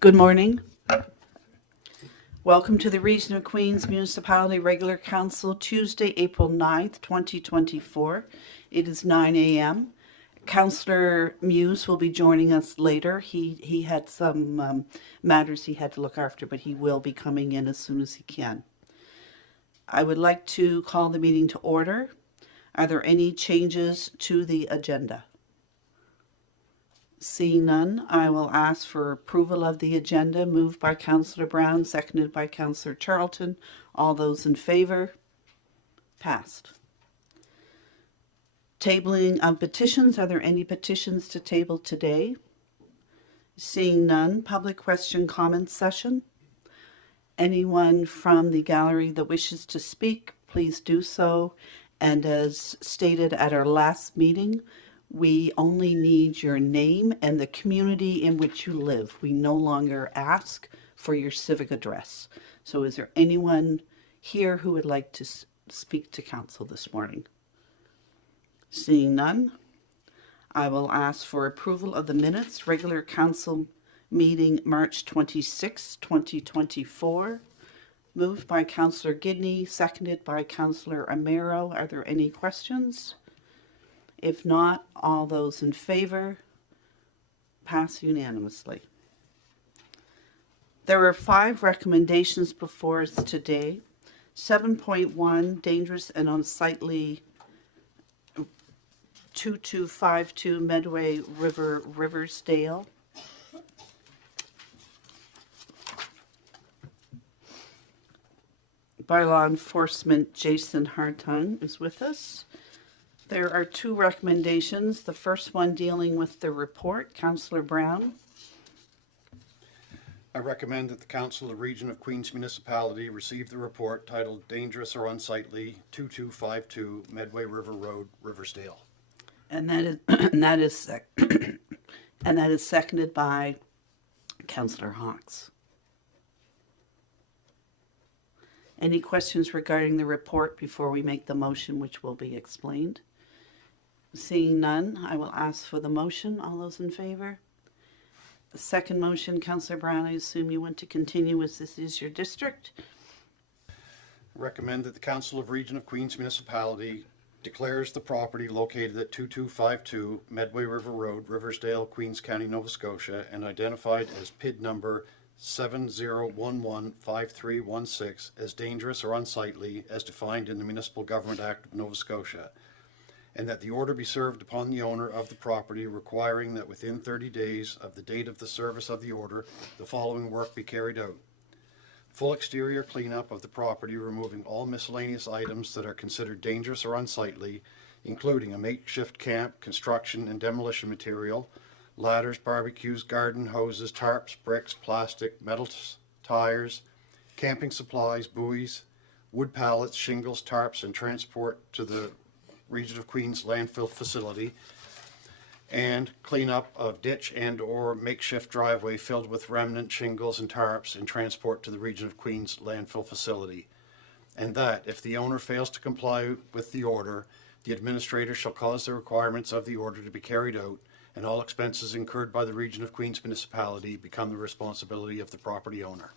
Good morning. Welcome to the Region of Queens Municipality Regular Council, Tuesday, April 9th, 2024. It is 9 a.m. Councillor Muse will be joining us later. He had some matters he had to look after, but he will be coming in as soon as he can. I would like to call the meeting to order. Are there any changes to the agenda? Seeing none, I will ask for approval of the agenda, moved by Councillor Brown, seconded by Councillor Charlton. All those in favor? Passed. Tabling of petitions. Are there any petitions to table today? Seeing none, public question comment session. Anyone from the gallery that wishes to speak, please do so. And as stated at our last meeting, we only need your name and the community in which you live. We no longer ask for your civic address. So is there anyone here who would like to speak to council this morning? Seeing none, I will ask for approval of the minutes, regular council meeting March 26, 2024. Moved by Councillor Gidney, seconded by Councillor Amero. Are there any questions? If not, all those in favor? Pass unanimously. There are 5 recommendations before us today. 7.1, dangerous and unsightly 2252 Medway River, Riversdale. By law enforcement, Jason Hartung is with us. There are 2 recommendations. The first one dealing with the report. Councillor Brown. I recommend that the Council of the Region of Queens Municipality receive the report titled Dangerous or Unsightly 2252 Medway River Road, Riversdale. And that is seconded by Councillor Hawks. Any questions regarding the report before we make the motion, which will be explained? Seeing none, I will ask for the motion. All those in favor? The second motion, Councillor Brown, I assume you want to continue as this is your district. I recommend that the Council of Region of Queens Municipality declares the property located at 2252 Medway River Road, Riversdale, Queens County, Nova Scotia, and identified as PID number 70115316 as dangerous or unsightly as defined in the Municipal Government Act of Nova Scotia, and that the order be served upon the owner of the property requiring that within 30 days of the date of the service of the order, the following work be carried out. Full exterior cleanup of the property, removing all miscellaneous items that are considered dangerous or unsightly, including a makeshift camp, construction and demolition material, ladders, barbecues, garden hoses, tarps, bricks, plastic, metal tires, camping supplies, buoys, wood pallets, shingles, tarps, and transport to the Region of Queens landfill facility, and cleanup of ditch and or makeshift driveway filled with remnant shingles and tarps and transport to the Region of Queens landfill facility. And that if the owner fails to comply with the order, the administrator shall cause the requirements of the order to be carried out, and all expenses incurred by the Region of Queens Municipality become the responsibility of the property owner.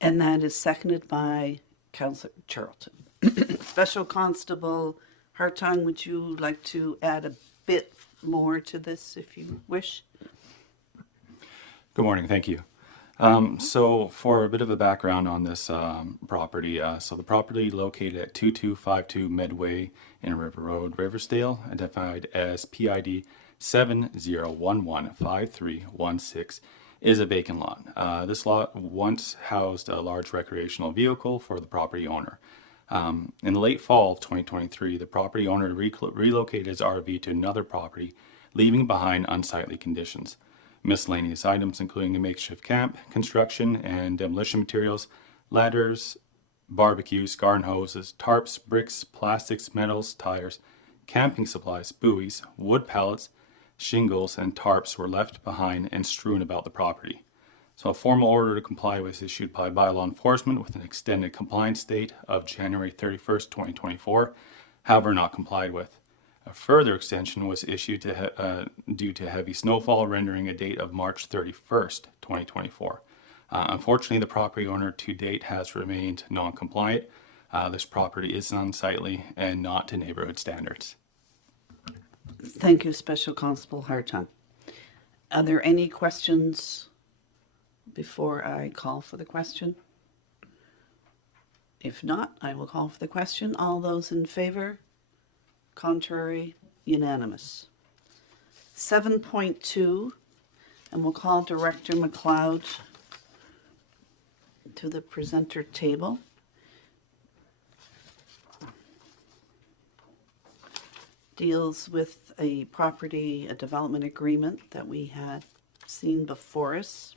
And that is seconded by Councillor Charlton. Special Constable Hartung, would you like to add a bit more to this if you wish? Good morning, thank you. So for a bit of a background on this property, so the property located at 2252 Medway in River Road, Riversdale, identified as PID 70115316, is a vacant lot. This lot once housed a large recreational vehicle for the property owner. In the late fall of 2023, the property owner relocated his RV to another property, leaving behind unsightly conditions. Miscellaneous items including a makeshift camp, construction and demolition materials, ladders, barbecues, garden hoses, tarps, bricks, plastics, metals, tires, camping supplies, buoys, wood pallets, shingles, and tarps were left behind and strewn about the property. So a formal order to comply was issued by law enforcement with an extended compliance date of January 31st, 2024, however not complied with. A further extension was issued due to heavy snowfall, rendering a date of March 31st, 2024. Unfortunately, the property owner to date has remained non-compliant. This property is unsightly and not to neighborhood standards. Thank you, Special Constable Hartung. Are there any questions before I call for the question? If not, I will call for the question. All those in favor? Contrary? Unanimous. 7.2, and we'll call Director McLeod to the presenter table. Deals with a development agreement that we had seen before us.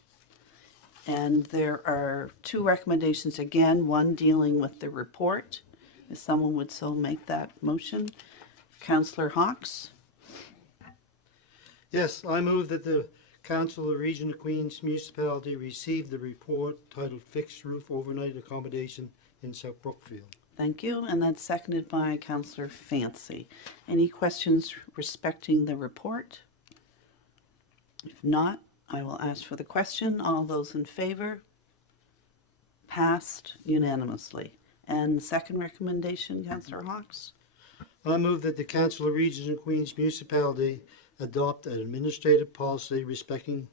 And there are two recommendations again, one dealing with the report. If someone would so make that motion. Councillor Hawkes. Yes, I move that the Council of the Region of Queens Municipality receive the report titled Fixed Roof Overnight Accommodation in South Brookfield. Thank you, and that's seconded by Councillor Fancy. Any questions respecting the report? If not, I will ask for the question. All those in favor? Passed unanimously. And second recommendation, Councillor Hawkes? I move that the Council of the Region of Queens Municipality adopt an administrative policy respecting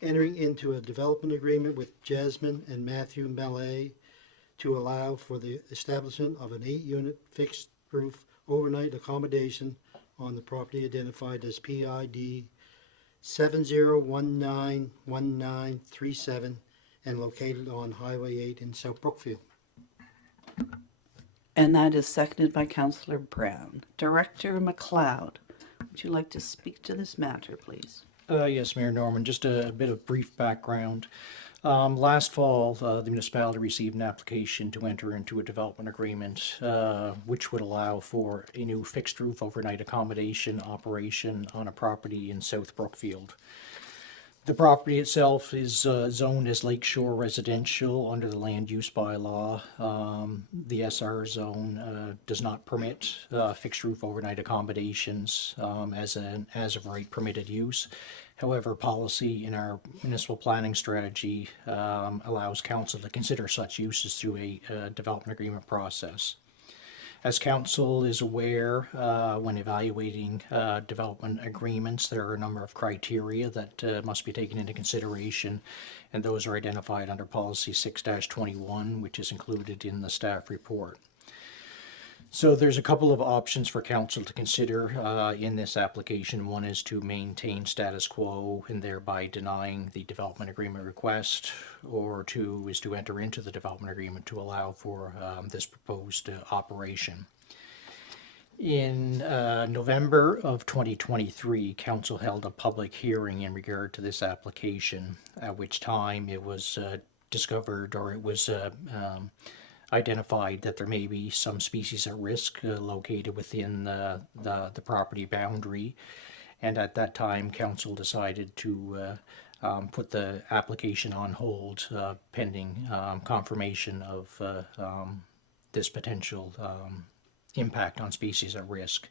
entering into a development agreement with Jasmine and Matthew Mallet to allow for the establishment of an 8-unit fixed roof overnight accommodation on the property identified as PID 70191937 and located on Highway 8 in South Brookfield. And that is seconded by Councillor Brown. Director McLeod, would you like to speak to this matter, please? Yes, Mayor Norman, just a bit of brief background. Last fall, the municipality received an application to enter into a development agreement which would allow for a new fixed roof overnight accommodation operation on a property in South Brookfield. The property itself is zoned as Lakeshore Residential under the land use bylaw. The SR zone does not permit fixed roof overnight accommodations as of right permitted use. However, policy in our municipal planning strategy allows council to consider such uses through a development agreement process. As council is aware, when evaluating development agreements, there are a number of criteria that must be taken into consideration, and those are identified under policy 6-21, which is included in the staff report. So there's a couple of options for council to consider in this application. One is to maintain status quo and thereby denying the development agreement request, or two is to enter into the development agreement to allow for this proposed operation. In November of 2023, council held a public hearing in regard to this application, at which time it was discovered, or it was identified that there may be some species at risk located within the property boundary, and at that time council decided to put the application on hold pending confirmation of this potential impact on species at risk.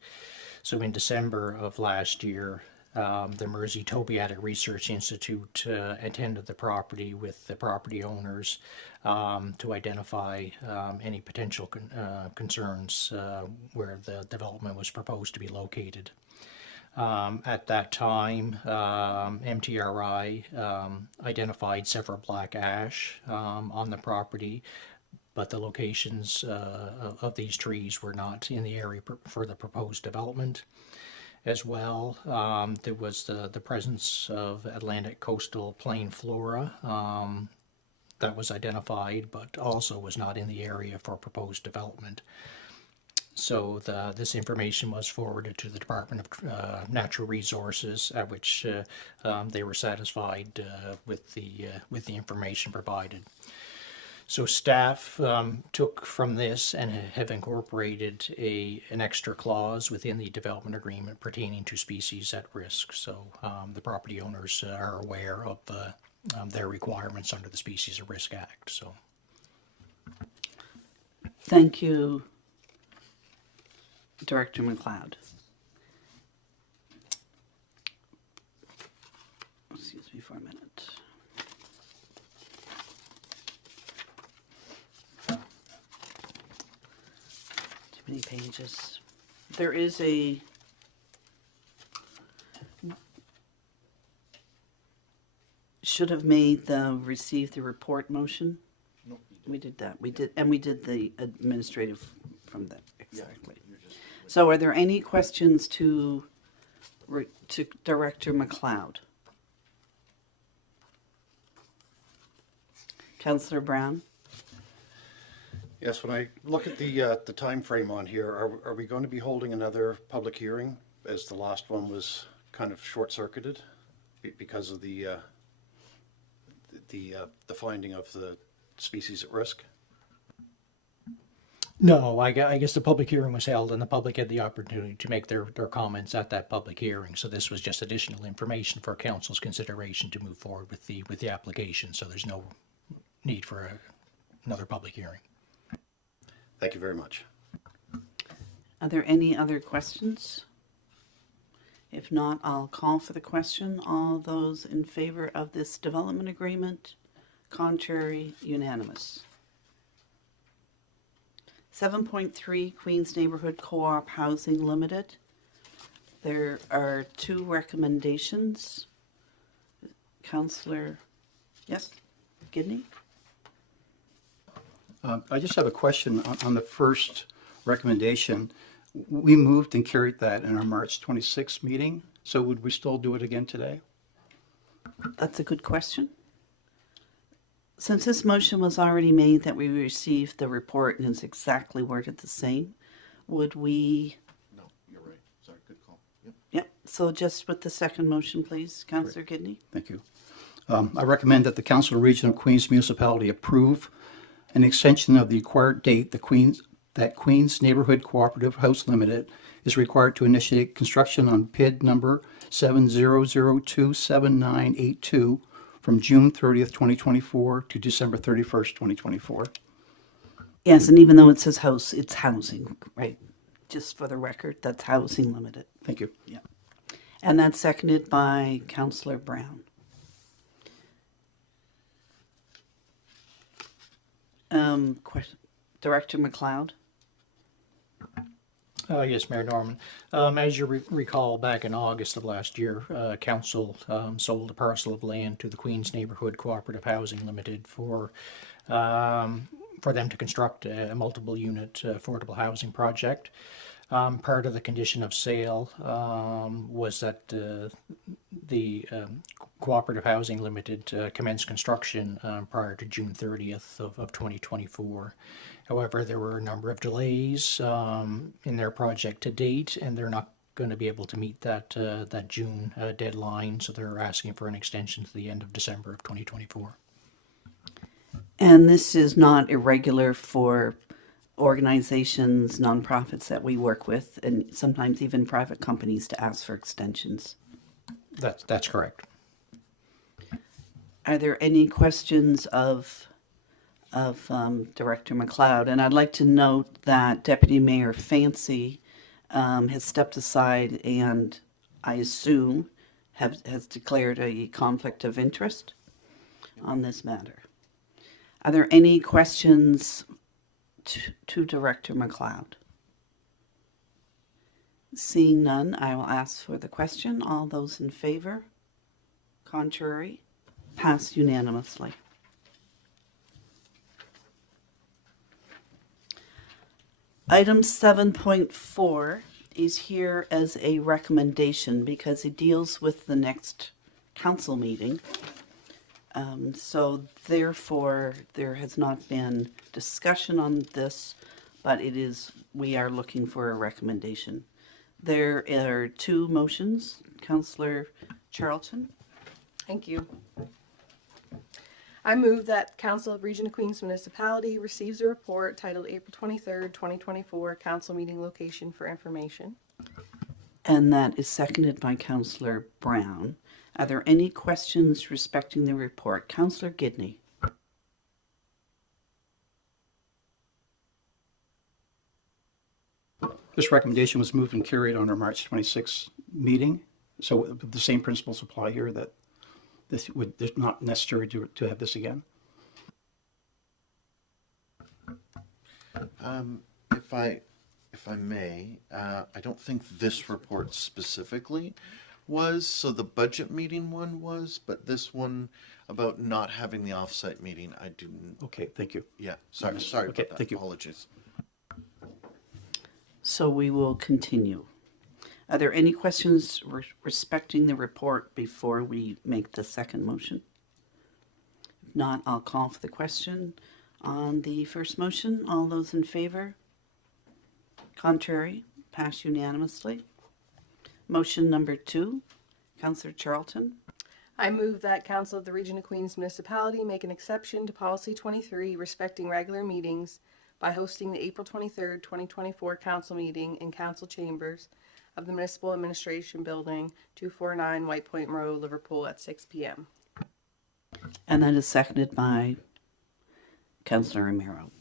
So in December of last year, the Mersey Tobiatic Research Institute attended the property with the property owners to identify any potential concerns where the development was proposed to be located. At that time, MTRI identified several black ash on the property, but the locations of these trees were not in the area for the proposed development. As well, there was the presence of Atlantic coastal plain flora that was identified, but also was not in the area for proposed development. So this information was forwarded to the Department of Natural Resources, at which they were satisfied with the information provided. So staff took from this and have incorporated an extra clause within the development agreement pertaining to species at risk. So the property owners are aware of their requirements under the Species at Risk Act. So, Thank you, Director McLeod. for a minute. Too many pages. There is a should have made the receive the report motion. No, We did that. We did the administrative from that exactly. So, are there any questions to Director McLeod? Councillor Brown? Yes, when I look at the time frame on here, are we going to be holding another public hearing, as the last one was kind of short-circuited because of the finding of the species at risk? No, I guess the public hearing was held and the public had the opportunity to make their comments at that public hearing. So this was just additional information for council's consideration to move forward with the application. So there's no need for another public hearing. Thank you very much. Are there any other questions? If not, I'll call for the question. All those in favor of this development agreement? Contrary? Unanimous. 7.3 Queens Neighborhood Co-op Housing Limited. There are two recommendations. Councillor, yes, Gidney? I just have a question on the first recommendation. We moved and carried that in our March 26th meeting, so would we still do it again today? That's a good question. Since this motion was already made that we received the report and is exactly worded the same, would we? No, you're right. Sorry, good call. Yep. Yep, so just with the second motion, please, Councillor Gidney. Thank you. I recommend that the Council of Region of Queens Municipality approve an extension of the acquired date that Queens Neighborhood Cooperative House Limited is required to initiate construction on PID number 70027982 from June 30th, 2024 to December 31st, 2024. Yes, and even though it says house, it's housing, right? Just for the record, that's housing limited. Thank you. Yeah. And that's seconded by Councillor Brown. Director McLeod? Yes, Mayor Norman. As you recall, back in August of last year, council sold a parcel of land to the Queens Neighborhood Cooperative Housing Limited for them to construct a multiple unit affordable housing project. Part of the condition of sale was that the Cooperative Housing Limited commence construction prior to June 30th of 2024. However, there were a number of delays in their project to date, and they're not going to be able to meet that June deadline, so they're asking for an extension to the end of December of 2024. And this is not irregular for organizations, nonprofits that we work with, and sometimes even private companies to ask for extensions. That's correct. Are there any questions of Director McLeod? And I'd like to note that Deputy Mayor Fancy has stepped aside and I assume has declared a conflict of interest on this matter. Are there any questions to Director McLeod? Seeing none, I will ask for the question. All those in favor? Contrary? Passed unanimously. Item 7.4 is here as a recommendation because it deals with the next council meeting. So therefore, there has not been discussion on this, but we are looking for a recommendation. There are two motions. Councillor Charlton? Thank you. I move that Council of Region of Queens Municipality receives a report titled April 23rd, 2024 Council Meeting Location for Information. And that is seconded by Councillor Brown. Are there any questions respecting the report? Councillor Gidney. This recommendation was moved and carried on our March 26th meeting. So the same principles apply here, that it's not necessary to have this again? If I may, I don't think this report specifically was, so the budget meeting one was, but this one about not having the offsite meeting, I didn't. Okay, thank you. Yeah, sorry Okay, about that. thank you. Apologies. So we will continue. Are there any questions respecting the report before we make the second motion? If not, I'll call for the question on the first motion. All those in favor? Contrary? Passed unanimously. Motion number 2, Councillor Charlton. I move that Council of the Region of Queens Municipality make an exception to Policy 23 respecting regular meetings by hosting the April 23rd, 2024 council meeting in council chambers of the Municipal Administration Building, 249 White Point Road, Liverpool at 6 p.m. And that is seconded by Councillor Romero.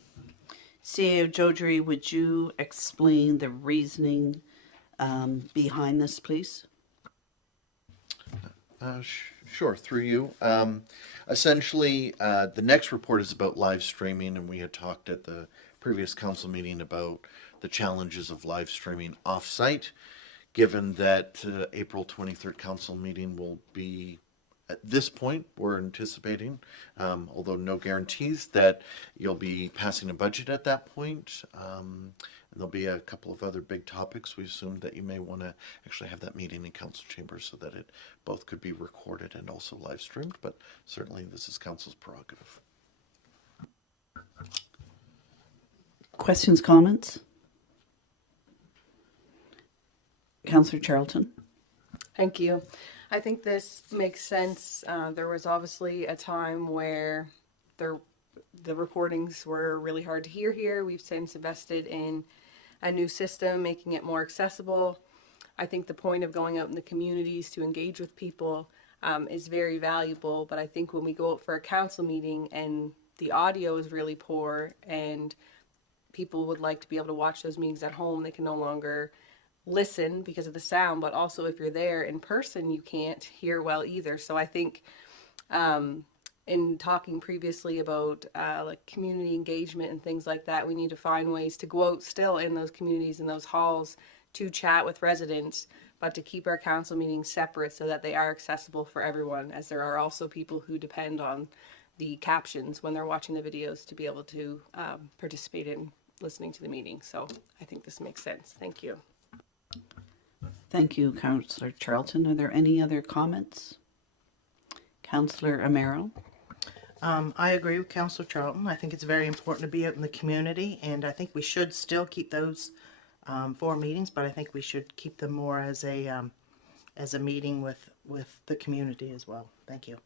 CAO Jodry, would you explain the reasoning behind this, please? Sure, through you. Essentially, the next report is about live streaming, and we had talked at the previous council meeting about the challenges of live streaming off-site, given that April 23rd council meeting will be, at this point, we're anticipating, although no guarantees, that you'll be passing a budget at that point. And there'll be a couple of other big topics. We assume that you may want to actually have that meeting in council chambers so that it both could be recorded and also live streamed, but certainly this is council's prerogative. Questions, comments? Councillor Charlton. Thank you. I think this makes sense. There was obviously a time where the recordings were really hard to hear here. We've since invested in a new system, making it more accessible. I think the point of going out in the communities to engage with people is very valuable, but I think when we go out for a council meeting and the audio is really poor and people would like to be able to watch those meetings at home, they can no longer listen because of the sound, but also if you're there in person, you can't hear well either. So I think in talking previously about like community engagement and things like that, we need to find ways to go out still in those communities and those halls to chat with residents, but to keep our council meetings separate so that they are accessible for everyone, as there are also people who depend on the captions when they're watching the videos to be able to participate in listening to the meeting. So I think this makes sense. Thank you. Thank you, Councillor Charlton. Are there any other comments? Councillor Amaro. I agree with Councillor Charlton. I think it's very important to be out in the community, and I think we should still keep those 4 meetings, but I think we should keep them more as a meeting with the community as well. Thank you.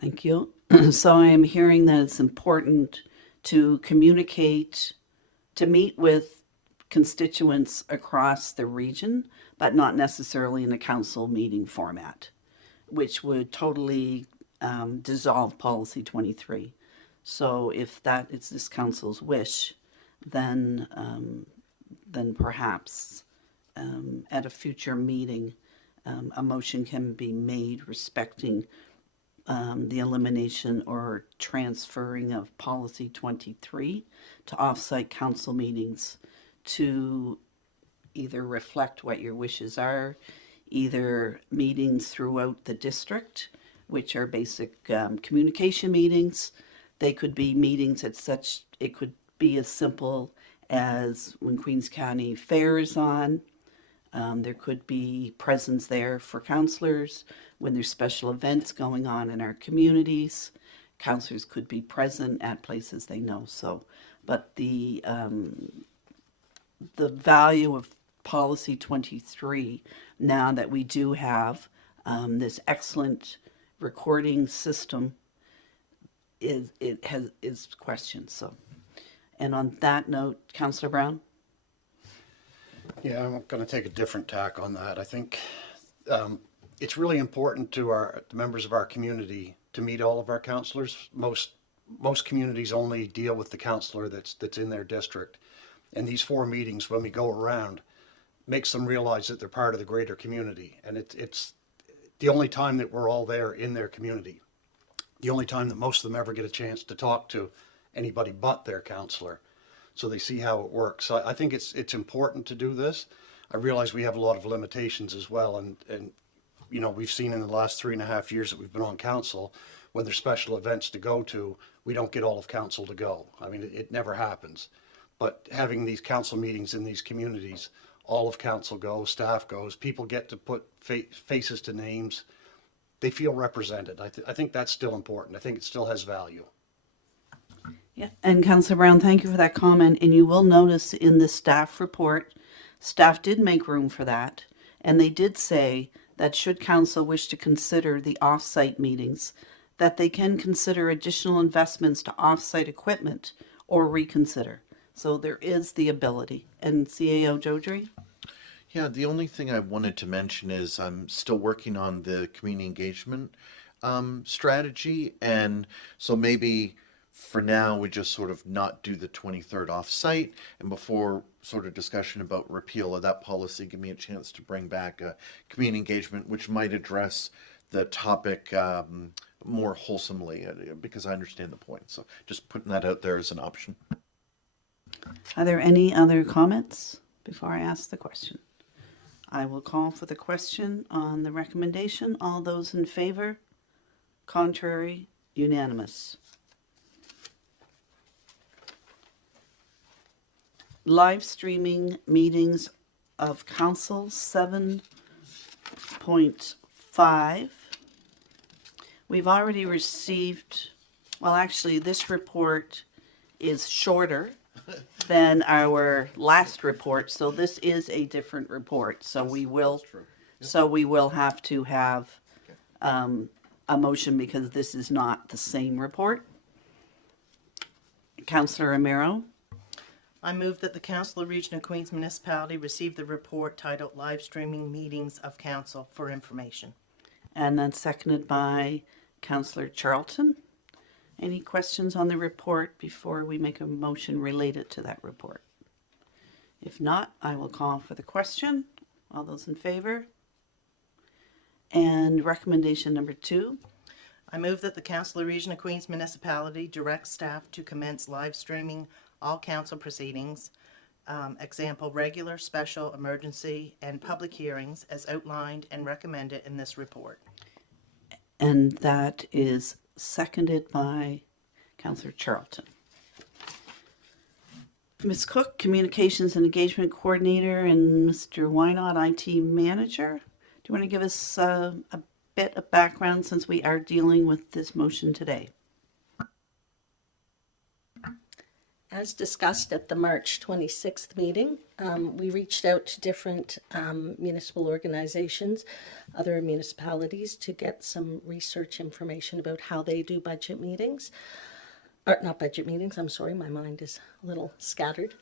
Thank you. So I am hearing that it's important to communicate, to meet with constituents across the region, but not necessarily in a council meeting format, which would totally dissolve Policy 23. So if that is this council's wish, then perhaps at a future meeting, a motion can be made respecting the elimination or transferring of Policy 23 to off-site council meetings to either reflect what your wishes are, either meetings throughout the district, which are basic communication meetings. They could be meetings at such, it could be as simple as when Queens County Fair is on. There could be presence there for councillors when there's special events going on in our communities. Councillors could be present at places they know. So, but the value of Policy 23, now that we do have this excellent recording system, is questioned. So, and on that note, Councillor Brown. Yeah, I'm going to take a different tack on that. I think it's really important to the members of our community to meet all of our councillors. Most communities only deal with the councillor that's in their district. And these 4 meetings, when we go around, makes them realize that they're part of the greater community. And the only time that we're all there in their community, the only time that most of them ever get a chance to talk to anybody but their counselor. So they see how it works. So I think it's important to do this. I realize we have a lot of limitations as well. And you know, we've seen in the last 3.5 years that we've been on council, when there's special events to go to, we don't get all of council to go. I mean, it never happens. But having these council meetings in these communities, all of council goes, staff goes, people get to put faces to names. They feel represented. I think that's still important. I think it still has value. Yeah, and Councillor Brown, thank you for that comment. And you will notice in the staff report, staff did make room for that. And they did say that should council wish to consider the off-site meetings, that they can consider additional investments to off-site equipment or reconsider. So there is the ability. And CAO Jodry? Yeah, the only thing I wanted to mention is I'm still working on the community engagement strategy. And so maybe for now, we just sort of not do the 23rd off-site. And before sort of discussion about repeal of that policy, give me a chance to bring back a community engagement, which might address the topic more wholesomely, because I understand the point. So just putting that out there as an option. Are there any other comments before I ask the question? I will call for the question on the recommendation. All those in favor? Contrary? Unanimous. Live streaming meetings of council 7.5. We've already received, well, actually, this report is shorter than our last report, so this is a different report. So we will, have to have a motion because this is not the same report. Councillor Romero. I move that the Council of Region of Queens Municipality receive the report titled Live Streaming Meetings of Council for information. And that's seconded by Councillor Charlton. Any questions on the report before we make a motion related to that report? If not, I will call for the question. All those in favor? And recommendation number 2. I move that the Council of Region of Queens Municipality direct staff to commence live streaming all council proceedings, example, regular, special, emergency, and public hearings as outlined and recommended in this report. And that is seconded by Councillor Charlton. Ms. Cook, Communications and Engagement Coordinator, and Mr. Wynot, IT Manager. Do you want to give us a bit of background since we are dealing with this motion today? As discussed at the March 26th meeting, we reached out to different municipal organizations, other municipalities, to get some research information about how they do budget meetings. Or not budget meetings, I'm sorry, my mind is a little scattered.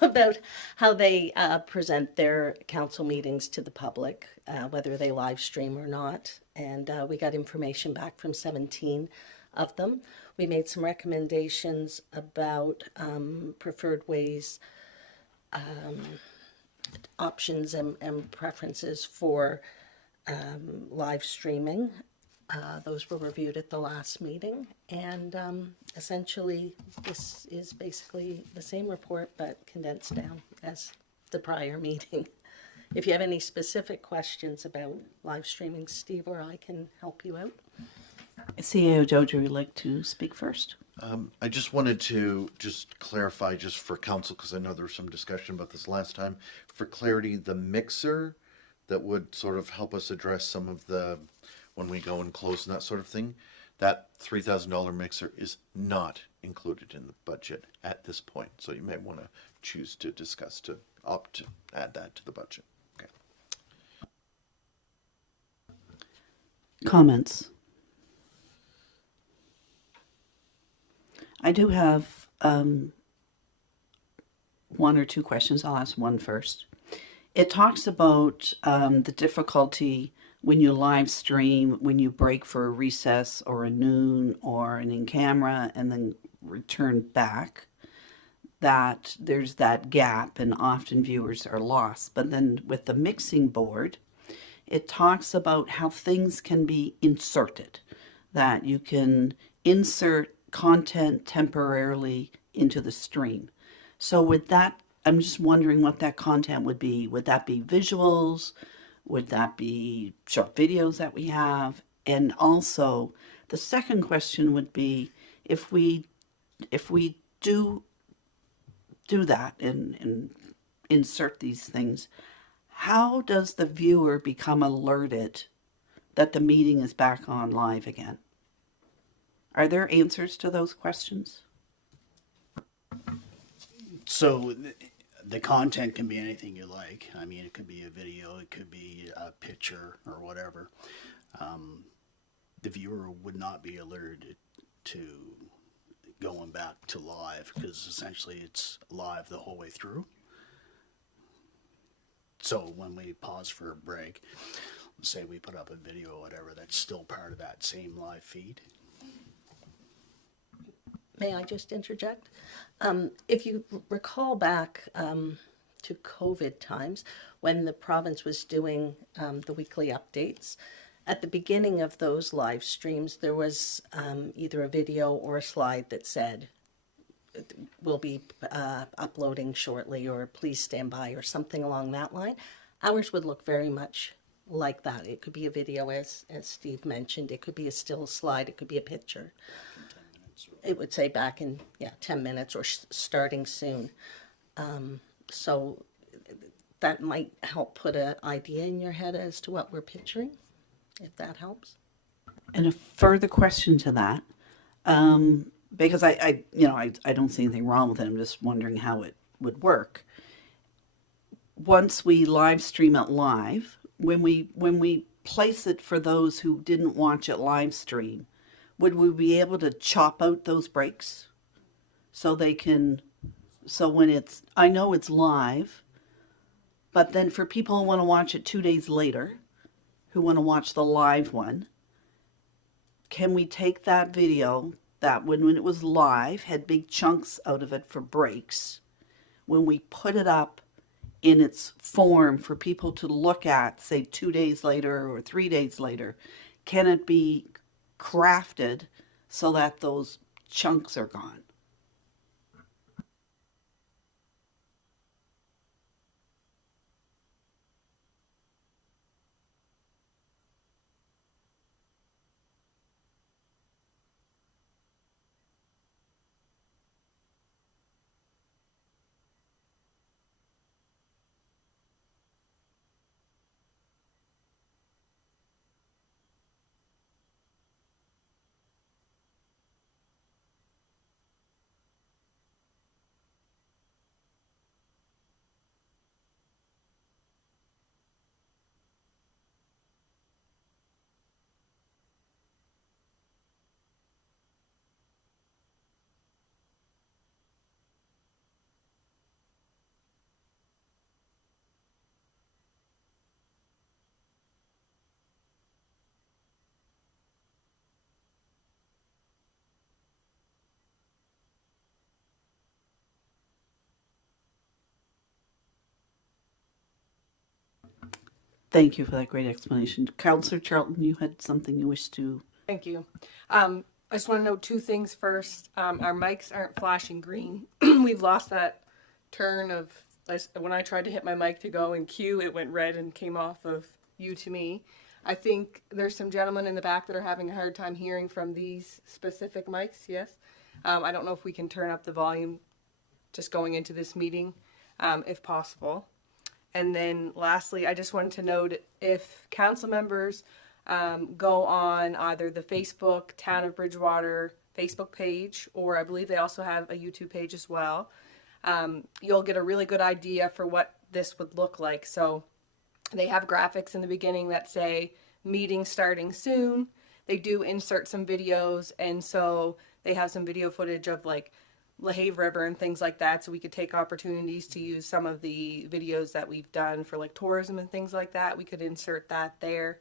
About how they present their council meetings to the public, whether they live stream or not. And we got information back from 17 of them. We made some recommendations about preferred ways, options and preferences for live streaming. Those were reviewed at the last meeting, and essentially this is basically the same report but condensed down as the prior meeting. If you have any specific questions about live streaming, Steve or I can help you out. CAO Jojo would like to speak first. I just wanted to just clarify just for council, because I know there was some discussion about this last time. For clarity, the mixer that would sort of help us address some of the, when we go and close and that sort of thing, that $3,000 mixer is not included in the budget at this point. So you may want to choose to discuss to opt to add that to the budget. Okay. Comments? I do have one or two questions. I'll ask one first. It talks about the difficulty when you live stream, when you break for a recess or a noon or an in camera and then return back, that there's that gap and often viewers are lost. But then with the mixing board, it talks about how things can be inserted, that you can insert content temporarily into the stream. So with that, I'm just wondering what that content would be. Would that be visuals? Would that be short videos that we have? And also, the second question would be, if we do that and insert these things, how does the viewer become alerted that the meeting is back on live again? Are there answers to those questions? So the content can be anything you like. I mean, it could be a video, it could be a picture or whatever. The viewer would not be alerted to going back to live because essentially it's live the whole way through. So when we pause for a break, let's say we put up a video or whatever, that's still part of that same live feed. May I just interject? If you recall back to COVID times, when the province was doing the weekly updates, at the beginning of those live streams, there was either a video or a slide that said, we'll be uploading shortly, or please stand by, or something along that line. Ours would look very much like that. It could be a video, as Steve mentioned. It could be a still slide. It could be a picture. It would say back in 10 minutes or starting soon. So that might help put an idea in your head as to what we're picturing, if that helps. And a further question to that, because I don't see anything wrong with it. I'm just wondering how it would work. Once we live stream it live, when we place it for those who didn't watch it live stream, would we be able to chop out those breaks so they can, so when it's, I know it's live, but then for people who want to watch it 2 days later, who want to watch the live one, can we take that video that when it was live had big chunks out of it for breaks, when we put it up in its form for people to look at, say 2 days later or 3 days later, can it be crafted so that those chunks are gone? Thank you for that great explanation. Councillor Charlton, you had something you wish to... Thank you. I just want to note two things first. Our mics aren't flashing green. We've lost that turn of, when I tried to hit my mic to go in queue, it went red and came off of you to me. I think there's some gentlemen in the back that are having a hard time hearing from these specific mics, yes? I don't know if we can turn up the volume just going into this meeting, if possible. And then lastly, I just wanted to note, if council members go on either the Facebook Town of Bridgewater Facebook page, or I believe they also have a YouTube page as well, you'll get a really good idea for what this would look like. So they have graphics in the beginning that say meeting starting soon. They do insert some videos, and so they have some video footage of like LaHave River and things like that, so we could take opportunities to use some of the videos that we've done for like tourism and things like that. We could insert that there.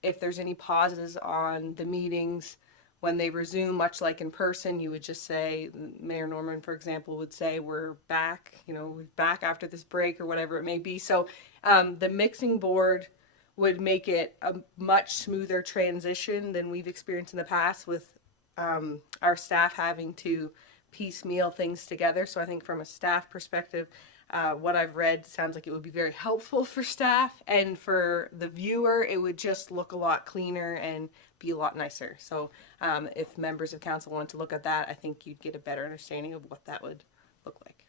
If there's any pauses on the meetings, when they resume, much like in person, you would just say, Mayor Norman, for example, would say, we're back, we're back after this break or whatever it may be. So the mixing board would make it a much smoother transition than we've experienced in the past with our staff having to piecemeal things together. So I think from a staff perspective, what I've read sounds like it would be very helpful for staff, and for the viewer, it would just look a lot cleaner and be a lot nicer. So if members of council want to look at that, I think you'd get a better understanding of what that would look like.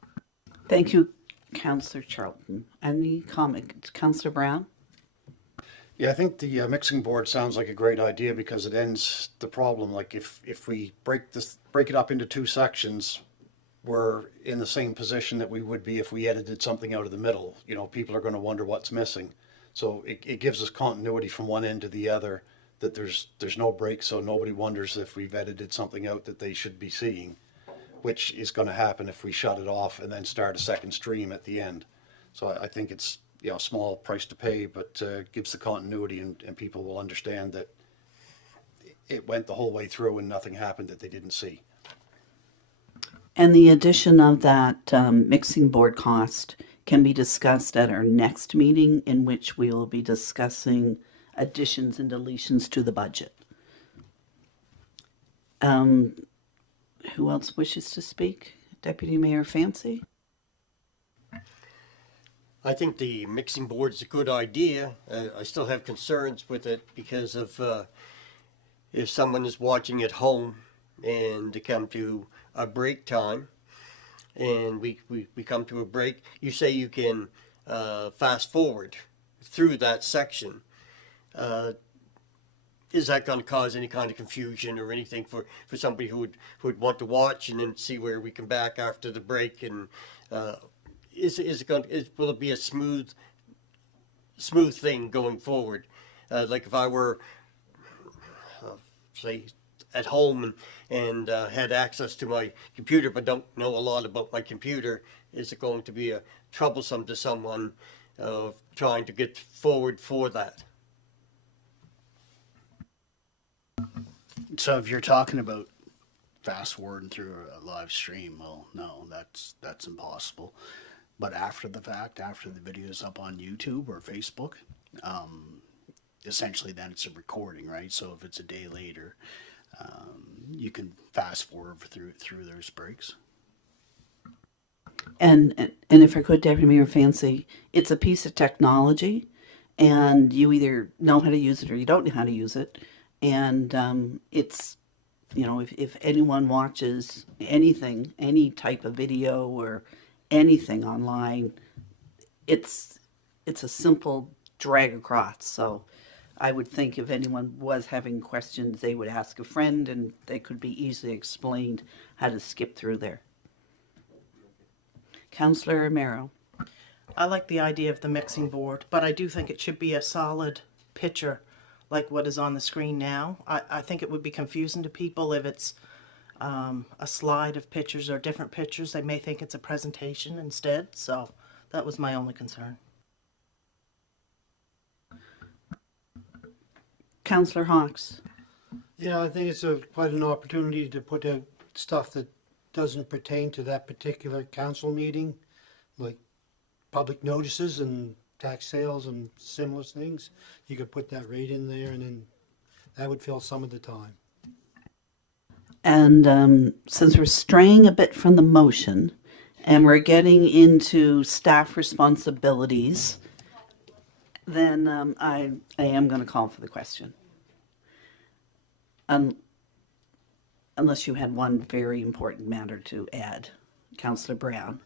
Thank you, Councillor Charlton. Any comment? Councillor Brown? Yeah, I think the mixing board sounds like a great idea because it ends the problem. Like if we break it up into two sections, we're in the same position that we would be if we edited something out of the middle. People are going to wonder what's missing. So it gives us continuity from one end to the other, that there's no break, so nobody wonders if we've edited something out that they should be seeing, which is going to happen if we shut it off and then start a second stream at the end. So I think it's a small price to pay, but gives the continuity, and people will understand that it went the whole way through and nothing happened that they didn't see. And the addition of that mixing board cost can be discussed at our next meeting, in which we will be discussing additions and deletions to the budget. Who else wishes to speak? Deputy Mayor Fancy? I think the mixing board is a good idea. I still have concerns with it because of if someone is watching at home and they come to a break time and we come to a break, you say you can fast forward through that section. Is that going to cause any kind of confusion or anything for somebody who would want to watch and then see where we come back after the break? And will it be a smooth thing going forward? Like if I were, say, at home and had access to my computer but don't know a lot about my computer, is it going to be troublesome to someone trying to get forward for that? So if you're talking about fast forwarding through a live stream, well, no, that's impossible. But after the fact, after the video is up on YouTube or Facebook, essentially then it's a recording, right? So if it's a day later, you can fast forward through those breaks. And if I could, Deputy Mayor Fancy, it's a piece of technology, and you either know how to use it or you don't know how to use it. And it's, if anyone watches anything, any type of video or anything online, it's a simple drag across. So I would think if anyone was having questions, they would ask a friend, and they could be easily explained how to skip through there. Councillor Romero. I like the idea of the mixing board, but I do think it should be a solid picture like what is on the screen now. I think it would be confusing to people if it's a slide of pictures or different pictures. They may think it's a presentation instead. So that was my only concern. Councillor Hawks. Yeah, I think it's quite an opportunity to put out stuff that doesn't pertain to that particular council meeting, like public notices and tax sales and similar things. You could put that right in there, and then that would fill some of the time. And since we're straying a bit from the motion and we're getting into staff responsibilities, then I am going to call for the question. Unless you had one very important matter to add. Councillor Brown.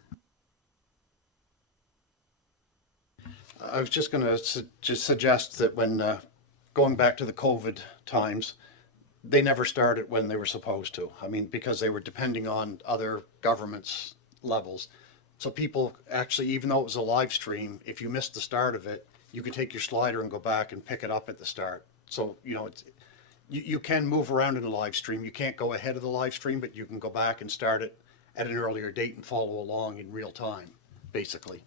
I was just going to just suggest that when going back to the COVID times, they never started when they were supposed to. I mean, because they were depending on other governments' levels. So people actually, even though it was a live stream, if you missed the start of it, you could take your slider and go back and pick it up at the start. So, you can move around in a live stream. You can't go ahead of the live stream, but you can go back and start it at an earlier date and follow along in real time, basically.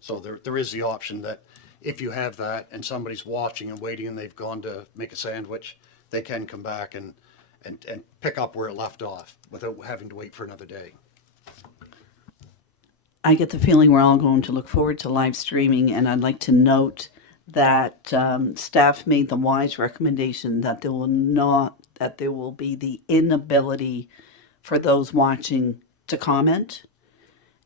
So there is the option that if you have that and somebody's watching and waiting and they've gone to make a sandwich, they can come back and and pick up where it left off without having to wait for another day. I get the feeling we're all going to look forward to live streaming, and I'd like to note that staff made the wise recommendation that there will be the inability for those watching to comment.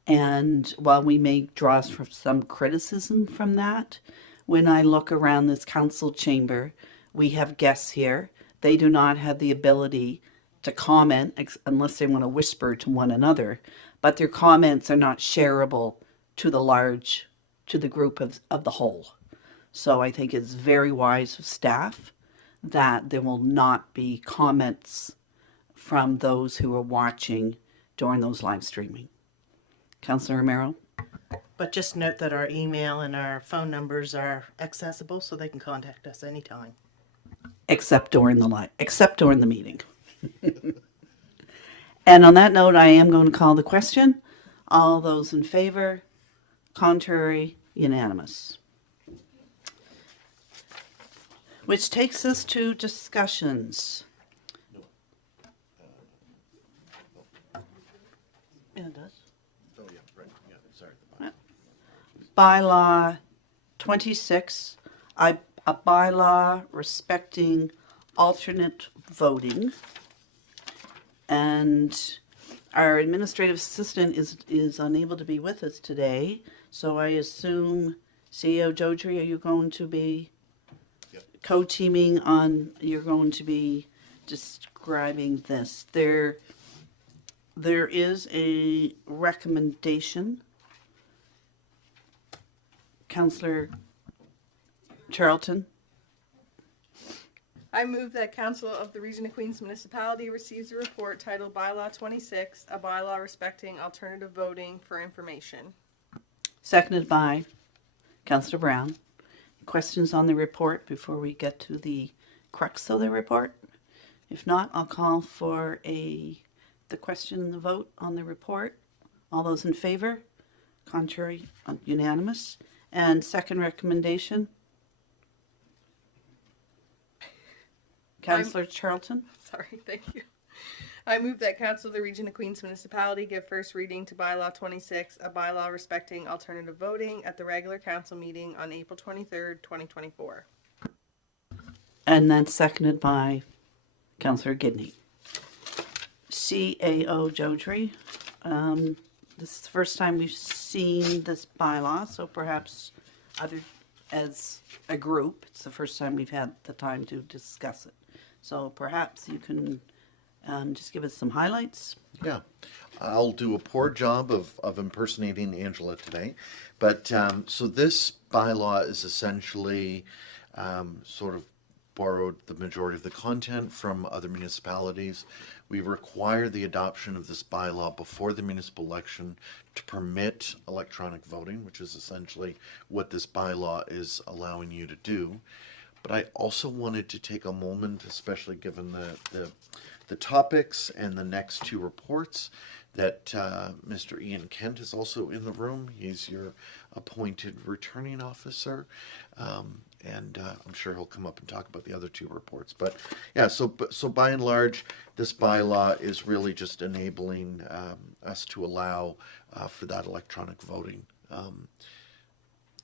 And while we may draw some criticism from that, when I look around this council chamber, we have guests here. They do not have the ability to comment unless they want to whisper to one another, but their comments are not shareable to the group of the whole. So I think it's very wise of staff that there will not be comments from those who are watching during those live streaming. Councillor Romero? But just note that our email and our phone numbers are accessible, so they can contact us anytime. Except during the meeting. And on that note, I am going to call the question. All those in favor? Contrary? Unanimous. Which takes us to discussions. Yeah, it does. Oh, yeah, right, yeah, sorry. Bylaw 26, a bylaw respecting alternate voting. And our administrative assistant is unable to be with us today, so I assume CEO Jodry, are you going to be co-teaming on, you're going to be describing this. There is a recommendation. Councillor Charlton? I move that Council of the Region of Queens Municipality receives a report titled Bylaw 26, a bylaw respecting alternative voting for information. Seconded by Councillor Brown. Questions on the report before we get to the crux of the report? If not, I'll call for the question and the vote on the report. All those in favor? Contrary? Unanimous. And second recommendation? Councillor Charlton? Sorry, thank you. I move that Council of the Region of Queens Municipality give first reading to Bylaw 26, a bylaw respecting alternative voting at the regular council meeting on April 23rd, 2024. And that's seconded by Councillor Gidney. CAO Jodry. This is the first time we've seen this bylaw, so perhaps as a group, it's the first time we've had the time to discuss it. So perhaps you can just give us some highlights. Yeah, I'll do a poor job of impersonating Angela today. But so this bylaw is essentially sort of borrowed the majority of the content from other municipalities. We require the adoption of this bylaw before the municipal election to permit electronic voting, which is essentially what this bylaw is allowing you to do. But I also wanted to take a moment, especially given the topics and the next two reports, that Mr. Ian Kent is also in the room. He's your appointed returning officer. And I'm sure he'll come up and talk about the other two reports. But yeah, so by and large, this bylaw is really just enabling us to allow for that electronic voting.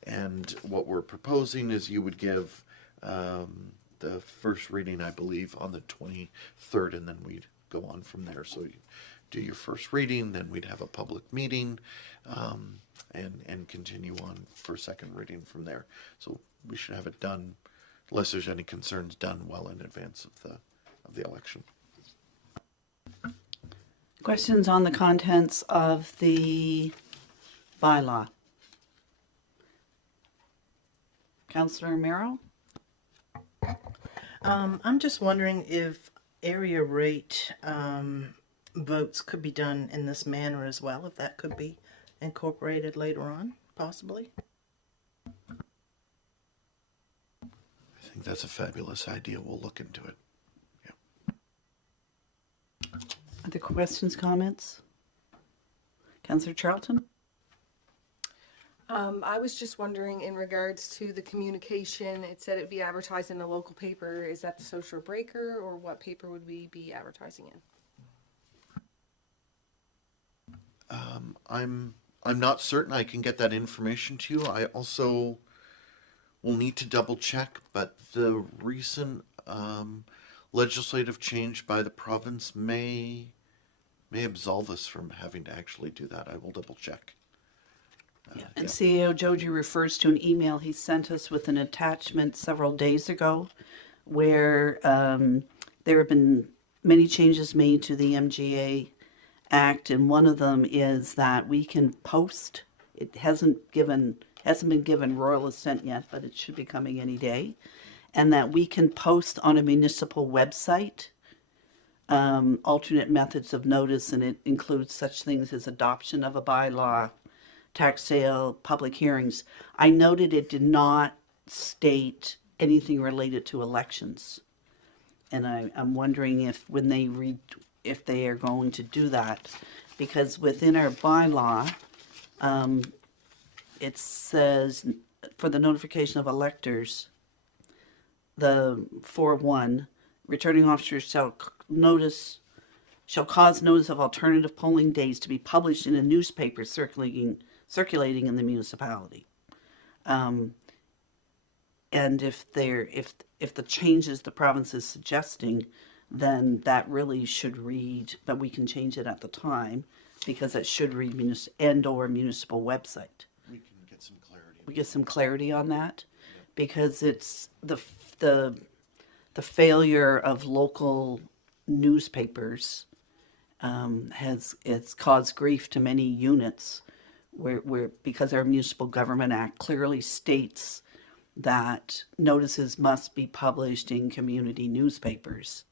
And what we're proposing is you would give the first reading, I believe, on the 23rd, and then we'd go on from there. So you do your first reading, then we'd have a public meeting, and continue on for second reading from there. So we should have it done, unless there's any concerns, done well in advance of the election. Questions on the contents of the bylaw? Councillor Romero? I'm just wondering if area rate votes could be done in this manner as well, if that could be incorporated later on, possibly. I think that's a fabulous idea. We'll look into it. Yeah. Other questions, comments? Councillor Charlton? I was just wondering in regards to the communication, it said it'd be advertised in a local paper. Is that the Social Breaker, or what paper would we be advertising in? I'm not certain. I can get that information to you. I also will need to double check, but the recent legislative change by the province may absolve us from having to actually do that. I will double check. And CEO Joji refers to an email he sent us with an attachment several days ago where there have been many changes made to the MGA Act, and one of them is that we can post. It hasn't been given royal assent yet, but it should be coming any day, and that we can post on a municipal website alternate methods of notice, and it includes such things as adoption of a bylaw, tax sale, public hearings. I noted it did not state anything related to elections, and I'm wondering if when they if they are going to do that, because within our bylaw, it says for the notification of electors, the 4.1, returning officers shall cause notice of alternative polling days to be published in a newspaper circulating in the municipality. And if the changes the province is suggesting, then that really should read, but we can change it at the time because it should read or municipal website. We can get some clarity. We get some clarity on that because it's the failure of local newspapers has caused grief to many units where because our Municipal Government Act clearly states that notices must be published in community newspapers,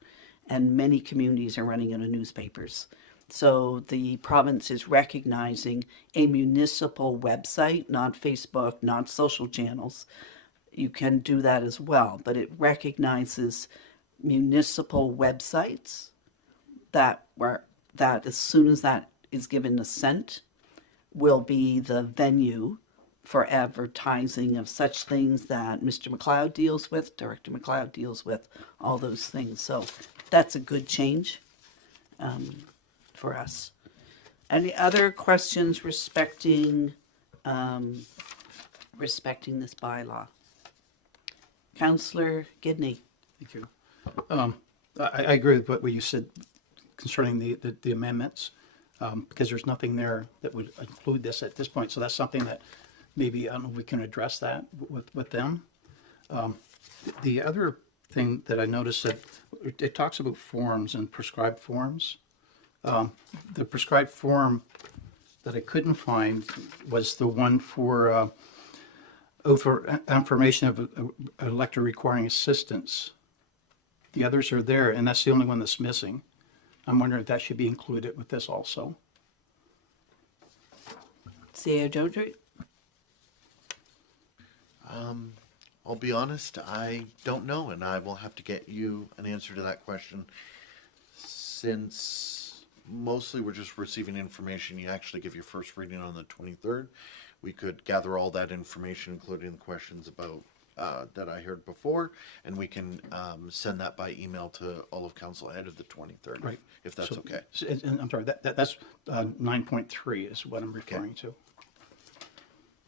and many communities are running out of newspapers. So the province is recognizing a municipal website, not Facebook, not social channels. You can do that as well, but it recognizes municipal websites that as soon as that is given assent, will be the venue for advertising of such things that Mr. McLeod deals with, Director McLeod deals with, all those things. So that's a good change for us. Any other questions respecting this bylaw? Councillor Gidney. Thank you. I agree with what you said concerning the amendments, because there's nothing there that would include this at this point. So that's something that maybe, I don't know if we can address that with them. The other thing that I noticed that it talks about forms and prescribed forms. The prescribed form that I couldn't find was the one for information of an elector requiring assistance. The others are there, and that's the only one that's missing. I'm wondering if that should be included with this also. CEO Joji? I'll be honest, I don't know, and I will have to get you an answer to that question. Since mostly we're just receiving information, you actually give your first reading on the 23rd. We could gather all that information, including the questions about that I heard before, and we can send that by email to all of council ahead of the 23rd, Right. if that's So- okay. And I'm sorry, that's 9.3 is what I'm referring to.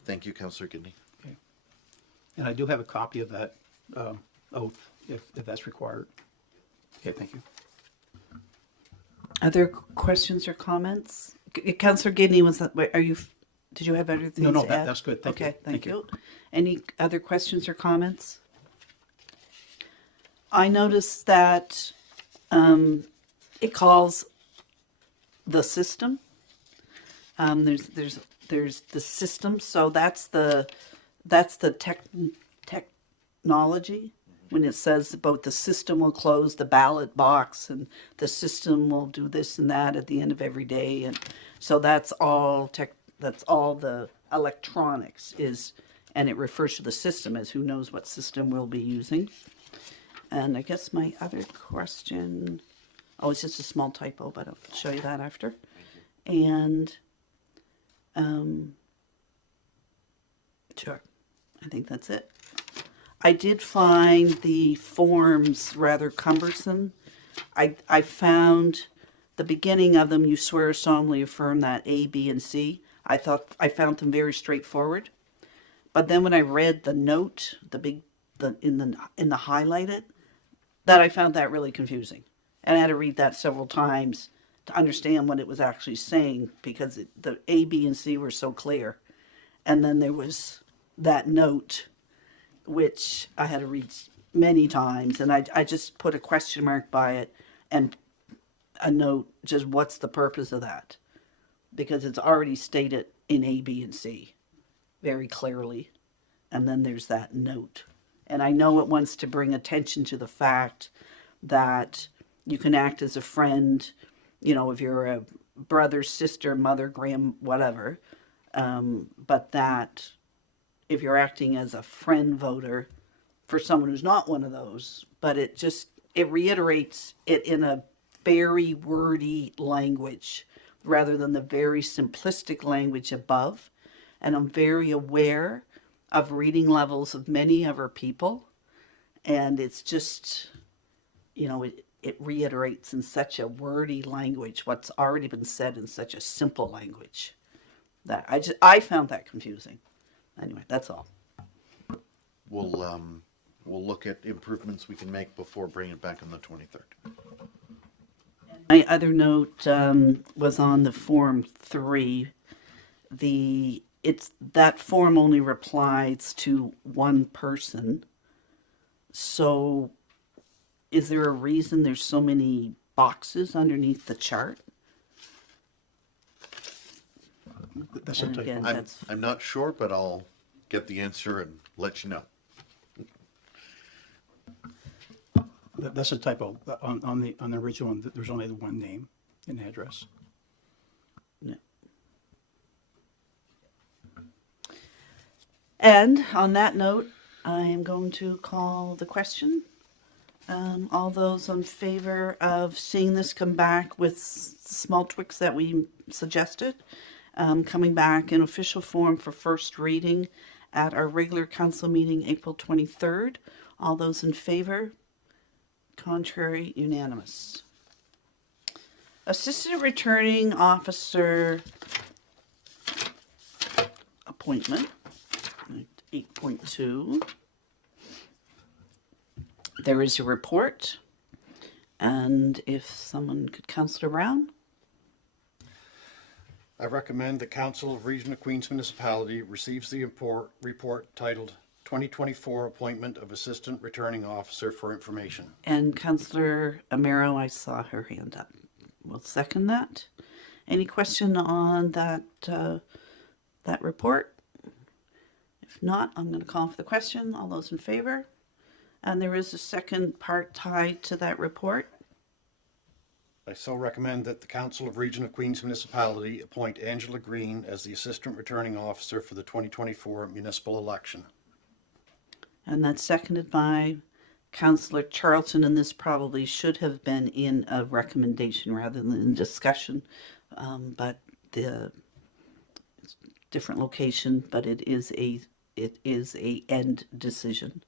Thank you, Councillor Gidney. Okay. And I do have a copy of that oath, if that's required. Okay, thank you. Other questions or comments? Councillor Gidney, did you have other things No, to add? that's good. Thank you. Okay, Thank thank you. you. Any other questions or comments? I noticed that it calls the system. There's the system, so that's the technology. When it says about the system will close the ballot box and the system will do this and that at the end of every day, and so that's all the electronics is, and it refers to the system as who knows what system we'll be using. And I guess my other question, it's just a small typo, but I'll show you that after. And Sure. I think that's it. I did find the forms rather cumbersome. I found the beginning of them, you swear or solemnly affirm that A, B, and C. I found them very straightforward. But then when I read the note, in the highlighted, that I found that really confusing. And I had to read that several times to understand what it was actually saying, because the A, B, and C were so clear. And then there was that note, which I had to read many times, and I just put a question mark by it and a note, just what's the purpose of that? Because it's already stated in A, B, and C very clearly. And then there's that note. And I know it wants to bring attention to the fact that you can act as a friend, if you're a brother, sister, mother, whatever. But that if you're acting as a friend voter for someone who's not one of those, but it reiterates it in a very wordy language rather than the very simplistic language above. And I'm very aware of reading levels of many of our people. And it's just, it reiterates in such a wordy language what's already been said in such a simple language that I found that confusing. Anyway, that's all. We'll look at improvements we can make before bringing it back on the 23rd. My other note was on the Form 3. That form only replies to one person. So is there a reason there's so many boxes underneath the chart? That's a And typo. again, I'm not sure, but I'll get the answer and let you know. That's a typo. On the original one, there's only the one name and address. Yeah. And on that note, I am going to call the question. All those in favor of seeing this come back with small tweaks that we suggested, coming back in official form for first reading at our regular council meeting April 23rd. All those in favor? Contrary, unanimous. Assistant Returning Officer appointment, 8.2. There is a report, and if someone could, Councillor Brown? I recommend the Council of Region of Queens Municipality receives the report titled 2024 Appointment of Assistant Returning Officer for information. And Councillor Amaro, I saw her hand up. We'll second that. Any question on that report? If not, I'm going to call for the question. All those in favor? And there is a second part tied to that report. I so recommend that the Council of Region of Queens Municipality appoint Angela Green as the Assistant Returning Officer for the 2024 municipal election. And that's seconded by Councillor Charlton, and this probably should have been in a recommendation rather than in discussion, but the different location, but it is a end decision.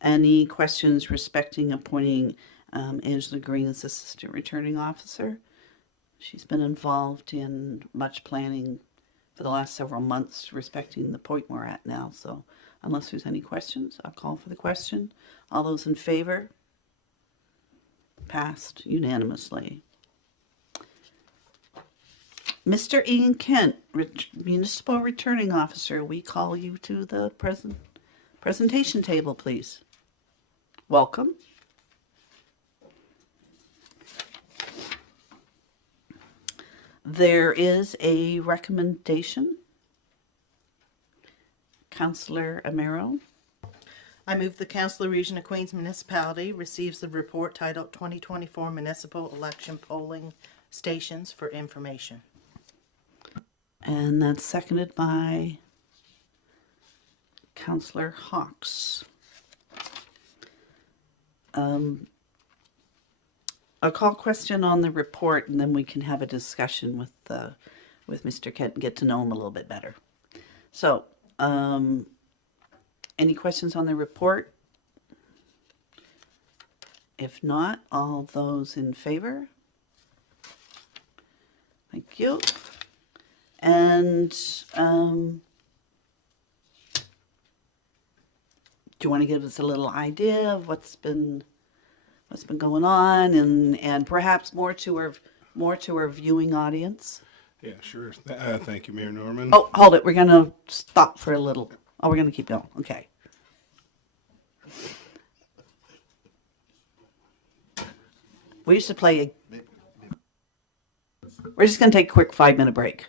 Any questions respecting appointing Angela Green as Assistant Returning Officer? She's been involved in much planning for the last several months respecting the point we're at now. So unless there's any questions, I'll call for the question. All those in favor? Passed unanimously. Mr. Ian Kent, Municipal Returning Officer, we call you to the presentation table, please. Welcome. There is a recommendation. Councillor Amaro. I move the Council of Region of Queens Municipality receives the report titled 2024 Municipal Election Polling Stations for information. And that's seconded by Councillor Hawks. I'll call question on the report, and then we can have a discussion with Mr. Kent and get to know him a little bit better. So, Any questions on the report? If not, all those in favor? Thank you. And do you want to give us a little idea of what's been going on, and perhaps more to our viewing audience? Yeah, sure. Thank you, Mayor Norman. Oh, hold it. We're going to stop for a little. Oh, we're going to keep going. Okay. We used to play. We're just going to take a quick 5-minute break.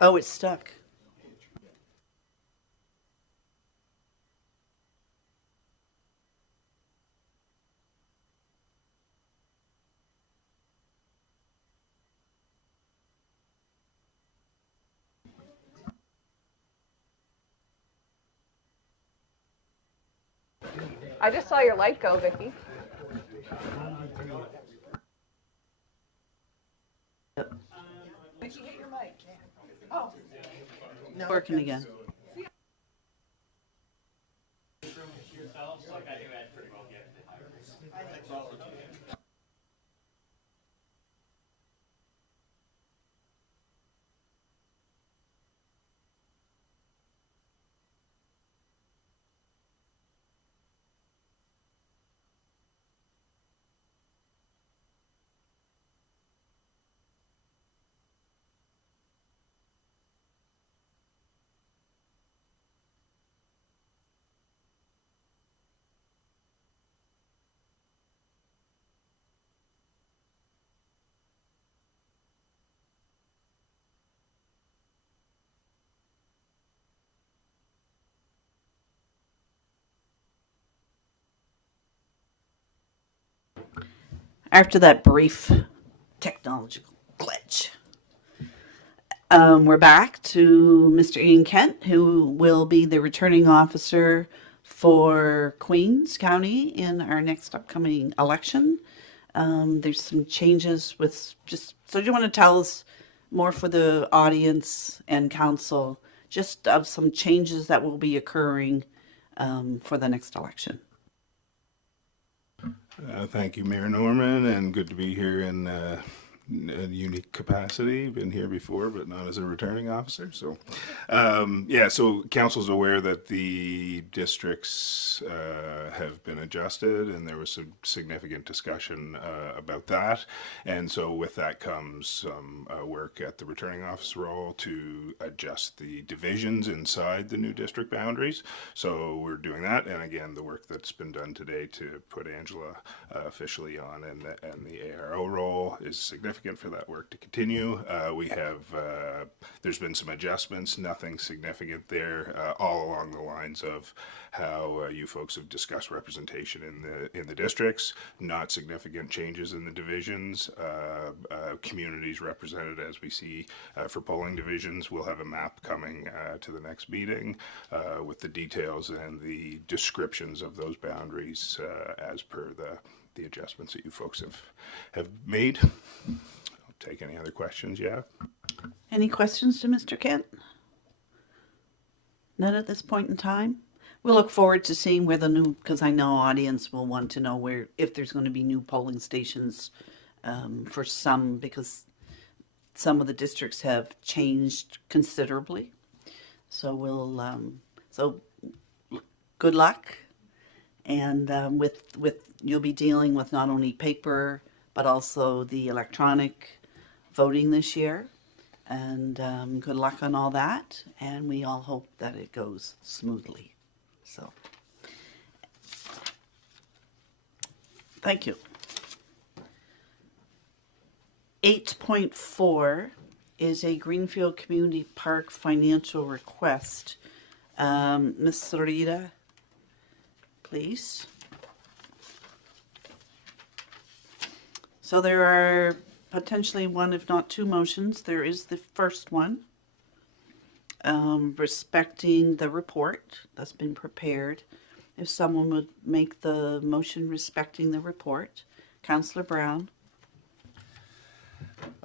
Oh, it's stuck. I just saw your light go, Vicky. Working again. After that brief technological glitch, we're back to Mr. Ian Kent, who will be the returning officer for Queens County in our next upcoming election. There's some changes with so do you want to tell us more for the audience and council, just of some changes that will be occurring for the next election? Thank you, Mayor Norman, and good to be here in a unique capacity. Been here before, but not as a returning officer. So, so council's aware that the districts have been adjusted, and there was some significant discussion about that. And so with that comes some work at the returning officer role to adjust the divisions inside the new district boundaries. So we're doing that, and again, the work that's been done today to put Angela officially on and the ARO role is significant for that work to continue. We have there's been some adjustments, nothing significant there, all along the lines of how you folks have discussed representation in the districts. Not significant changes in the divisions. Communities represented as we see for polling divisions. We'll have a map coming to the next meeting with the details and the descriptions of those boundaries as per the adjustments that you folks have made. I'll take any other questions you have. Any questions to Mr. Kent? None at this point in time? We look forward to seeing where the new, because I know audience will want to know where, if there's going to be new polling stations for some, because some of the districts have changed considerably. So so good luck. And with you'll be dealing with not only paper, but also the electronic voting this year. And good luck on all that. And we all hope that it goes smoothly. So Thank you. 8.4 is a Greenfield Community Park financial request. Ms. Rita, please. So there are potentially one, if not two motions. There is the first one, respecting the report that's been prepared. If someone would make the motion respecting the report. Councillor Brown.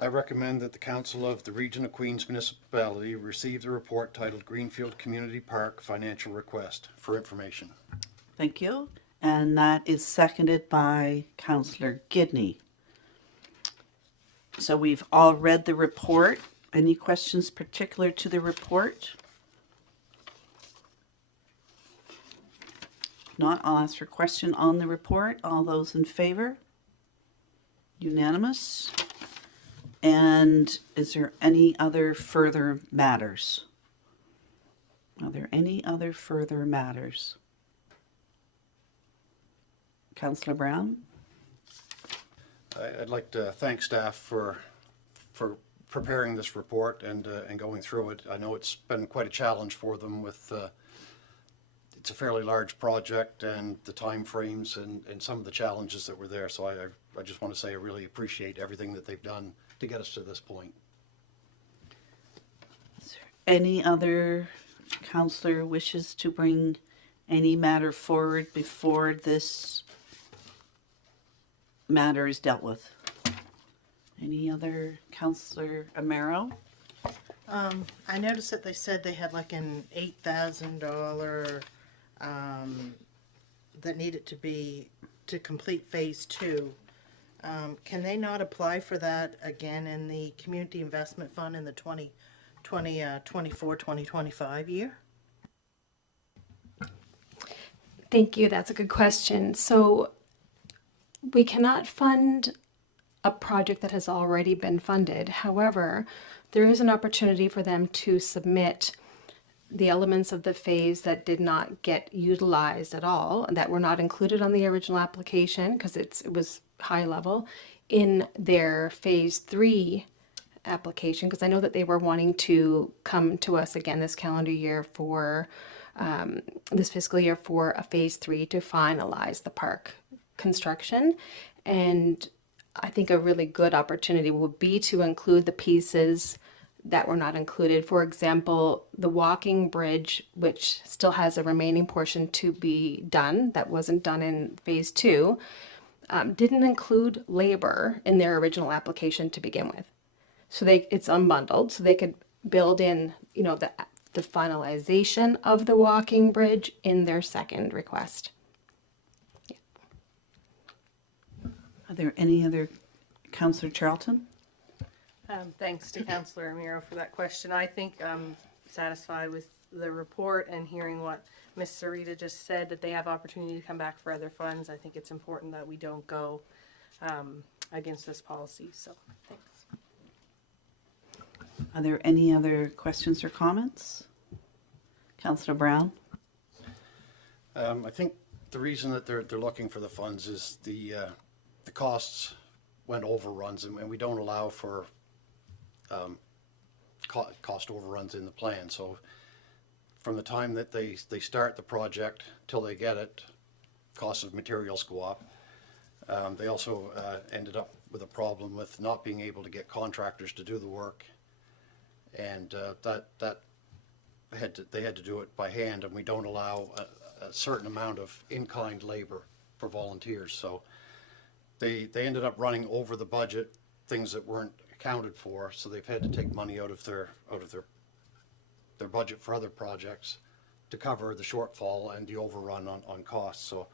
I recommend that the Council of the Region of Queens Municipality receive the report titled Greenfield Community Park Financial Request for information. Thank you. And that is seconded by Councillor Gidney. So we've all read the report. Any questions particular to the report? If not, I'll ask for a question on the report. All those in favor? Unanimous. And is there any other further matters? Are there any other further matters? Councillor Brown? I'd like to thank staff for preparing this report and going through it. I know it's been quite a challenge for them with it's a fairly large project and the time frames and some of the challenges that were there. So I just want to say I really appreciate everything that they've done to get us to this point. Is there any other councillor wishes to bring any matter forward before this matter is dealt with? Any other? Councillor Amaro? I noticed that they said they had like an $8,000 that needed to be to complete phase 2. Can they not apply for that again in the Community Investment Fund in the 2024-2025 year? Thank you. That's a good question. So we cannot fund a project that has already been funded. However, there is an opportunity for them to submit the elements of the phase that did not get utilized at all, that were not included on the original application because it was high level, in their phase 3 application, because I know that they were wanting to come to us again this calendar year for this fiscal year for a phase 3 to finalize the park construction. And I think a really good opportunity would be to include the pieces that were not included. For example, the walking bridge, which still has a remaining portion to be done, that wasn't done in phase 2, didn't include labor in their original application to begin with. So it's unbundled, so they could build in, the finalization of the walking bridge in their second request. Are there any other? Councillor Charlton? Thanks to Councillor Amiro for that question. I think I'm satisfied with the report and hearing what Ms. Sarita just said, that they have opportunity to come back for other funds. I think it's important that we don't go against this policy. So thanks. Are there any other questions or comments? Councillor Brown? I think the reason that they're looking for the funds is the costs went overruns, and we don't allow for cost overruns in the plan. So from the time that they start the project till they get it, costs of materials go up. They also ended up with a problem with not being able to get contractors to do the work, and they had to do it by hand, and we don't allow a certain amount of in-kind labor for volunteers. So they ended up running over the budget, things that weren't accounted for, so they've had to take money out of their budget for other projects to cover the shortfall and the overrun on costs. So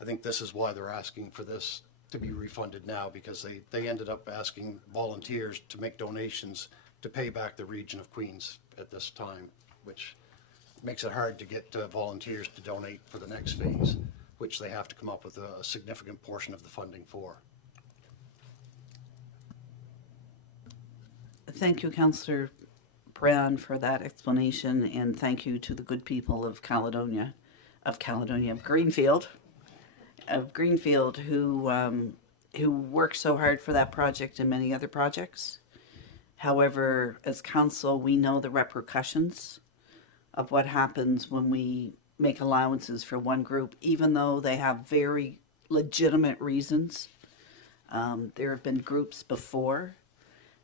I think this is why they're asking for this to be refunded now, because they ended up asking volunteers to make donations to pay back the region of Queens at this time, which makes it hard to get volunteers to donate for the next phase, which they have to come up with a significant portion of the funding for. Thank you, Councillor Brown, for that explanation, and thank you to the good people of Greenfield. of Greenfield who worked so hard for that project and many other projects. However, as council, we know the repercussions of what happens when we make allowances for one group, even though they have very legitimate reasons. There have been groups before,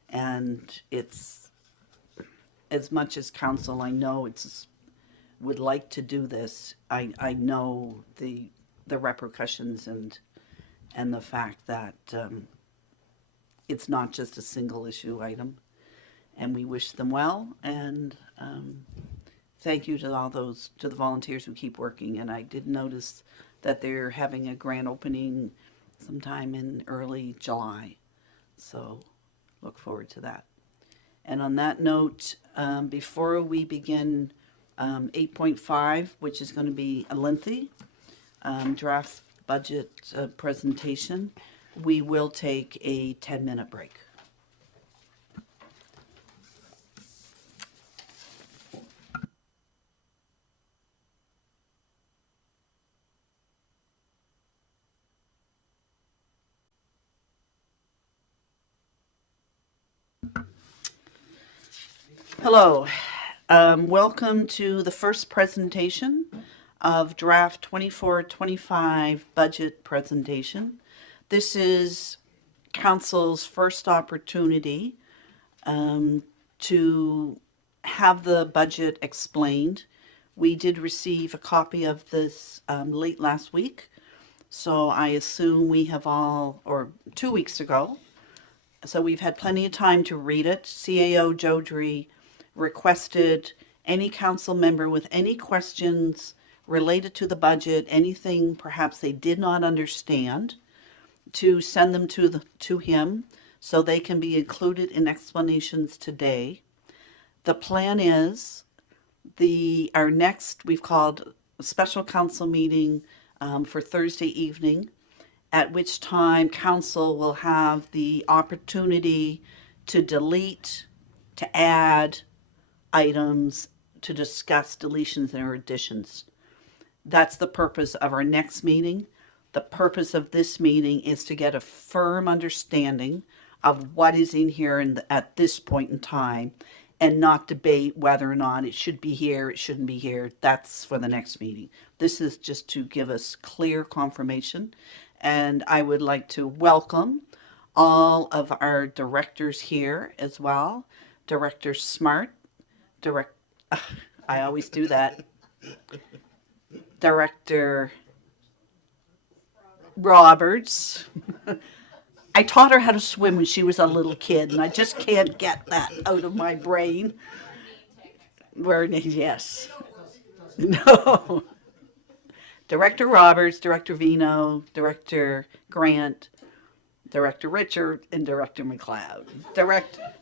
and it's, as much as council, I know would like to do this. I know the repercussions and the fact that it's not just a single issue item, and we wish them well, and thank you to the volunteers who keep working. And I did notice that they're having a grand opening sometime in early July, so look forward to that. And on that note, before we begin 8.5, which is going to be a lengthy draft budget presentation, we will take a 10-minute break. Hello, welcome to the first presentation of draft 24-25 budget presentation. This is council's first opportunity to have the budget explained. We did receive a copy of this late last week, so I assume we have all, or 2 weeks ago, so we've had plenty of time to read it. CAO Jodry requested any council member with any questions related to the budget, anything perhaps they did not understand, to send them to him so they can be included in explanations today. The plan is our next, we've called a special council meeting for Thursday evening, at which time council will have the opportunity to delete, to add items, to discuss deletions or additions. That's the purpose of our next meeting. The purpose of this meeting is to get a firm understanding of what is in here at this point in time, and not debate whether or not it should be here, it shouldn't be here. That's for the next meeting. This is just to give us clear confirmation. And I would like to welcome all of our directors here as well. Director Smart, I always do that. Director Roberts. I taught her how to swim when she was a little kid, and I just can't get that out of my brain. Yes. No. Director Roberts, Director Vino, Director Grant, Director Richard, and Director McLeod.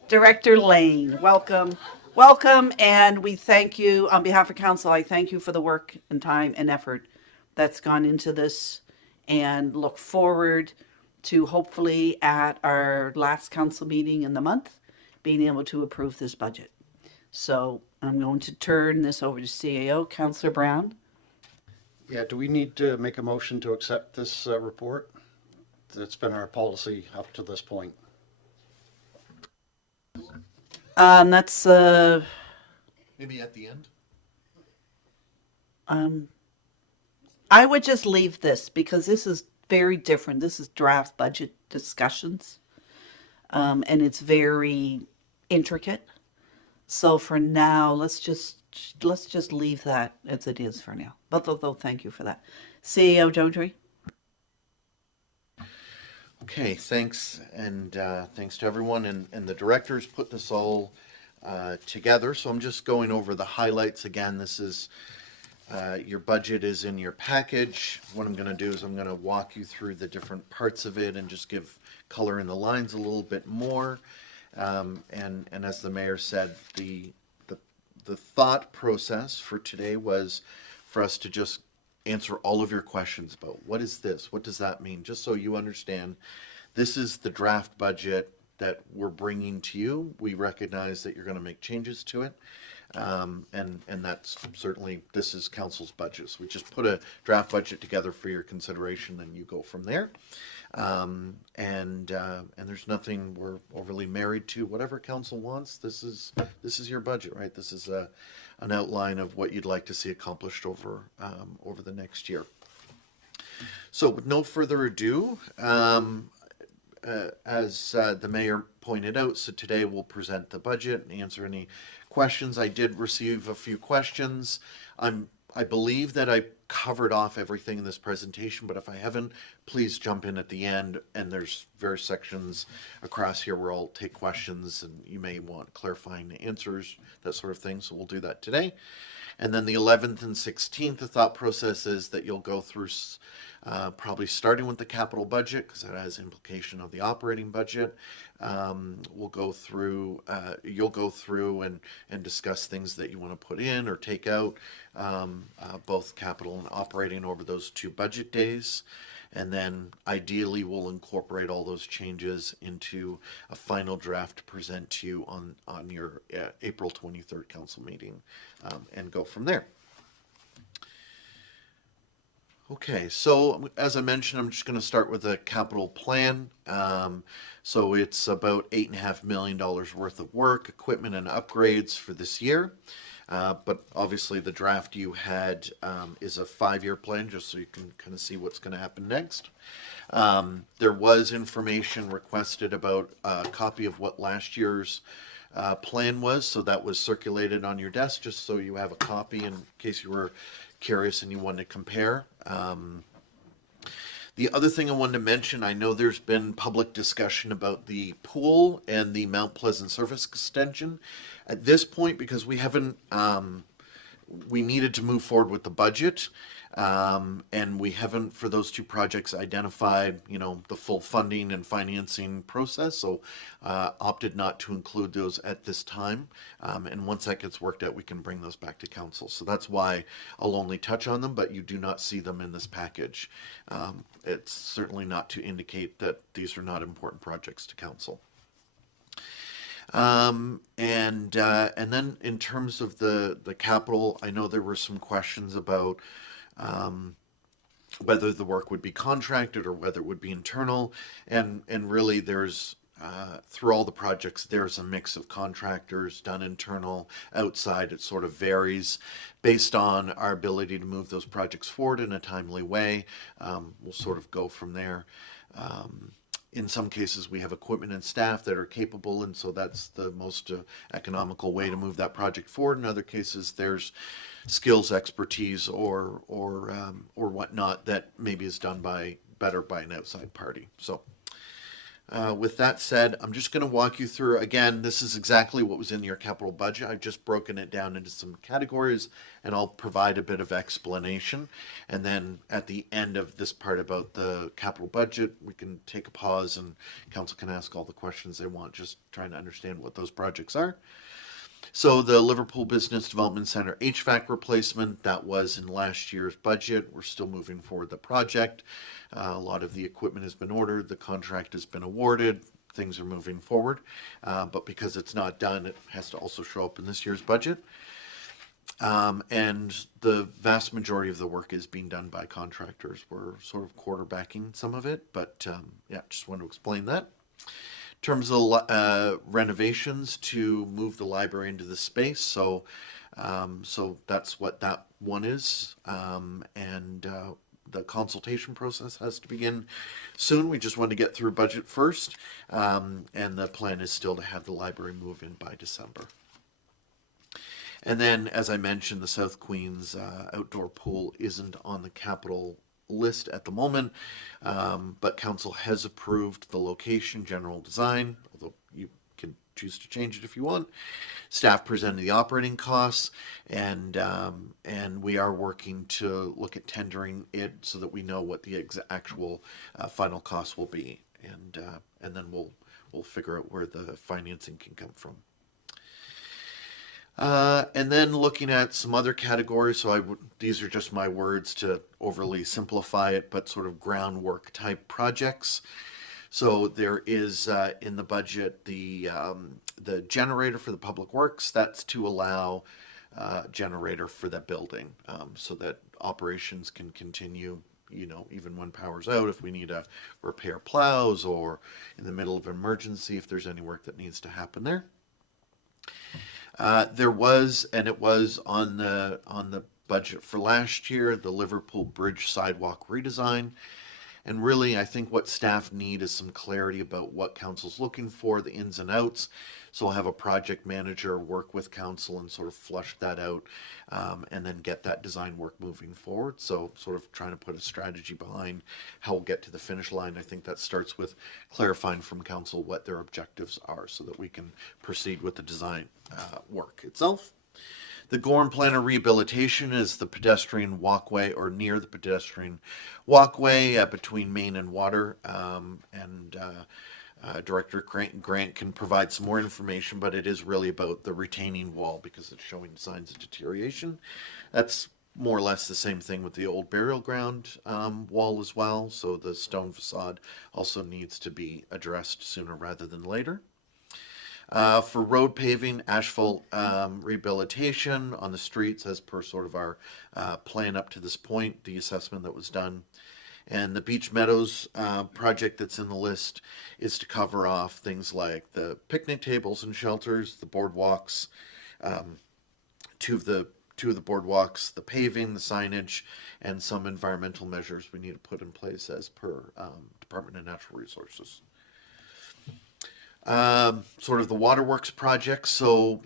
Director Lane, welcome. Welcome, and we thank you, on behalf of council, I thank you for the work and time and effort that's gone into this, and look forward to hopefully at our last council meeting in the month, being able to approve this budget. So I'm going to turn this over to CAO, Councillor Brown. Yeah, do we need to make a motion to accept this report? That's been our policy up to this point. That's Maybe at the end? I would just leave this because this is very different. This is draft budget discussions, and it's very intricate. So for now, let's just leave that as it is for now. But though, thank you for that. CEO Jodry. Okay, thanks, and thanks to everyone, and the directors put this all together. So I'm just going over the highlights again. This is your budget is in your package. What I'm going to do is I'm going to walk you through the different parts of it and just give color in the lines a little bit more. And as the mayor said, the thought process for today was for us to just answer all of your questions about what is this, what does that mean, just so you understand. This is the draft budget that we're bringing to you. We recognize that you're going to make changes to it. And that's certainly, this is council's budget. So we just put a draft budget together for your consideration, and you go from there. And there's nothing we're overly married to. Whatever council wants, this is your budget, right? This is an outline of what you'd like to see accomplished over the next year. So with no further ado, as the mayor pointed out, so today we'll present the budget and answer any questions. I did receive a few questions. I believe that I covered off everything in this presentation, but if I haven't, please jump in at the end, and there's various sections across here where I'll take questions and you may want clarifying answers, that sort of thing, so we'll do that today. And then the 11th and 16th, the thought process is that you'll go through probably starting with the capital budget, because that has implication of the operating budget. We'll go through, you'll go through and discuss things that you want to put in or take out, both capital and operating over those 2 budget days. And then ideally we'll incorporate all those changes into a final draft to present to you on your April 23rd council meeting, and go from there. Okay, so as I mentioned, I'm just going to start with a capital plan. So it's about $8.5 million worth of work, equipment, and upgrades for this year. But obviously the draft you had is a 5-year plan, just so you can kind of see what's going to happen next. There was information requested about a copy of what last year's plan was, so that was circulated on your desk, just so you have a copy in case you were curious and you wanted to compare. The other thing I wanted to mention, I know there's been public discussion about the pool and the Mount Pleasant service extension. At this point, because we haven't, we needed to move forward with the budget, and we haven't, for those 2 projects, identified, the full funding and financing process, so opted not to include those at this time. And once that gets worked out, we can bring those back to council. So that's why I'll only touch on them, but you do not see them in this package. It's certainly not to indicate that these are not important projects to council. And then in terms of the capital, I know there were some questions about whether the work would be contracted or whether it would be internal, and really there's through all the projects there's a mix of contractors, done internal, outside. It sort of varies based on our ability to move those projects forward in a timely way. We'll sort of go from there. In some cases, we have equipment and staff that are capable, and so that's the most economical way to move that project forward. In other cases, there's skills, expertise, or whatnot that maybe is done better by an outside party. So, with that said, I'm just going to walk you through, again, this is exactly what was in your capital budget. I've just broken it down into some categories, and I'll provide a bit of explanation. And then at the end of this part about the capital budget, we can take a pause and council can ask all the questions they want, just trying to understand what those projects are. So the Liverpool Business Development Center HVAC replacement, that was in last year's budget. We're still moving forward the project. A lot of the equipment has been ordered. The contract has been awarded. Things are moving forward. But because it's not done, it has to also show up in this year's budget. And the vast majority of the work is being done by contractors. We're sort of quarterbacking some of it, but yeah, just want to explain that. In terms of renovations to move the library into the space, so that's what that one is, and the consultation process has to begin soon. We just want to get through budget first, and the plan is still to have the library move in by December. And then, as I mentioned, the South Queens outdoor pool isn't on the capital list at the moment, but council has approved the location, general design, although you can choose to change it if you want. Staff presented the operating costs, and we are working to look at tendering it so that we know what the actual final cost will be, and then we'll figure out where the financing can come from. And then looking at some other categories, so these are just my words to overly simplify it, but sort of groundwork type projects. So there is in the budget the generator for the public works. That's to allow generator for that building, so that operations can continue. You know, even when power's out, if we need to repair plows or in the middle of an emergency, if there's any work that needs to happen there. There was, and it was on the budget for last year, the Liverpool Bridge sidewalk redesign. And really, I think what staff need is some clarity about what council's looking for, the ins and outs. So I'll have a project manager work with council and sort of flush that out, and then get that design work moving forward. So sort of trying to put a strategy behind how we'll get to the finish line. I think that starts with clarifying from council what their objectives are so that we can proceed with the design work itself. The Gorham Planner Rehabilitation is the pedestrian walkway, or near the pedestrian walkway between Main and Water. Director Grant can provide some more information, but it is really about the retaining wall because it's showing signs of deterioration. That's more or less the same thing with the old burial ground wall as well. So the stone facade also needs to be addressed sooner rather than later. For road paving, asphalt rehabilitation on the streets as per sort of our plan up to this point, the assessment that was done. And the Beach Meadows project that's in the list is to cover off things like the picnic tables and shelters, the boardwalks, two of the boardwalks, the paving, the signage, and some environmental measures we need to put in place as per Department of Natural Resources. Sort of the waterworks project. So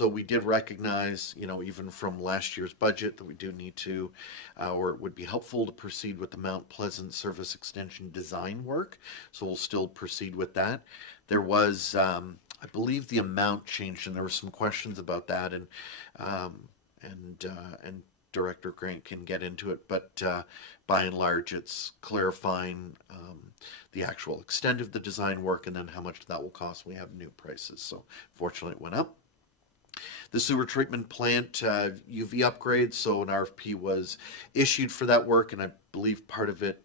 we did recognize, you know, even from last year's budget, that we do need to, or it would be helpful to proceed with the Mount Pleasant Service Extension design work. So we'll still proceed with that. There was, I believe, the amount changed, and there were some questions about that, and Director Grant can get into it, but by and large, it's clarifying the actual extent of the design work and then how much that will cost. We have new prices, so fortunately it went up. The sewer treatment plant UV upgrades, so an RFP was issued for that work, and I believe part of it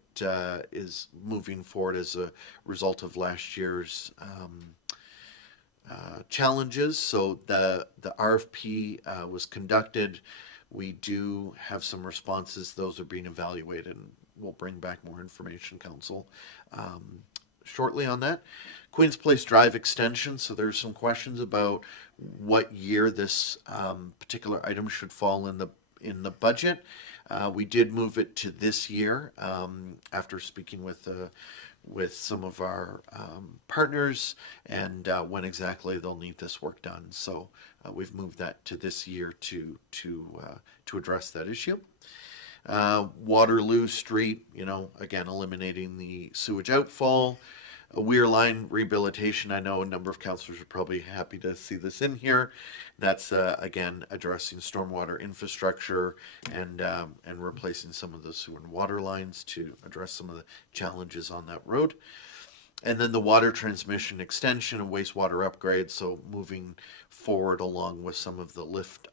is moving forward as a result of last year's challenges. So the RFP was conducted. We do have some responses. Those are being evaluated, and we'll bring back more information, council, shortly on that. Queen's Place Drive extension. So there's some questions about what year this particular item should fall in the budget. We did move it to this year after speaking with some of our partners and when exactly they'll need this work done. So we've moved that to this year to address that issue. Waterloo Street, you know, again, eliminating the sewage outfall. A weir line rehabilitation. I know a number of councillors are probably happy to see this in here. That's again addressing stormwater infrastructure and replacing some of the sewer and water lines to address some of the challenges on that road. And then the water transmission extension and wastewater upgrades. So moving forward along with some of the lift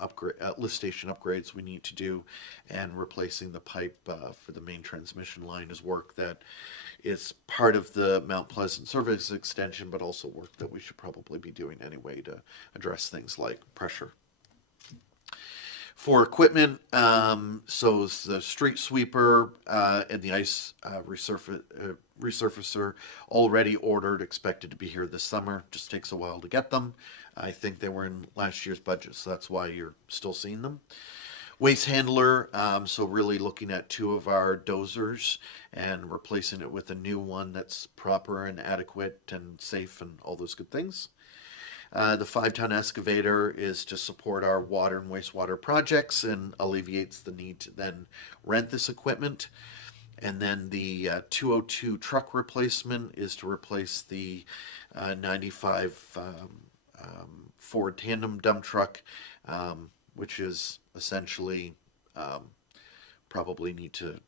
station upgrades we need to do, and replacing the pipe for the main transmission line is work that is part of the Mount Pleasant Service extension, but also work that we should probably be doing anyway to address things like pressure. For equipment, so the street sweeper and the ice resurfacer already ordered, expected to be here this summer. Just takes a while to get them. I think they were in last year's budget, so that's why you're still seeing them. Waste handler, so really looking at two of our dozers and replacing it with a new one that's proper and adequate and safe and all those good things. The 5-ton excavator is to support our water and wastewater projects and alleviates the need to then rent this equipment. And then the 202 truck replacement is to replace the 95 Ford tandem dump truck, which is essentially probably need to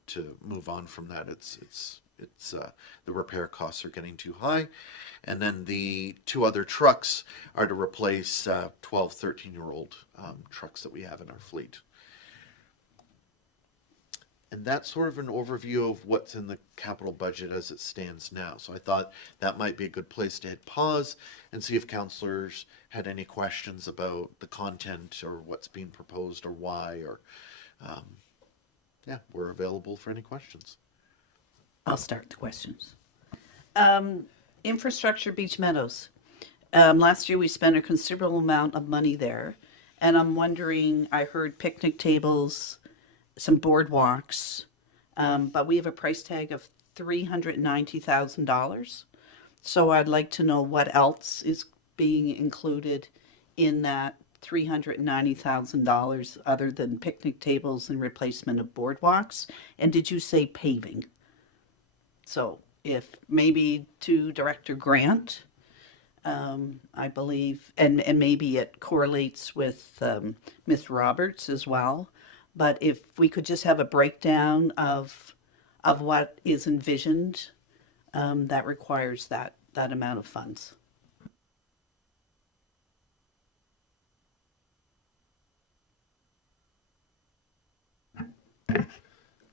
move on from that. It's the repair costs are getting too high. And then the two other trucks are to replace 12, 13-year-old trucks that we have in our fleet. And that's sort of an overview of what's in the capital budget as it stands now. So I thought that might be a good place to hit pause and see if councillors had any questions about the content or what's being proposed or why, or yeah, we're available for any questions. I'll start the questions. Infrastructure, Beach Meadows. Last year we spent a considerable amount of money there, and I'm wondering, I heard picnic tables, some boardwalks, but we have a price tag of $390,000. So I'd like to know what else is being included in that $390,000 other than picnic tables and replacement of boardwalks. And did you say paving? So if maybe to Director Grant, I believe, and maybe it correlates with Ms. Roberts as well. But if we could just have a breakdown of what is envisioned, that requires that amount of funds.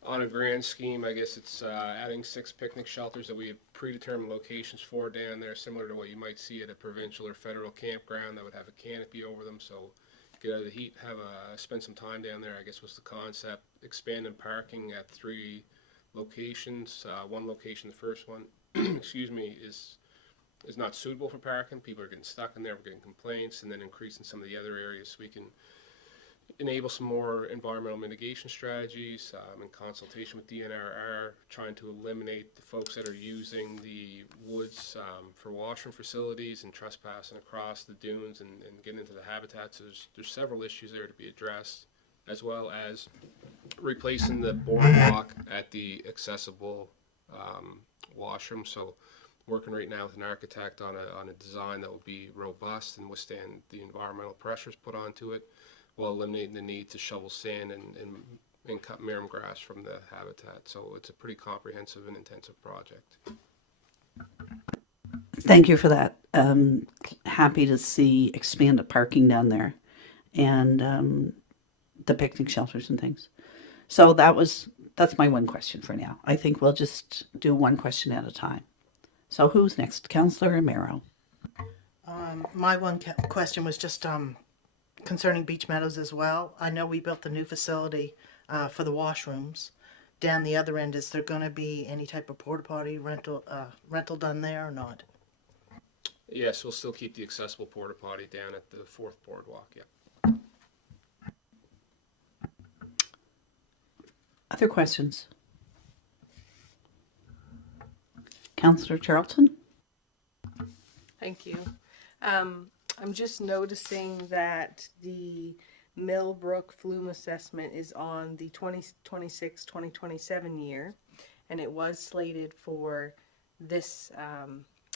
On a grand scheme, I guess it's adding 6 picnic shelters that we have predetermined locations for down there, similar to what you might see at a provincial or federal campground that would have a canopy over them. So get out of the heat, spend some time down there, I guess was the concept. Expanding parking at 3 locations. One location, the first one, excuse me, is not suitable for parking. People are getting stuck in there, we're getting complaints, and then increasing some of the other areas so we can enable some more environmental mitigation strategies in consultation with DNRR, trying to eliminate the folks that are using the woods for washroom facilities and trespassing across the dunes and getting into the habitats. There's several issues there to be addressed, as well as replacing the boardwalk at the accessible washroom. So working right now with an architect on a design that will be robust and withstand the environmental pressures put onto it, while eliminating the need to shovel sand and cut Miram grass from the habitat. So it's a pretty comprehensive and intensive project. Thank you for that. Happy to see expanded parking down there and the picnic shelters and things. So that's my one question for now. I think we'll just do one question at a time. So who's next? Councillor Romero. My one question was just concerning Beach Meadows as well. I know we built the new facility for the washrooms. Down the other end, is there going to be any type of porta potty rental done there or not? Yes, we'll still keep the accessible porta potty down at the 4th boardwalk. Yeah. Other questions? Councillor Charlton? Thank you. I'm just noticing that the Millbrook flume assessment is on the 2026-2027 year, and it was slated for this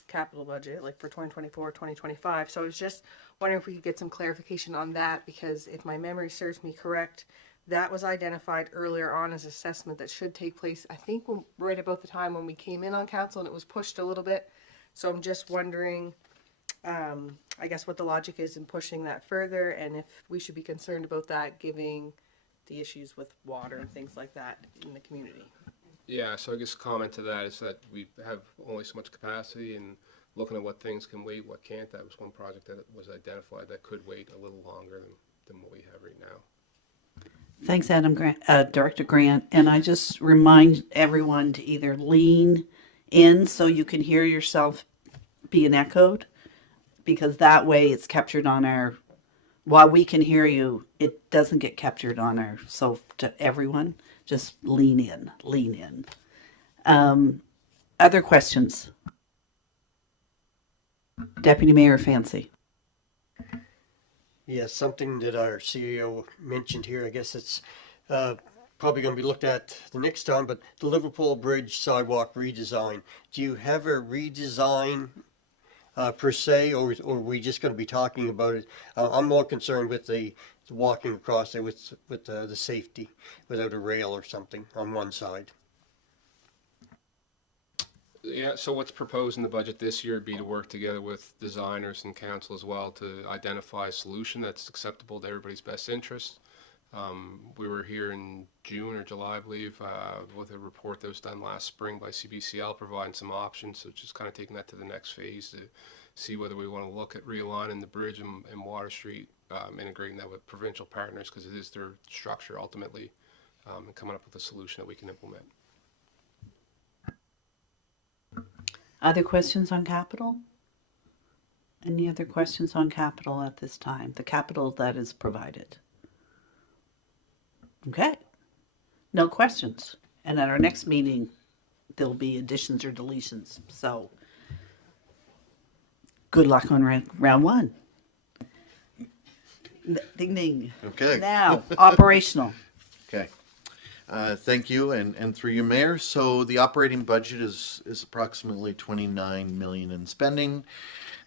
capital budget, like for 2024-2025. So I was just wondering if we could get some clarification on that, because if my memory serves me correct, that was identified earlier on as assessment that should take place, I think, right about the time when we came in on council, and it was pushed a little bit. So I'm just wondering, I guess, what the logic is in pushing that further, and if we should be concerned about that, given the issues with water and things like that in the community. Yeah, so I guess comment to that is that we have only so much capacity, and looking at what things can wait, what can't. That was one project that was identified that could wait a little longer than what we have right now. Thanks, Director Grant. And I just remind everyone to either lean in so you can hear yourself being echoed, because that way it's captured on our, while we can hear you, it doesn't get captured on our, so to everyone, just lean in, lean in. Other questions? Deputy Mayor Fancy. Yes, something that our CEO mentioned here, I guess it's probably going to be looked at the next time, but the Liverpool Bridge sidewalk redesign. Do you have a redesign per se, or are we just going to be talking about it? I'm more concerned with the walking across there with the safety without a rail or something on one side. Yeah, so what's proposed in the budget this year would be to work together with designers and council as well to identify a solution that's acceptable to everybody's best interest. We were here in June or July, I believe, with a report that was done last spring by CBCL providing some options. So just kind of taking that to the next phase to see whether we want to look at realigning the bridge and Water Street, integrating that with provincial partners because it is their structure ultimately, and coming up with a solution that we can implement. Other questions on capital? Any other questions on capital at this time? The capital that is provided. Okay. No questions. And at our next meeting, there'll be additions or deletions. So good luck on round one. Ding, ding. Okay. Now, operational. Okay. Thank you, and through you, Mayor. So the operating budget is approximately 29 million in spending.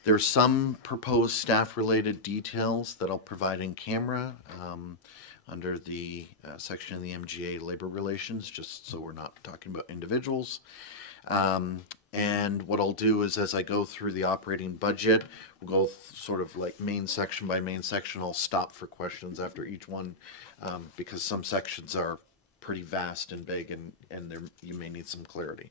There's some proposed staff-related details that I'll provide in camera under the section of the MGA Labor Relations, just so we're not talking about individuals. And what I'll do is, as I go through the operating budget, we'll go sort of like main section by main section. I'll stop for questions after each one because some sections are pretty vast and big, and there you may need some clarity.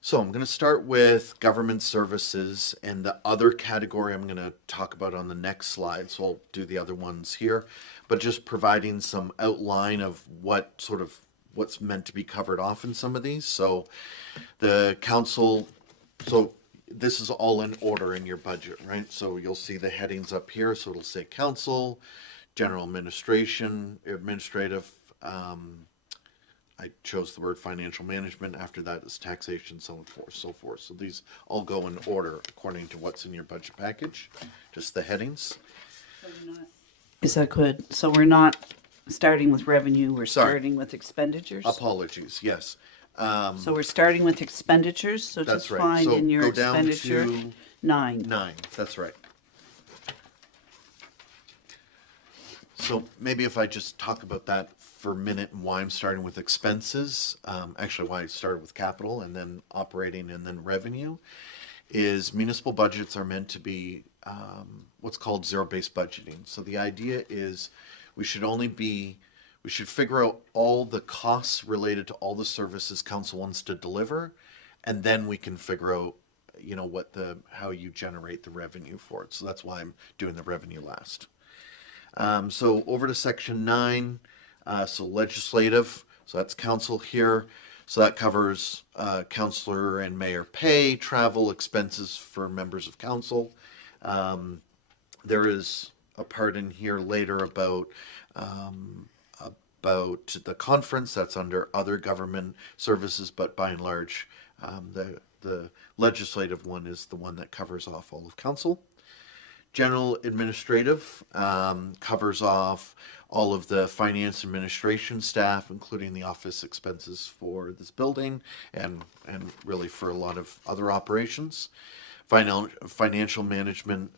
So I'm going to start with government services, and the other category I'm going to talk about on the next slide. So I'll do the other ones here, but just providing some outline of what's meant to be covered off in some of these. So the council, so this is all in order in your budget, right? So you'll see the headings up here. So it'll say council, general administration, administrative, I chose the word financial management. After that is taxation, so forth. So these all go in order according to what's in your budget package, just the headings. Is that good? So we're not starting with revenue, we're Sorry. starting with expenditures? Apologies, yes. So we're starting with expenditures, so That's just right. find So in your go down expenditure to 9. 9, that's right. So maybe if I just talk about that for a minute and why I'm starting with expenses, actually why I started with capital and then operating and then revenue, is municipal budgets are meant to be what's called zero-based budgeting. So the idea is we should figure out all the costs related to all the services council wants to deliver, and then we can figure out, how you generate the revenue for it. So that's why I'm doing the revenue last. So over to section 9, so legislative, so that's council here. So that covers councillor and mayor pay, travel, expenses for members of council. There is a part in here later about the conference. That's under other government services, but by and large, the legislative one is the one that covers off all of council. General administrative covers off all of the finance administration staff, including the office expenses for this building and really for a lot of other operations. Financial management,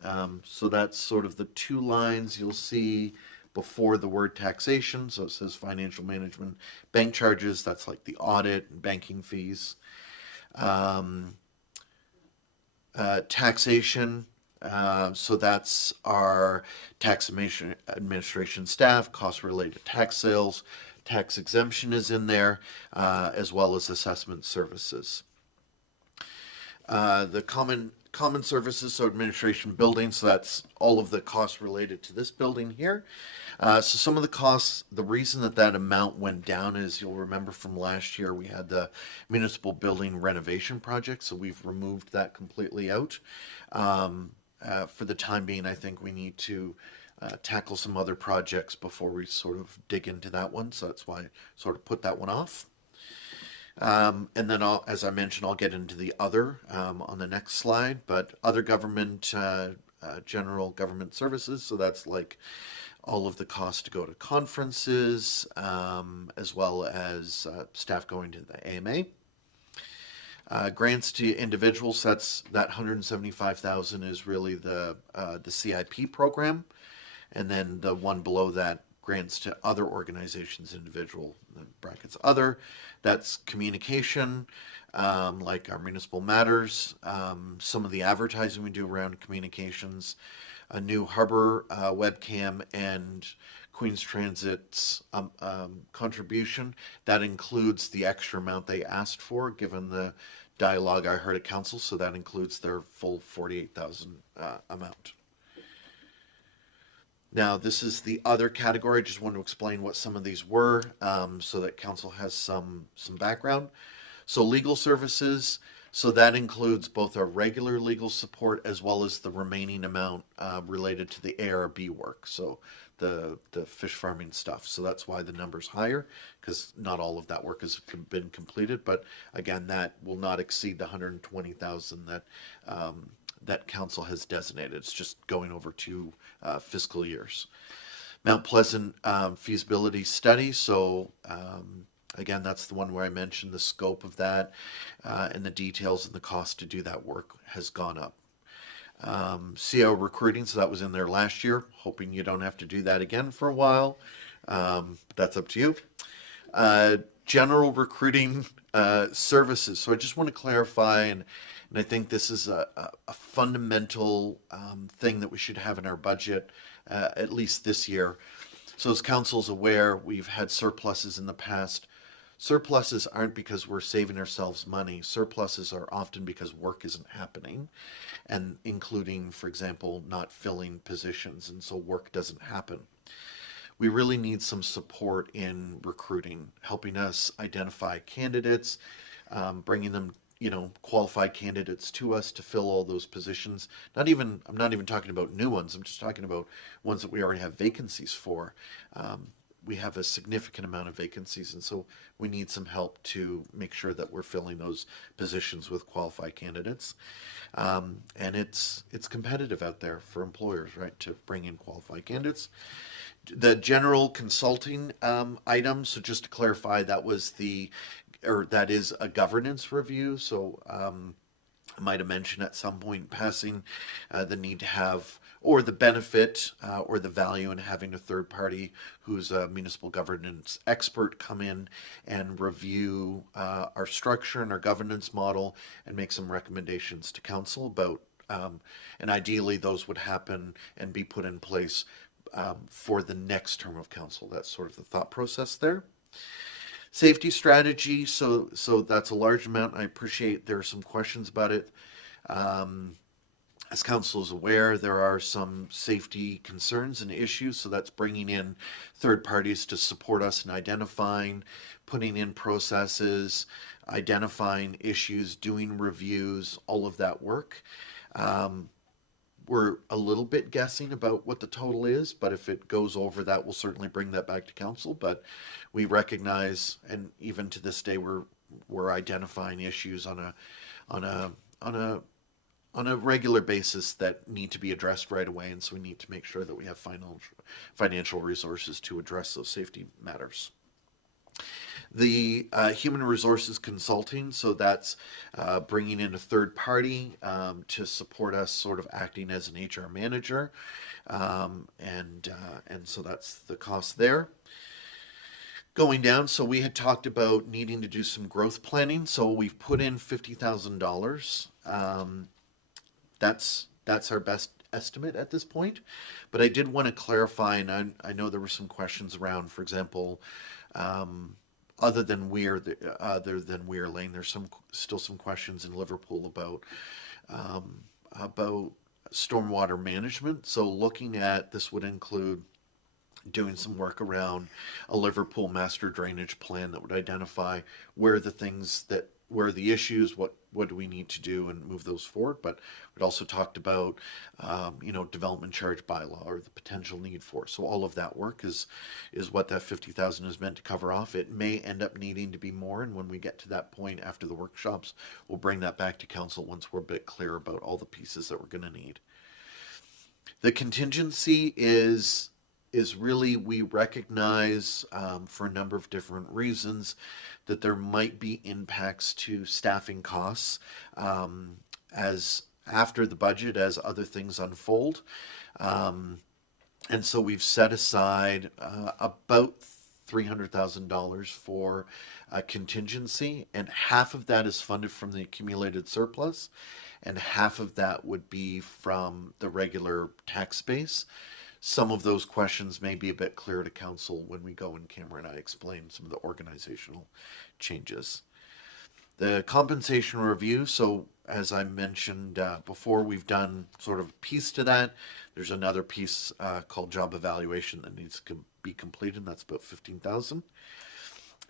so that's sort of the 2 lines you'll see before the word taxation. So it says financial management, bank charges, that's like the audit and banking fees. Taxation, so that's our tax administration staff, costs related to tax sales, tax exemption is in there, as well as assessment services. The common services, so administration building, so that's all of the costs related to this building here. So some of the costs, the reason that amount went down is, you'll remember from last year, we had the municipal building renovation project, so we've removed that completely out. For the time being, I think we need to tackle some other projects before we sort of dig into that one, so that's why I sort of put that one off. And then, as I mentioned, I'll get into the other on the next slide, but other government, general government services, so that's like all of the costs to go to conferences, as well as staff going to the AMA. Grants to individuals, that 175,000 is really the CIP program, and then the one below that, grants to other organizations, individual, the brackets other, that's communication, like our municipal matters, some of the advertising we do around communications, a new harbor webcam, and Queens Transit's contribution. That includes the extra amount they asked for, given the dialogue I heard at council, so that includes their full 48,000 amount. Now, this is the other category. I just want to explain what some of these were, so that council has some background. So legal services, so that includes both our regular legal support as well as the remaining amount related to the ARB work. So the fish farming stuff. So that's why the number's higher, because not all of that work has been completed. But again, that will not exceed the 120,000 that that council has designated. It's just going over 2 fiscal years. Mount Pleasant feasibility study. So again, that's the one where I mentioned the scope of that and the details and the cost to do that work has gone up. CO recruiting, so that was in there last year. Hoping you don't have to do that again for a while. That's up to you. General recruiting services. So I just want to clarify, and I think this is a fundamental thing that we should have in our budget, at least this year. So as council's aware, we've had surpluses in the past. Surpluses aren't because we're saving ourselves money. Surpluses are often because work isn't happening, and including, for example, not filling positions, and so work doesn't happen. We really need some support in recruiting, helping us identify candidates, bringing them, qualified candidates to us to fill all those positions. I'm not even talking about new ones. I'm just talking about ones that we already have vacancies for. We have a significant amount of vacancies, and so we need some help to make sure that we're filling those positions with qualified candidates. And it's competitive out there for employers, right, to bring in qualified candidates. The general consulting item, so just to clarify, that is a governance review. So I might have mentioned at some point in passing the need to have, or the benefit or the value in having a third party who's a municipal governance expert come in and review our structure and our governance model and make some recommendations to council about, and ideally those would happen and be put in place for the next term of council. That's sort of the thought process there. Safety strategy, so that's a large amount. I appreciate there are some questions about it. As council is aware, there are some safety concerns and issues, so that's bringing in third parties to support us in identifying, putting in processes, identifying issues, doing reviews, all of that work. We're a little bit guessing about what the total is, but if it goes over that, we'll certainly bring that back to council. But we recognize, and even to this day, we're identifying issues on a regular basis that need to be addressed right away, and so we need to make sure that we have financial resources to address those safety matters. The human resources consulting, so that's bringing in a third party to support us, sort of acting as an HR manager, and so that's the cost there. Going down, so we had talked about needing to do some growth planning, so we've put in $50,000. That's our best estimate at this point, but I did want to clarify, and I know there were some questions around, for example, other than Weir Lane, there's still some questions in Liverpool about stormwater management. So looking at this would include doing some work around a Liverpool master drainage plan that would identify where the issues, what do we need to do and move those forward. But we'd also talked about, development charge bylaw or the potential need for. So all of that work is what that 50,000 is meant to cover off. It may end up needing to be more. And when we get to that point after the workshops, we'll bring that back to council once we're a bit clear about all the pieces that we're going to need. The contingency is really, we recognize for a number of different reasons that there might be impacts to staffing costs as after the budget, as other things unfold. And so we've set aside about $300,000 for a contingency, and half of that is funded from the accumulated surplus, and half of that would be from the regular tax base. some of those questions may be a bit clearer to council when we go in camera and I explain some of the organizational changes. The compensation review, so as I mentioned before, we've done sort of a piece to that. There's another piece called job evaluation that needs to be completed. That's about 15,000.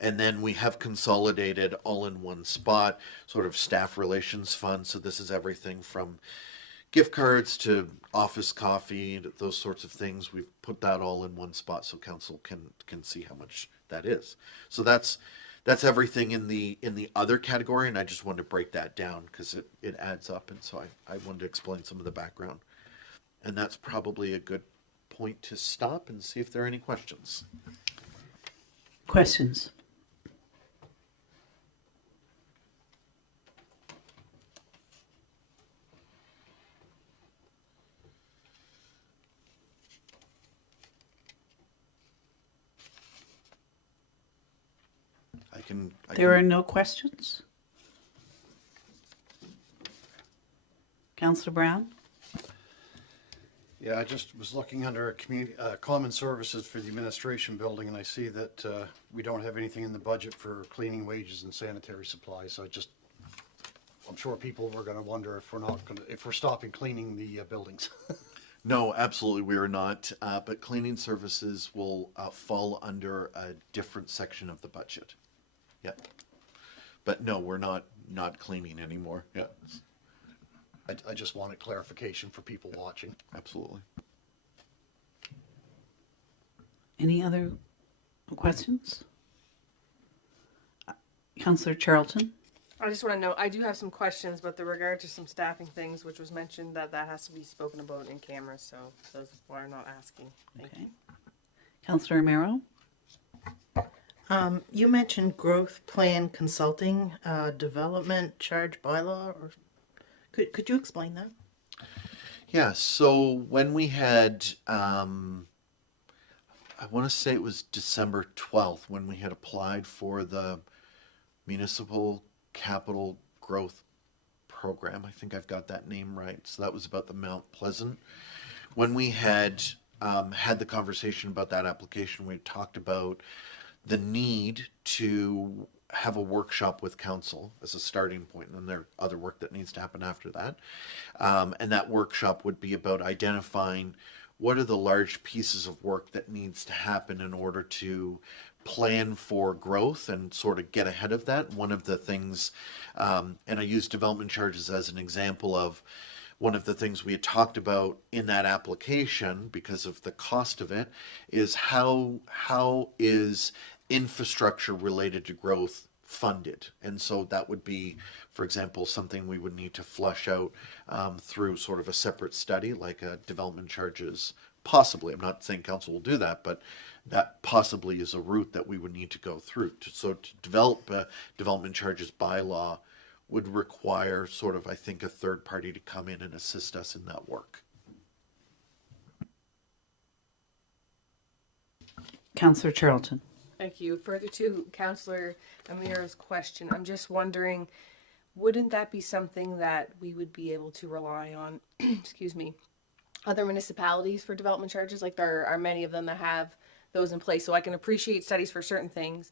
And then we have consolidated all in one spot, sort of staff relations fund. So this is everything from gift cards to office coffee, those sorts of things. We've put that all in one spot so council can see how much that is. So that's everything in the other category, and I just wanted to break that down because it adds up, and so I wanted to explain some of the background. And that's probably a good point to stop and see if there are any questions. Questions? There are no questions? Councillor Brown? Yeah, I just was looking under community, common services for the administration building, and I see that we don't have anything in the budget for cleaning wages and sanitary supplies. So I'm sure people were going to wonder if we're stopping cleaning the buildings. No, absolutely, we are not. But cleaning services will fall under a different section of the budget. Yeah. But no, we're not cleaning anymore. Yeah. I just wanted clarification for people watching. Absolutely. Any other questions? Councillor Charlton? I just want to know, I do have some questions, but with regard to some staffing things, which was mentioned, that has to be spoken about in camera, so those is why I'm not asking. Thank you. Councillor Romero? You mentioned growth plan consulting, development charge bylaw, or could you explain that? Yeah, so when we had, I want to say it was December 12th, when we had applied for the Municipal Capital Growth Program. I think I've got that name right. So that was about the Mount Pleasant. When we had had the conversation about that application, we talked about the need to have a workshop with council as a starting point, and then there are other work that needs to happen after that. And that workshop would be about identifying what are the large pieces of work that needs to happen in order to plan for growth and sort of get ahead of that. One of the things, and I use development charges as an example of one of the things we had talked about in that application because of the cost of it, is how is infrastructure related to growth funded. And so that would be, for example, something we would need to flush out through sort of a separate study, like a development charges, possibly. I'm not saying council will do that, but that possibly is a route that we would need to go through. So to develop a development charges bylaw would require sort of, I think, a third party to come in and assist us in that work. Councillor Charlton? Thank you. Further to Councillor Amir's question, I'm just wondering, wouldn't that be something that we would be able to rely on, excuse me, other municipalities for development charges? Like there are many of them that have those in place. So I can appreciate studies for certain things.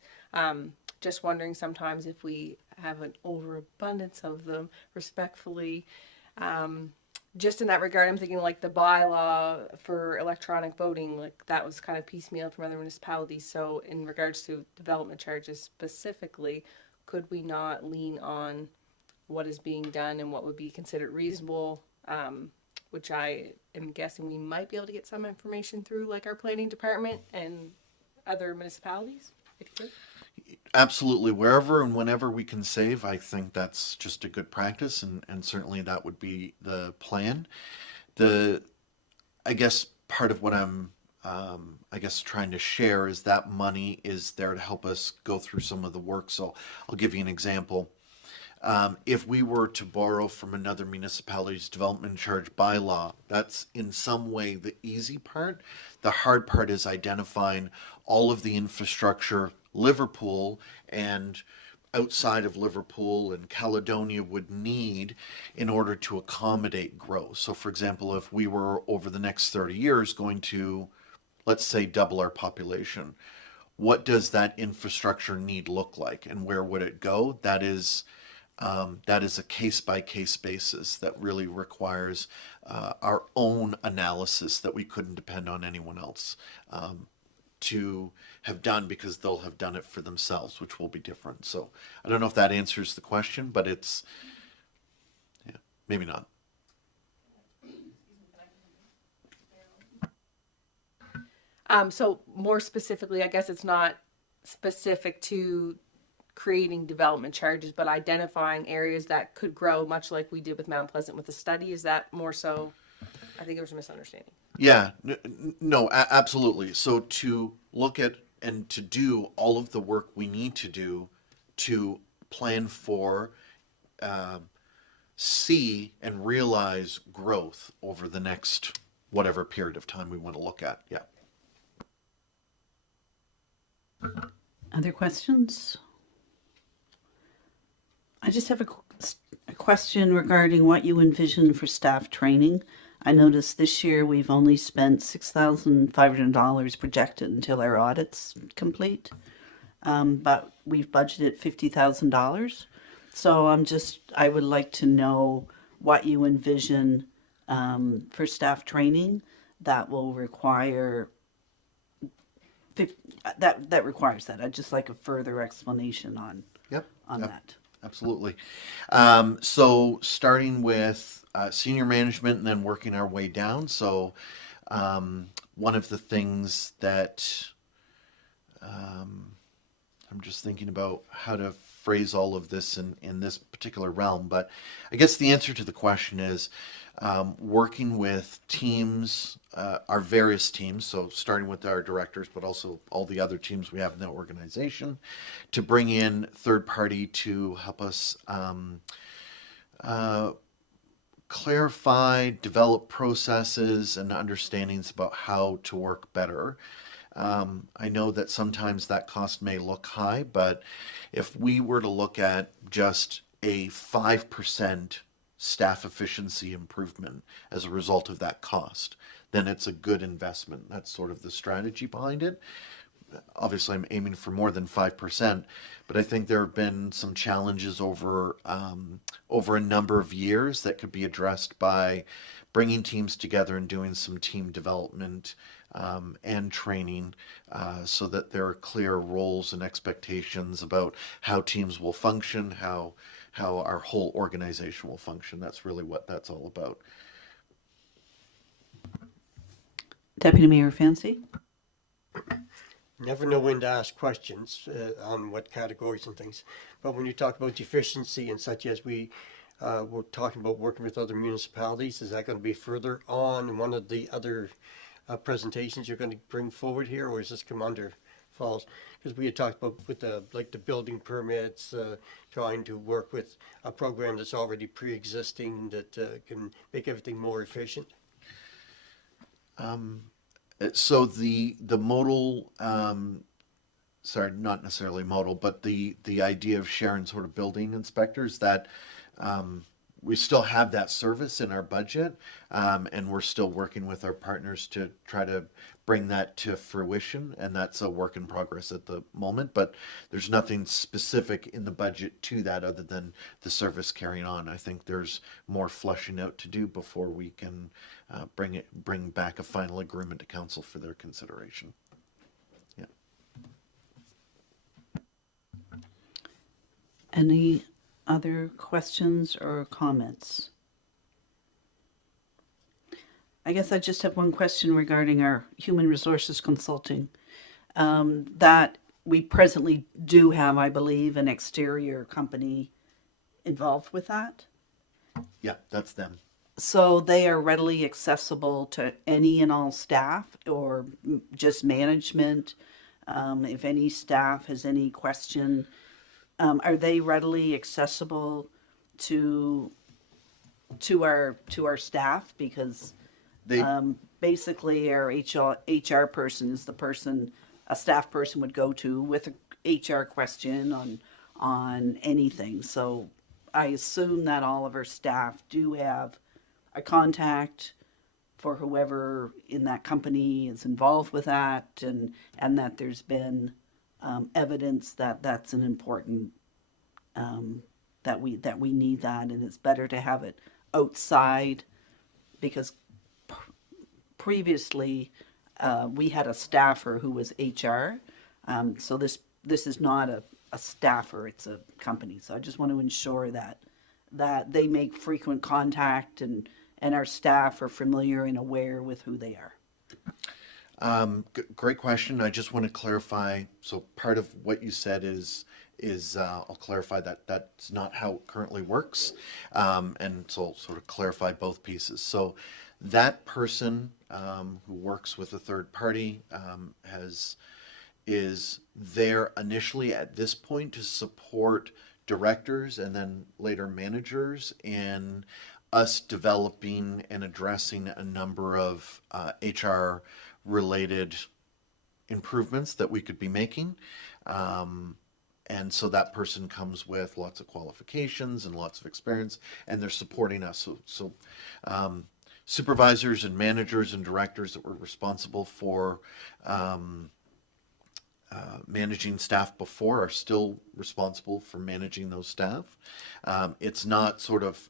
Just wondering sometimes if we have an overabundance of them, respectfully. Just in that regard, I'm thinking like the bylaw for electronic voting, like that was kind of piecemeal from other municipalities. So in regards to development charges specifically, could we not lean on what is being done and what would be considered reasonable, which I am guessing we might be able to get some information through like our planning department and other municipalities, if you could? Absolutely. Wherever and whenever we can save, I think that's just a good practice, and certainly that would be the plan. I guess part of what I'm trying to share is that money is there to help us go through some of the work. So I'll give you an example. If we were to borrow from another municipality's development charge bylaw, that's in some way the easy part. The hard part is identifying all of the infrastructure, Liverpool, and outside of Liverpool and Caledonia would need in order to accommodate growth. So, for example, if we were over the next 30 years going to, let's say, double our population, what does that infrastructure need look like, and where would it go? That is a case by case basis that really requires our own analysis that we couldn't depend on anyone else to have done, because they'll have done it for themselves, which will be different. So I don't know if that answers the question, but it's, yeah, maybe not. So more specifically, I guess it's not specific to creating development charges, but identifying areas that could grow, much like we did with Mount Pleasant with the study. Is that more so? I think there was a misunderstanding. Yeah, no, absolutely. So to look at and to do all of the work we need to do to plan for, see and realize growth over the next whatever period of time we want to look at. Yeah. Other questions? I just have a question regarding what you envision for staff training. I noticed this year we've only spent $6,500 projected until our audit's complete, but we've budgeted $50,000. So I would like to know what you envision for staff training that will require that requires that. I'd just like a further explanation on that. Absolutely. So starting with senior management and then working our way down. So one of the things that I'm just thinking about how to phrase all of this in this particular realm, but I guess the answer to the question is working with teams, our various teams, so starting with our directors, but also all the other teams we have in the organization, to bring in third party to help us clarify, develop processes and understandings about how to work better. I know that sometimes that cost may look high, but if we were to look at just a 5% staff efficiency improvement as a result of that cost, then it's a good investment. That's sort of the strategy behind it. Obviously, I'm aiming for more than 5%, but I think there have been some challenges over a number of years that could be addressed by bringing teams together and doing some team development and training so that there are clear roles and expectations about how teams will function, how our whole organization will function. That's really what that's all about. Deputy Mayor Fancy? Never know when to ask questions on what categories and things. But when you talk about efficiency and such as we're talking about working with other municipalities, is that going to be further on one of the other presentations you're going to bring forward here, or is this come under falls? Because we had talked about with the building permits, trying to work with a program that's already pre-existing that can make everything more efficient. So the modal, sorry, not necessarily modal, but the idea of sharing sort of building inspectors, that we still have that service in our budget, and we're still working with our partners to try to bring that to fruition, and that's a work in progress at the moment, but there's nothing specific in the budget to that other than the service carrying on. I think there's more fleshing out to do before we can bring back a final agreement to council for their consideration. Yeah. Any other questions or comments? I guess I just have one question regarding our human resources consulting. That we presently do have, I believe, an exterior company involved with that. Yeah, that's them. So they are readily accessible to any and all staff, or just management? If any staff has any question, are they readily accessible to our staff? Because basically our HR person is the person a staff person would go to with a HR question on anything. So I assume that all of our staff do have a contact for whoever in that company is involved with that, and that there's been evidence that that's an important that we need that, and it's better to have it outside because previously we had a staffer who was HR, so this is not a staffer, it's a company. So I just want to ensure that they make frequent contact and our staff are familiar and aware with who they are. Great question. I just want to clarify. So part of what you said is I'll clarify that that's not how it currently works, and so I'll sort of clarify both pieces. So that person who works with a third party is there initially at this point to support directors and then later managers in us developing and addressing a number of HR related improvements that we could be making. And so that person comes with lots of qualifications and lots of experience, and they're supporting us. So supervisors and managers and directors that were responsible for managing staff before are still responsible for managing those staff. It's not sort of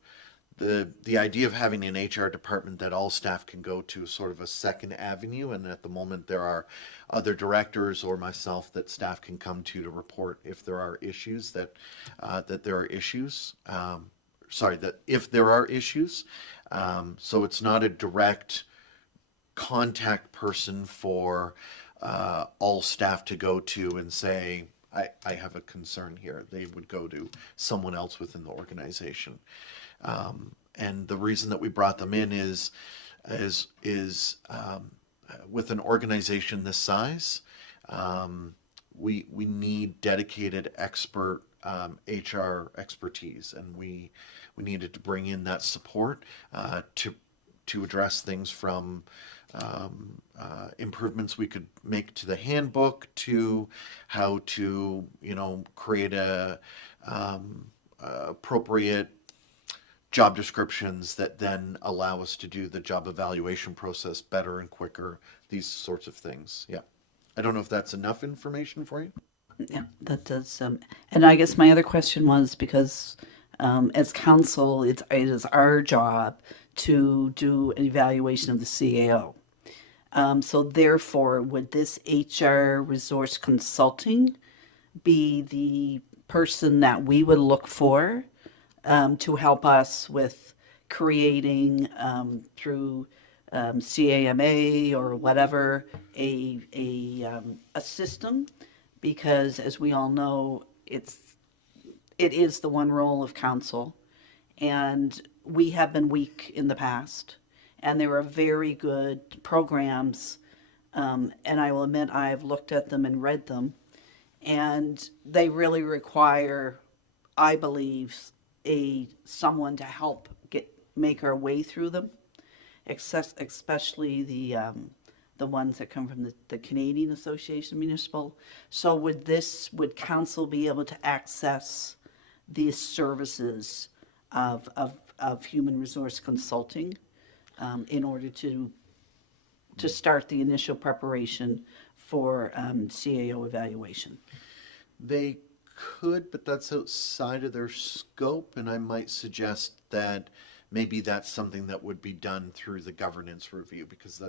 the idea of having an HR department that all staff can go to is sort of a second avenue, and at the moment there are other directors or myself that staff can come to report if there are issues that there are issues. That if there are issues, so it's not a direct contact person for all staff to go to and say, I have a concern here. They would go to someone else within the organization. And the reason that we brought them in is with an organization this size, we need dedicated expert HR expertise, and we needed to bring in that support to address things from improvements we could make to the handbook to how to create appropriate job descriptions that then allow us to do the job evaluation process better and quicker, these sorts of things. Yeah. I don't know if that's enough information for you. Yeah, that does. And I guess my other question was because as council, it is our job to do an evaluation of the CAO. So therefore, would this HR resource consulting be the person that we would look for to help us with creating through CAMA or whatever a system? Because as we all know, it is the one role of council, and we have been weak in the past, and there are very good programs, and I will admit I have looked at them and read them, and they really require, I believe, someone to help make our way through them, especially the ones that come from the Canadian Association of Municipal. So would council be able to access these services of human resource consulting in order to start the initial preparation for CAO evaluation? They could, but that's outside of their scope, and I might suggest that maybe that's something that would be done through the governance review, because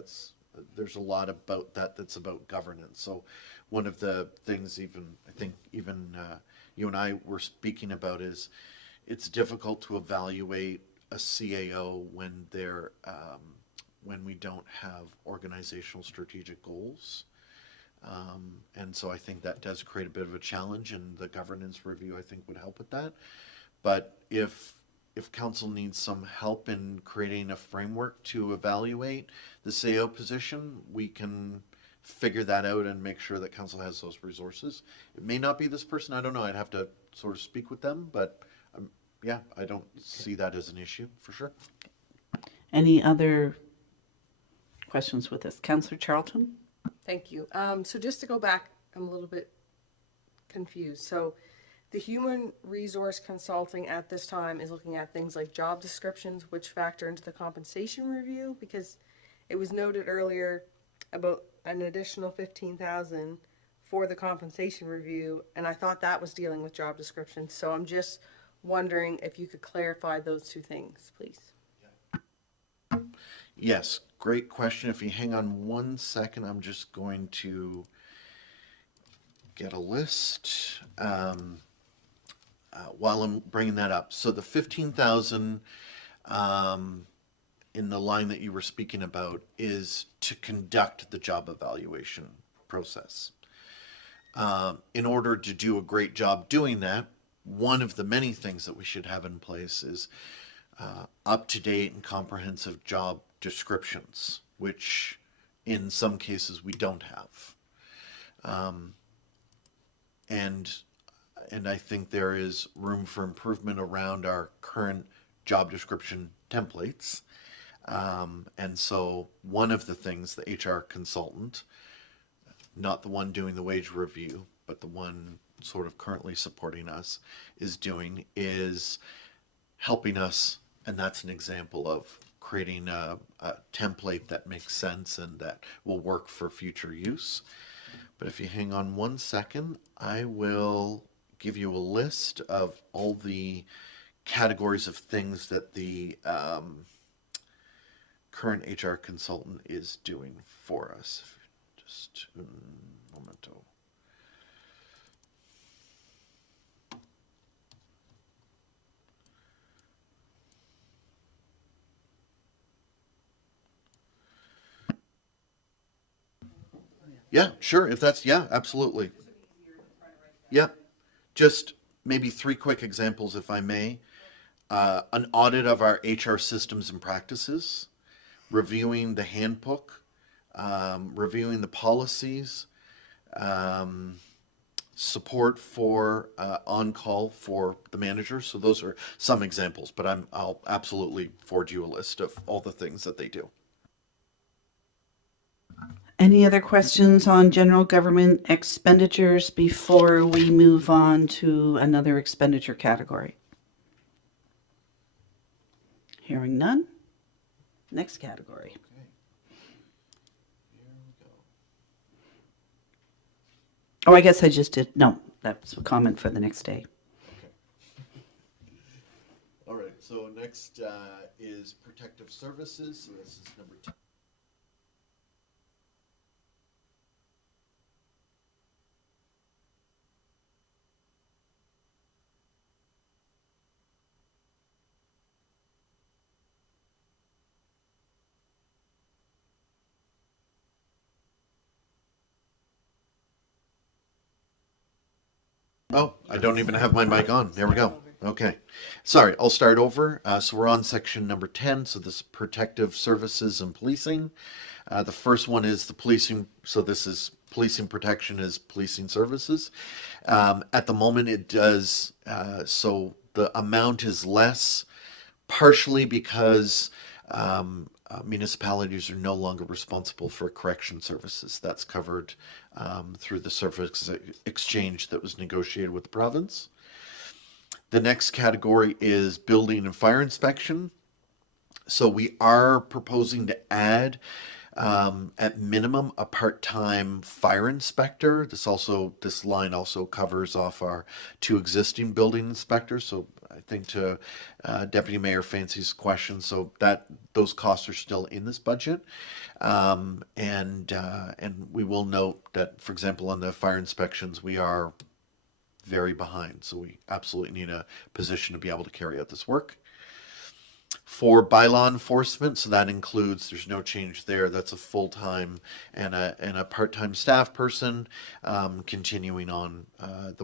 there's a lot about that's about governance. So one of the things I think you and I were speaking about is it's difficult to evaluate a CAO when we don't have organizational strategic goals. And so I think that does create a bit of a challenge, and the governance review I think would help with that. But if council needs some help in creating a framework to evaluate the CAO position, we can figure that out and make sure that council has those resources. It may not be this person, I don't know, I'd have to sort of speak with them, but yeah, I don't see that as an issue for sure. Any other questions with this? Councillor Charlton? Thank you. So just to go back, I'm a little bit confused. So The human resource consulting at this time is looking at things like job descriptions, which factor into the compensation review, because it was noted earlier about an additional 15,000 for the compensation review, and I thought that was dealing with job descriptions. So I'm just wondering if you could clarify those two things, please. Yes, great question. If you hang on 1 second, I'm just going to get a list while I'm bringing that up. So the 15,000 in the line that you were speaking about is to conduct the job evaluation process. In order to do a great job doing that, one of the many things that we should have in place is up-to-date and comprehensive job descriptions, which in some cases we don't have. And I think there is room for improvement around our current job description templates. And so one of the things the HR consultant, not the one doing the wage review, but the one sort of currently supporting us, is doing is helping us, and that's an example of creating a template that makes sense and that will work for future use. But if you hang on 1 second, I will give you a list of all the categories of things that the current HR consultant is doing for us. Just un momento. Yeah, sure. If that's, yeah, absolutely. Yeah. Just maybe 3 quick examples, if I may. An audit of our HR systems and practices, reviewing the handbook, reviewing the policies, support for on-call for the manager. So those are some examples, but I'll absolutely forward you a list of all the things that they do. Any other questions on general government expenditures before we move on to another expenditure category? Hearing none. Next category. Oh, I guess I just did. No, that's a comment for the next day. All right, so next is protective services. So this is number 2. Oh, I don't even have my mic on. There we go. Okay. Sorry, I'll start over. So we're on section number 10. So this is protective services and policing. The first one is the policing. So this is policing protection is policing services. At the moment it does, so the amount is less, partially because municipalities are no longer responsible for correction services. That's covered through the service exchange that was negotiated with the province. The next category is building and fire inspection. So we are proposing to add, at minimum, a part-time fire inspector. This line also covers off our 2 existing building inspectors. So I think to Deputy Mayor Fancy's question, so that those costs are still in this budget, and we will note that, for example, on the fire inspections, we are very behind. So we absolutely need a position to be able to carry out this work. For bylaw enforcement, so that includes, there's no change there. That's a full-time and a part-time staff person, continuing on the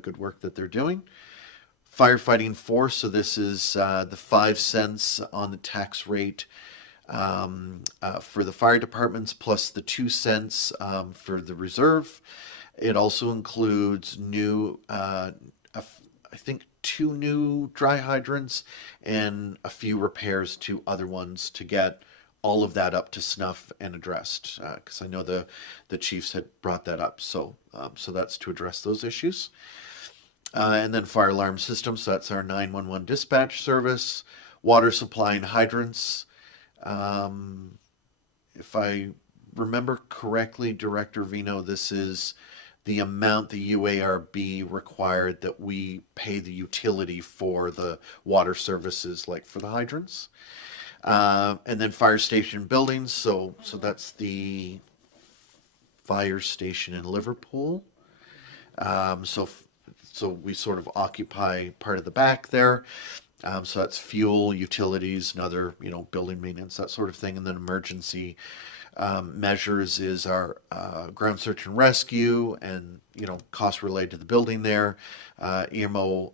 good work that they're doing. Firefighting force, so this is the 5 cents on the tax rate for the fire departments, plus the 2 cents for the reserve. It also includes new, I think 2 new dry hydrants and a few repairs to other ones to get all of that up to snuff and addressed, because I know the chiefs had brought that up. So so that's to address those issues. And then fire alarm systems, so that's our 911 dispatch service, water supply and hydrants. If I remember correctly, Director Vino, this is the amount the UARB required that we pay the utility for the water services, like for the hydrants. And then fire station buildings, so that's the fire station in Liverpool. So we sort of occupy part of the back there. So that's fuel, utilities, and other, building maintenance, that sort of thing. And then emergency measures is our ground search and rescue and, costs related to the building there, EMO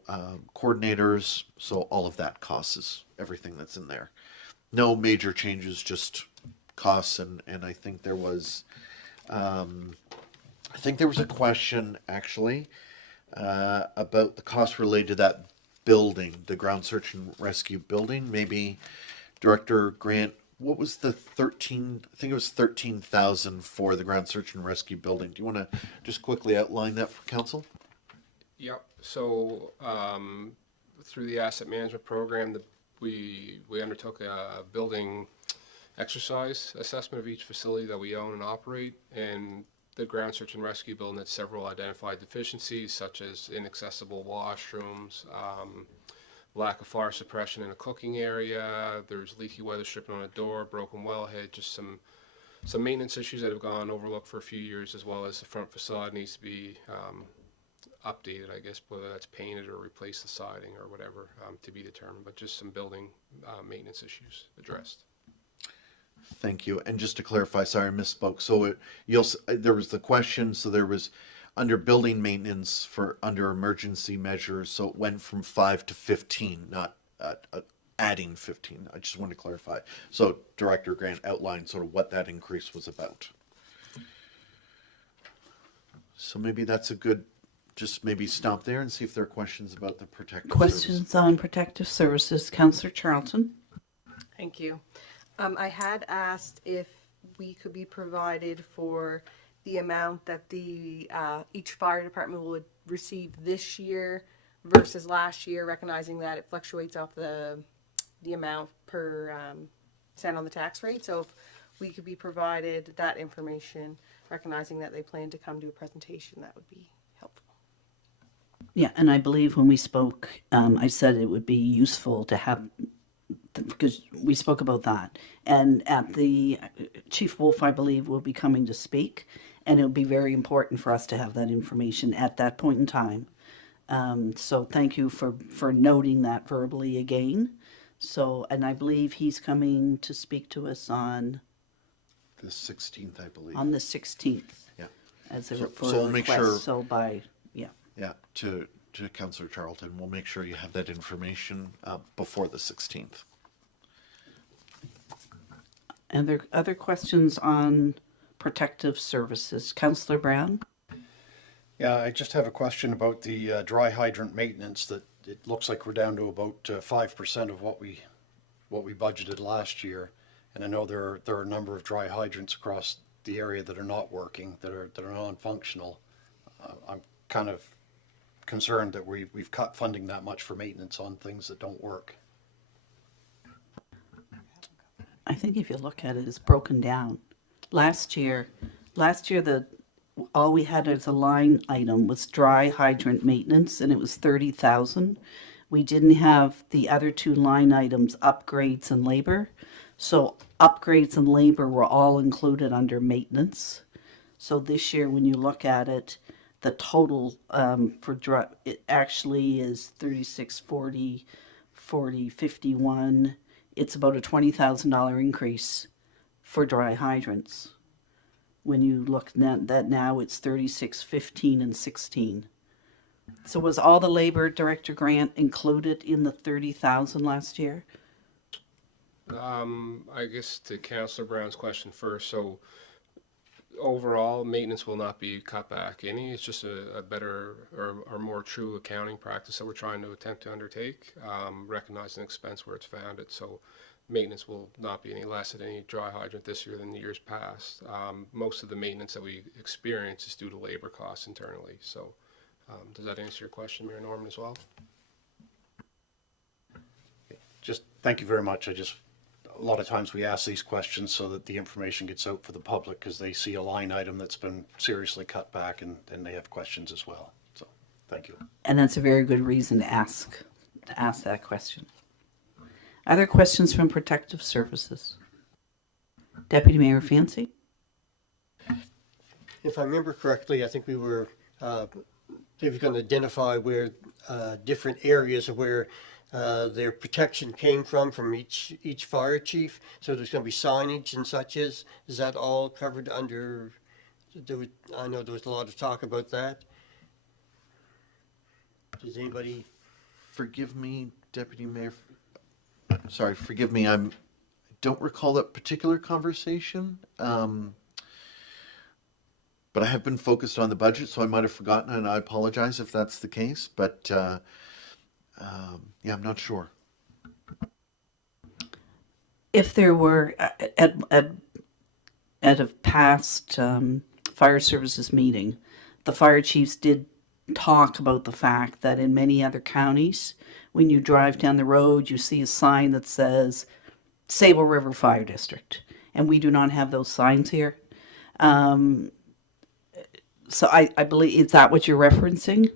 coordinators. So all of that costs is everything that's in there. No major changes, just costs. And I think there was, a question actually about the cost related to that building, the ground search and rescue building. Maybe Director Grant, what was the 13? I think it was 13,000 for the ground search and rescue building. Do you want to just quickly outline that for council? Yep. So through the asset management program, we undertook a building exercise assessment of each facility that we own and operate, and the ground search and rescue building had several identified deficiencies, such as inaccessible washrooms, lack of fire suppression in a cooking area, there's leaky weather stripping on a door, broken wellhead, just some maintenance issues that have gone overlooked for a few years, as well as the front facade needs to be updated, I guess, whether that's painted or replace the siding or whatever, to be determined, but just some building maintenance issues addressed. Thank you. And just to clarify, sorry, I misspoke. So there was the question, so there was under building maintenance for under emergency measures, so it went from 5 to 15, not adding 15. I just want to clarify. So Director Grant outlined sort of what that increase was about. So maybe that's a good, just maybe stop there and see if there are questions about the protective Questions services. on protective services. Councillor Charlton. Thank you. I had asked if we could be provided for the amount that the each fire department would receive this year versus last year, recognizing that it fluctuates off the amount per cent on the tax rate. So if we could be provided that information, recognizing that they plan to come to a presentation, that would be helpful. Yeah, and I believe when we spoke, I said it would be useful to have, because we spoke about that. And at the Chief Wolf, I believe, will be coming to speak, and it would be very important for us to have that information at that point in time. So thank you for noting that verbally again. So, and I believe he's coming to speak to us on The 16th, I believe. the 16th. Yeah. As a, So for we'll a make request. sure- So by, yeah. Yeah, to Councillor Charlton, we'll make sure you have that information before the 16th. And there other questions on protective services? Councillor Brown? Yeah, I just have a question about the dry hydrant maintenance. That it looks like we're down to about 5% of what we budgeted last year, and I know there are a number of dry hydrants across the area that are not working, that are non-functional. I'm kind of concerned that we've cut funding that much for maintenance on things that don't work. I think if you look at it, it's broken down. Last year, all we had as a line item was dry hydrant maintenance, and it was 30,000. We didn't have the other two line items, upgrades and labor. So upgrades and labor were all included under maintenance. So this year, when you look at it, the total for dry, it actually is 36, 40, 51. It's about a $20,000 increase for dry hydrants. When you look at that now, it's 36, 15, and 16. So was all the labor, Director Grant, included in the 30,000 last year? I guess to Councillor Brown's question first. So overall, maintenance will not be cut back any. It's just a better or more true accounting practice that we're trying to attempt to undertake, recognizing expense where it's founded. So maintenance will not be any less at any dry hydrant this year than the years past. Most of the maintenance that we experience is due to labor costs internally. So Does that answer your question, Mayor Norman, as well? Just, thank you very much. A lot of times we ask these questions so that the information gets out for the public because they see a line item that's been seriously cut back and they have questions as well. So, thank you. And that's a very good reason to ask that question. Other questions from Protective Services? Deputy Mayor Fancy? If I remember correctly, I think we were, they were going to identify where different areas of where their protection came from each fire chief. So there's going to be signage and such. Is that all covered under? I know there was a lot of talk about that. Does anybody? Forgive me, Deputy Mayor. Sorry, forgive me. I don't recall that particular conversation. But I have been focused on the budget, so I might have forgotten, and I apologize if that's the case. But yeah, I'm not sure. If there were at a past fire services meeting, the fire chiefs did talk about the fact that in many other counties, when you drive down the road, you see a sign that says Sable River Fire District, and we do not have those signs here. So I believe, is that what you're referencing?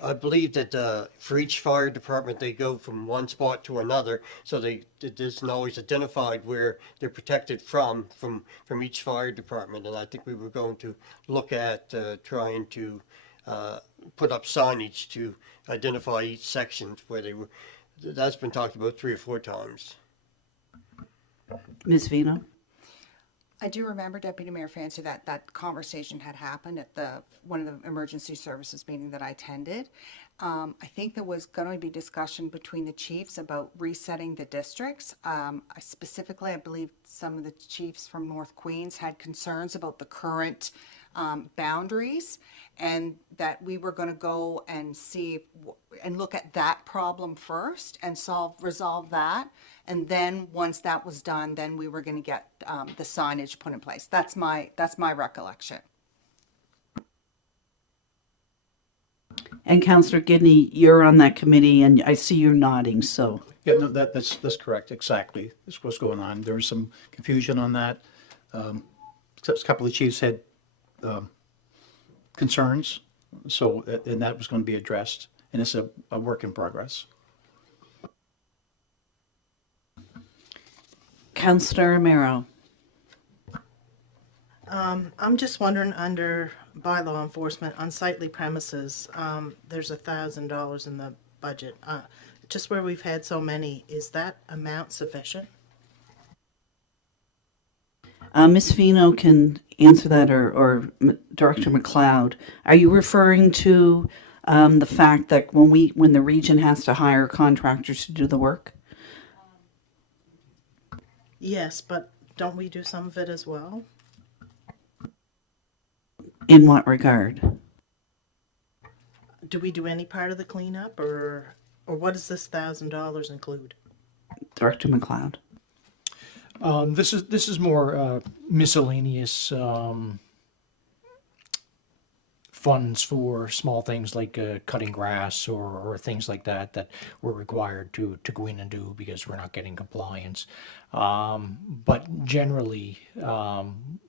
I believe that for each fire department, they go from one spot to another, so it isn't always identified where they're protected from each fire department. And I think we were going to look at trying to put up signage to identify each section where they were. That's been talked about 3 or 4 times. Ms. Vino? I do remember, Deputy Mayor Fancy, that conversation had happened at one of the emergency services meeting that I attended. I think there was going to be discussion between the chiefs about resetting the districts. Specifically, I believe some of the chiefs from North Queens had concerns about the current boundaries, and that we were going to go and see and look at that problem first and resolve that. And then once that was done, then we were going to get the signage put in place. That's my recollection. And Councillor Gidney, you're on that committee, and I see you nodding. So Yeah, no, that's correct. Exactly. That's what's going on. There was some confusion on that. A couple of chiefs had concerns, so and that was going to be addressed, and it's a work in progress. Councillor Romero. I'm just wondering, under bylaw enforcement, unsightly premises, there's $1,000 in the budget. Just where we've had so many, is that amount sufficient? Ms. Fino can answer that, or Director McLeod. Are you referring to the fact that when the region has to hire contractors to do the work? Yes, but don't we do some of it as well? In what regard? Do we do any part of the cleanup, or what does this $1,000 include? Director McLeod. This is more miscellaneous funds for small things like cutting grass or things like that we're required to go in and do because we're not getting compliance. But generally,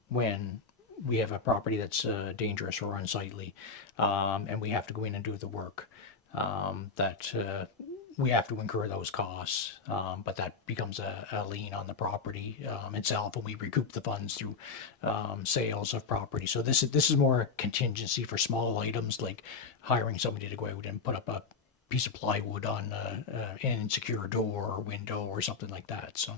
when we have a property that's dangerous or unsightly, and we have to go in and do the work, we have to incur those costs, but that becomes a lien on the property itself, and we recoup the funds through sales of property. So this is more a contingency for small items like hiring somebody to go out and put up a piece of plywood on an insecure door or window or something like that. So.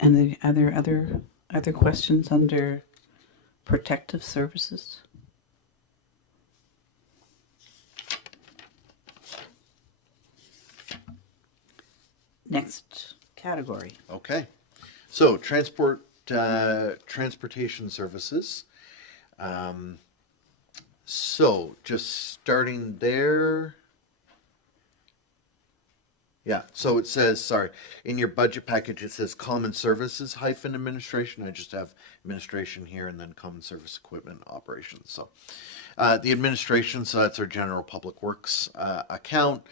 And are there other questions under protective services? Next category. Okay. So transportation services. So just starting there. Yeah, so it says, sorry, in your budget package, it says common services hyphen administration. I just have administration here and then common service equipment operations. So the administration, so that's our general public works account.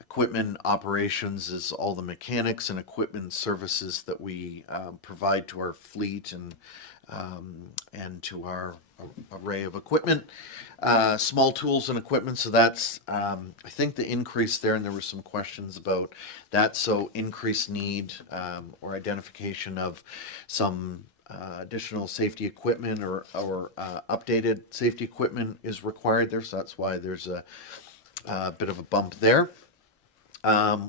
Equipment operations is all the mechanics and equipment services that we provide to our fleet and to our array of equipment. Small tools and equipment, so that's I think the increase there, and there were some questions about that. So increased need or identification of some additional safety equipment or updated safety equipment is required there. So that's why there's a bit of a bump there.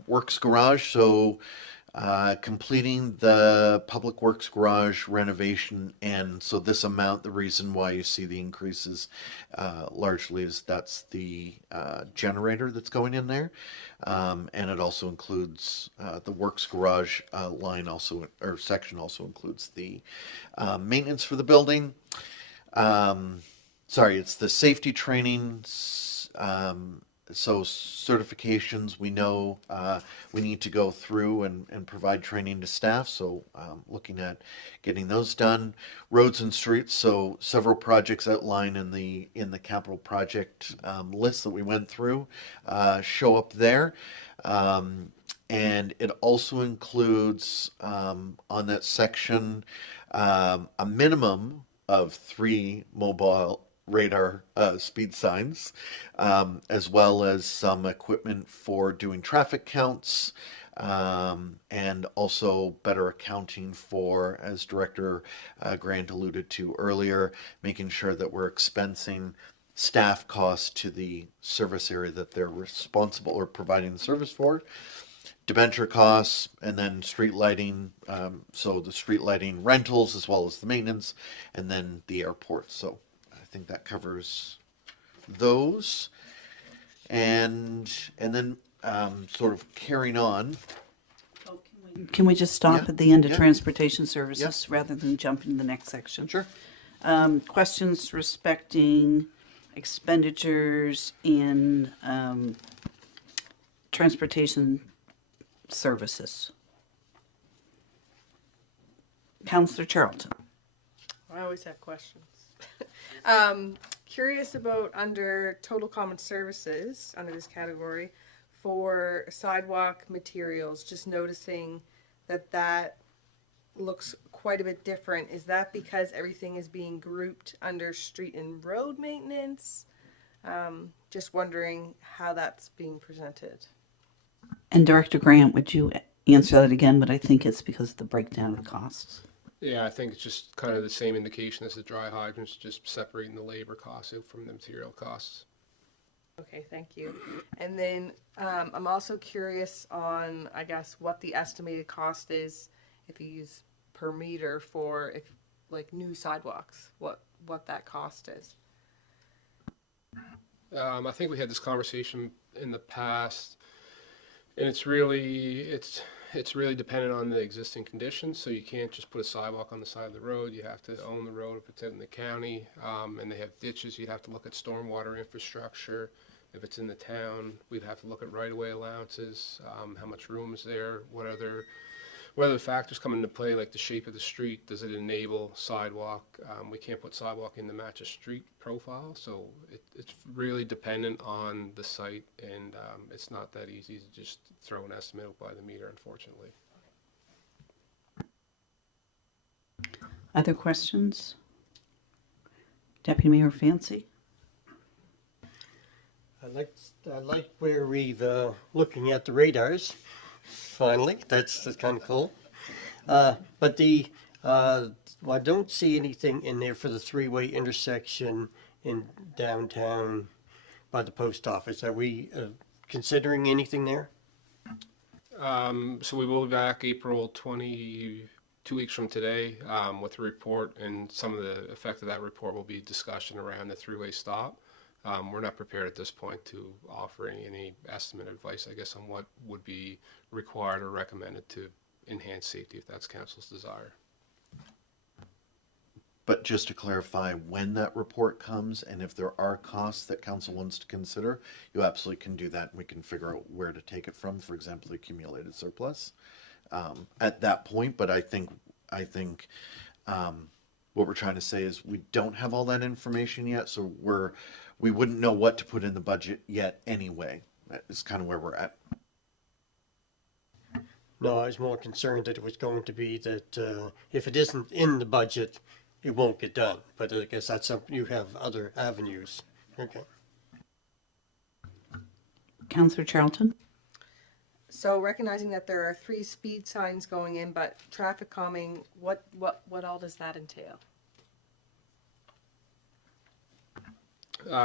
Works garage, so completing the public works garage renovation, and so this amount, the reason why you see the increases largely is that's the generator that's going in there, and it also includes the works garage line also, or section also includes the maintenance for the building. Sorry, it's the safety training. So certifications, we know we need to go through and provide training to staff. So looking at getting those done. Roads and streets. So several projects outlined in the capital project list that we went through show up there. And it also includes on that section a minimum of 3 mobile radar speed signs, as well as some equipment for doing traffic counts, and also better accounting for, as Director Grant alluded to earlier, making sure that we're expensing staff costs to the service area that they're responsible or providing the service for. Debenture costs, and then street lighting, so the street lighting rentals as well as the maintenance, and then the airport. So I think that covers those, and then sort of carrying on. Can we just stop Yeah. at the end of Yeah. transportation services rather than jump into the next section? Sure. Questions respecting expenditures in transportation services. Councillor Charlton. I always have questions. Curious about under total common services, under this category, for sidewalk materials, just noticing that looks quite a bit different. Is that because everything is being grouped under street and road maintenance? Just wondering how that's being presented. And Director Grant, would you answer that again? But I think it's because of the breakdown of the costs. Yeah, I think it's just kind of the same indication as the dry hydrants, just separating the labor costs out from the material costs. Okay, thank you. And then I'm also curious on, I guess, what the estimated cost is if you use per meter for if like new sidewalks, what that cost is. I think we had this conversation in the past, and it's really dependent on the existing conditions. So you can't just put a sidewalk on the side of the road. You have to own the road if it's out in the county, and they have ditches. You'd have to look at stormwater infrastructure. If it's in the town, we'd have to look at right-of-way allowances, how much room is there, what other factors come into play, like the shape of the street. Does it enable sidewalk? We can't put sidewalk in to match a street profile, so it's really dependent on the site, and it's not that easy to just throw an estimate out by the meter, unfortunately. Other questions? Deputy Mayor Fancy? I like where we've looking at the radars. Finally, that's kind of cool. But I don't see anything in there for the 3-way intersection in downtown by the post office. Are we considering anything there? So we will be back April 2 weeks from today with a report, and some of the effect of that report will be discussion around the 3-way stop. We're not prepared at this point to offer any estimate advice, I guess, on what would be required or recommended to enhance safety if that's council's desire. But just to clarify, when that report comes and if there are costs that council wants to consider, you absolutely can do that and we can figure out where to take it from, for example, the accumulated surplus at that point. But I think what we're trying to say is we don't have all that information yet, so we wouldn't know what to put in the budget yet anyway. That is kind of where we're at. No, I was more concerned that it was going to be that if it isn't in the budget, it won't get done. But I guess that's something, you have other avenues. Okay. Councillor Charlton? So recognizing that there are 3 speed signs going in, but traffic calming, what all does that entail?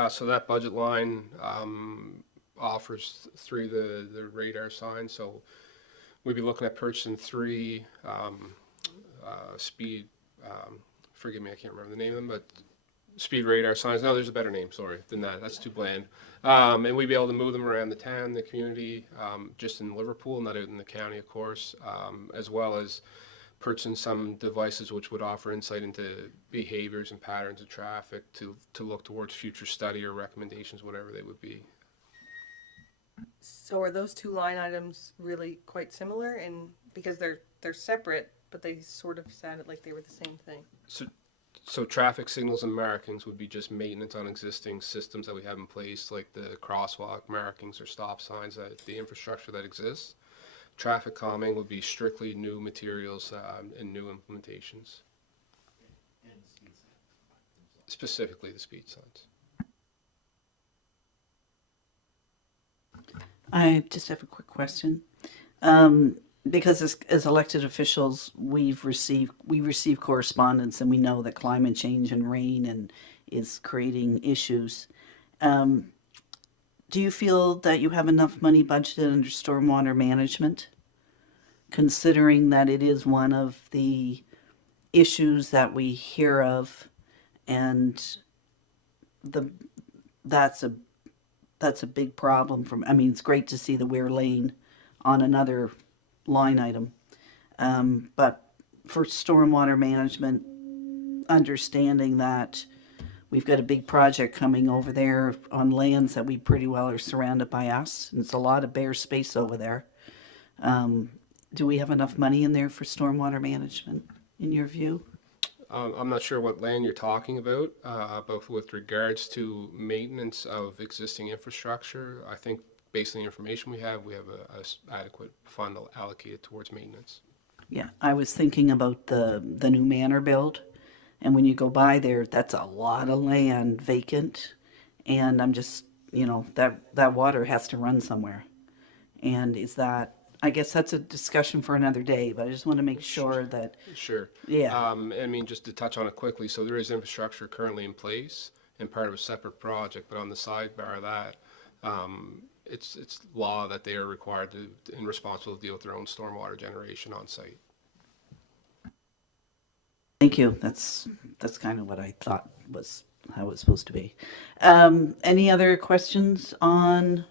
So that budget line offers 3 of the radar signs. So we'd be looking at purchasing 3 speed, forgive me, I can't remember the name of them, but speed radar signs. No, there's a better name, sorry, than that. That's too bland. And we'd be able to move them around the town, the community, just in Liverpool, not out in the county, of course, as well as purchasing some devices which would offer insight into behaviors and patterns of traffic to look towards future study or recommendations, whatever they would be. So are those 2 line items really quite similar? And because they're separate, but they sort of sounded like they were the same thing. So traffic signals and markings would be just maintenance on existing systems that we have in place, like the crosswalk markings or stop signs, the infrastructure that exists. Traffic calming would be strictly new materials and new implementations. Specifically the speed signs. I just have a quick question. Because as elected officials, we receive correspondence, and we know that climate change and rain is creating issues. Do you feel that you have enough money budgeted under stormwater management, considering that it is one of the issues that we hear of, and that's a big problem? It's great to see the Weir Lane on another line item, but for stormwater management, understanding that we've got a big project coming over there on lands that we pretty well are surrounded by us, and it's a lot of bare space over there. Do we have enough money in there for stormwater management, in your view? I'm not sure what land you're talking about, but with regards to maintenance of existing infrastructure, I think based on the information we have a adequate fund allocated towards maintenance. Yeah, I was thinking about the new manor build, and when you go by there, that's a lot of land vacant, and I'm just, that water has to run somewhere. And I guess that's a discussion for another day, but I just want to make sure that... Sure. Yeah. Just to touch on it quickly, so there is infrastructure currently in place and part of a separate project, but on the sidebar of that, it's law that they are required to and responsible to deal with their own stormwater generation on site. Thank you. That's kind of what I thought was how it was supposed to be. Any other questions on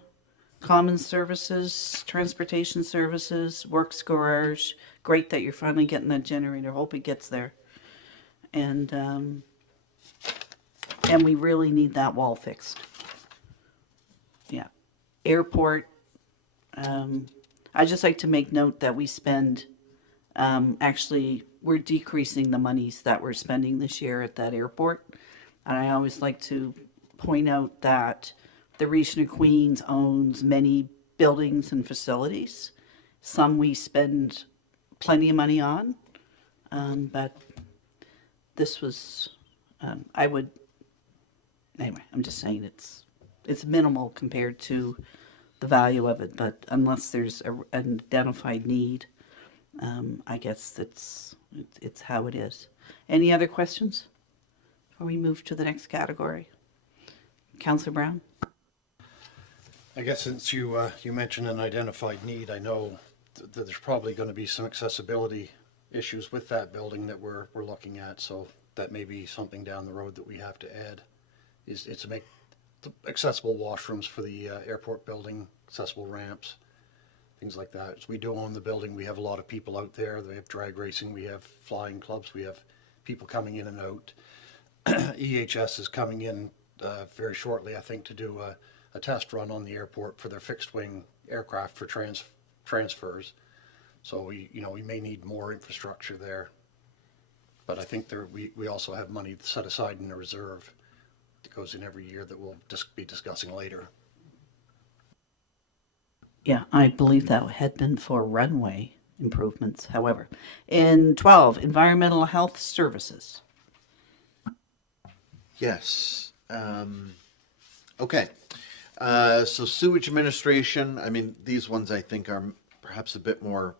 common services, transportation services, works garage? Great that you're finally getting that generator. Hope it gets there. And we really need that wall fixed. Yeah. Airport. I just like to make note that we spend, we're decreasing the monies that we're spending this year at that airport. And I always like to point out that the Region of Queens owns many buildings and facilities. Some we spend plenty of money on, but this was, anyway, I'm just saying it's minimal compared to the value of it, but unless there's an identified need, I guess it's how it is. Any other questions before we move to the next category? Councillor Brown? I guess since you mentioned an identified need, I know that there's probably going to be some accessibility issues with that building that we're looking at, so that may be something down the road that we have to add, is to make accessible washrooms for the airport building, accessible ramps, things like that. So we do own the building. We have a lot of people out there. We have drag racing. We have flying clubs. We have people coming in and out. EHS is coming in very shortly, I think, to do a test run on the airport for their fixed-wing aircraft for transfers. So we may need more infrastructure there. But I think we also have money set aside in the reserve that goes in every year that we'll just be discussing later. Yeah, I believe that had been for runway improvements, however. In 12, environmental health services. Yes. Okay. So sewage administration, I mean, these ones I think are perhaps a bit more,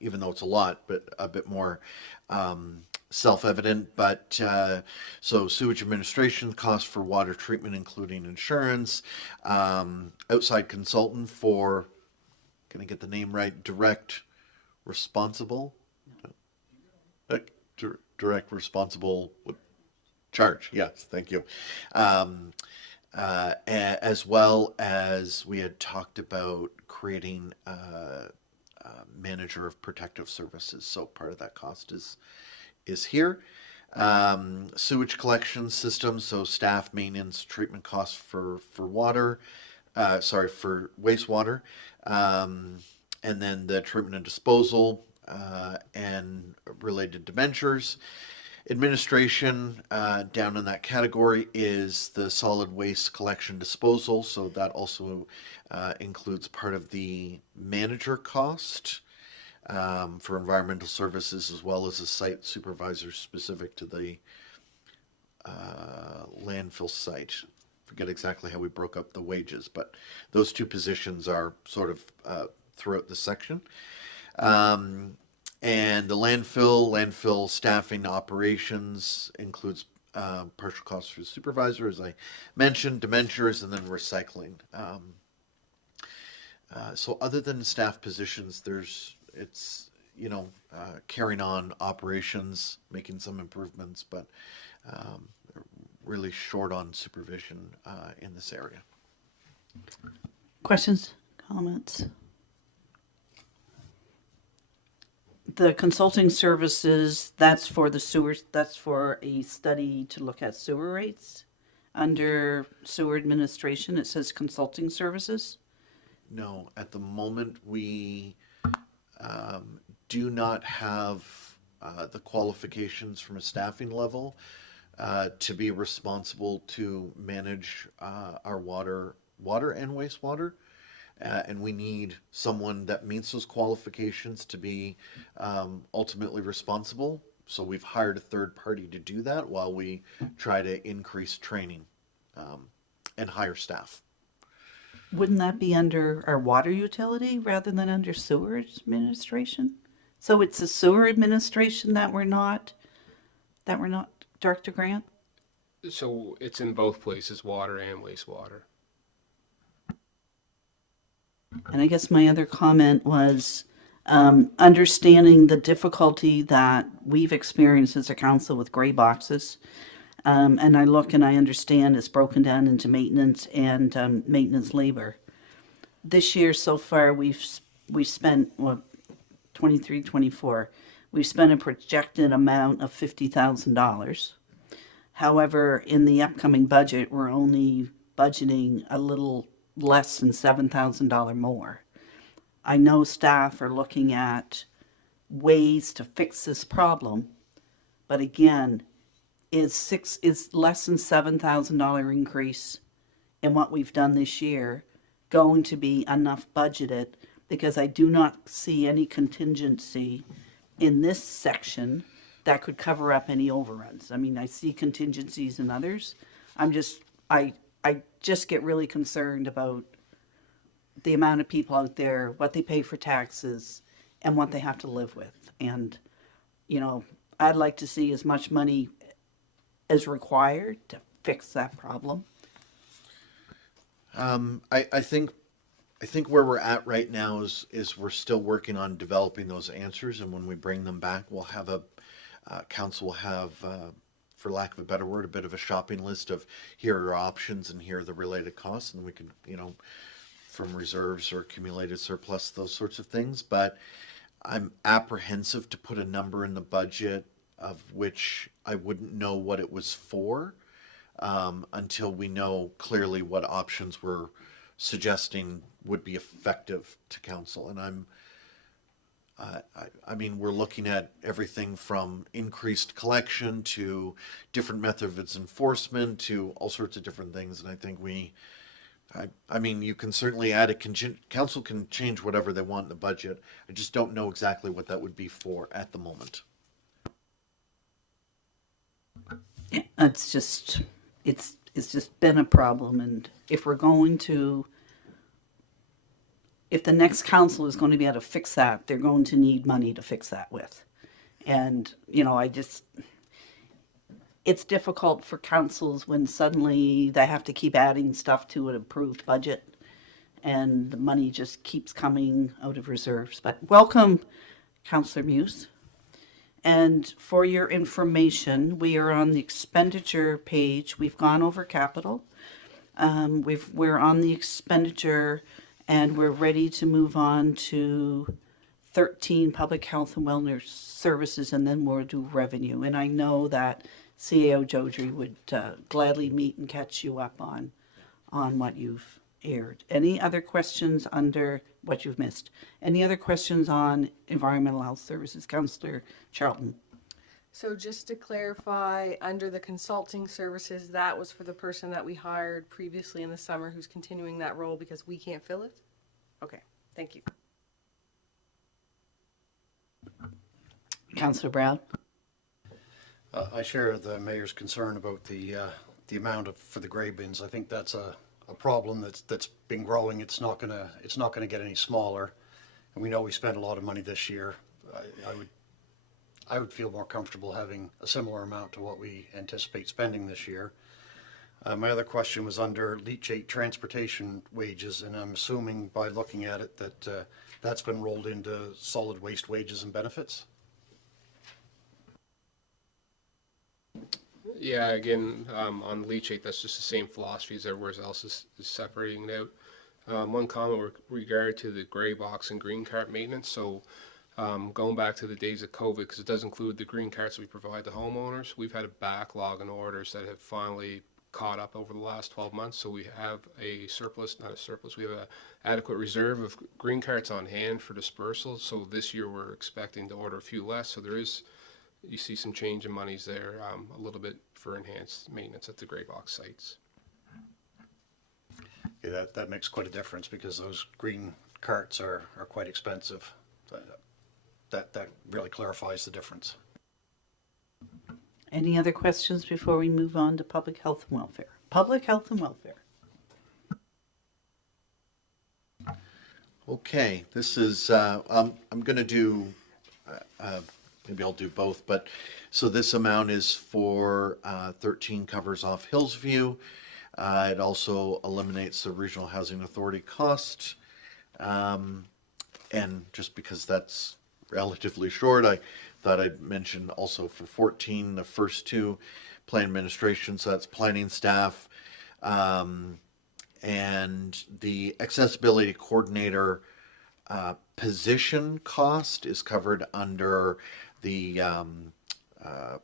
even though it's a lot, but a bit more self-evident. But so sewage administration, costs for water treatment, including insurance, outside consultant for, can I get the name right? Direct responsible? Direct responsible charge, yes, thank you. As well as we had talked about creating a manager of protective services. So part of that cost is here. Sewage collection system, so staff maintenance, treatment costs for water, for wastewater, and then the treatment and disposal and related debentures. Administration, down in that category, is the solid waste collection disposal. So that also includes part of the manager cost for environmental services, as well as a site supervisor specific to the landfill site. Forget exactly how we broke up the wages, but those two positions are sort of throughout the section. And the landfill staffing operations includes partial costs for the supervisor, as I mentioned, debentures, and then recycling. So other than staff positions, it's carrying on operations, making some improvements, but really short on supervision in this area. Questions, comments? The consulting services, that's for the sewers, that's for a study to look at sewer rates. Under sewer administration, it says consulting services. No, at the moment we do not have the qualifications from a staffing level to be responsible to manage our water and wastewater. And we need someone that meets those qualifications to be ultimately responsible. So we've hired a third party to do that while we try to increase training and hire staff. Wouldn't that be under our water utility rather than under sewer administration? So it's the sewer administration that we're not, Director Grant? So it's in both places, water and wastewater. And I guess my other comment was understanding the difficulty that we've experienced as a council with gray boxes. And I look and I understand it's broken down into maintenance and maintenance labor. This year so far, we've spent, 23, 24, we've spent a projected amount of $50,000. However, in the upcoming budget, we're only budgeting a little less than $7,000 more. I know staff are looking at ways to fix this problem, but again, is less than $7,000 increase in what we've done this year going to be enough budgeted? Because I do not see any contingency in this section that could cover up any overruns. I mean, I see contingencies in others. I just get really concerned about the amount of people out there, what they pay for taxes, and what they have to live with. And, I'd like to see as much money as required to fix that problem. I think where we're at right now is we're still working on developing those answers, and when we bring them back, we'll have council will have, for lack of a better word, a bit of a shopping list of here are our options and here are the related costs, and we can, from reserves or accumulated surplus, those sorts of things. But I'm apprehensive to put a number in the budget of which I wouldn't know what it was for until we know clearly what options we're suggesting would be effective to council. And I mean, we're looking at everything from increased collection to different methods of enforcement to all sorts of different things. And I think I mean, you can certainly add council can change whatever they want in the budget. I just don't know exactly what that would be for at the moment. It's just been a problem, and if the next council is going to be able to fix that, they're going to need money to fix that with. And, you know, it's difficult for councils when suddenly they have to keep adding stuff to an approved budget and the money just keeps coming out of reserves. But welcome, Councillor Muse. And for your information, we are on the expenditure page. We've gone over capital. We're on the expenditure, and we're ready to move on to 13 public health and wellness services, and then we'll do revenue. And I know that CAO Jodry would gladly meet and catch you up on what you've aired. Any other questions under what you've missed? Any other questions on environmental health services? Councillor Charlton. So just to clarify, under the consulting services, that was for the person that we hired previously in the summer who's continuing that role because we can't fill it? Okay, thank you. Councillor Brown. I share the mayor's concern about the amount for the gray bins. I think that's a problem that's been growing. It's not gonna get any smaller, and we know we spent a lot of money this year. I would feel more comfortable having a similar amount to what we anticipate spending this year. My other question was under leachate transportation wages, and I'm assuming by looking at it that that's been rolled into solid waste wages and benefits. Yeah, again, on leachate, that's just the same philosophy as everywhere else is separating it out. One comment with regard to the gray box and green cart maintenance. So going back to the days of COVID, because it does include the green carts we provide to homeowners, we've had a backlog in orders that have finally caught up over the last 12 months. So we have a surplus, not a surplus, we have an adequate reserve of green carts on hand for dispersal. So this year we're expecting to order a few less. So you see some change in monies there, a little bit for enhanced maintenance at the gray box sites. Yeah, that makes quite a difference because those green carts are quite expensive. That really clarifies the difference. Any other questions before we move on to public health and welfare? Public health and welfare. Okay, this is, I'm going to do, maybe I'll do both, but so this amount is for 13 covers off Hillsview. It also eliminates the Regional Housing Authority cost. And just because that's relatively short, I thought I'd mention also for 14, the first two, plan administration, so that's planning staff. And the accessibility coordinator position cost is covered under the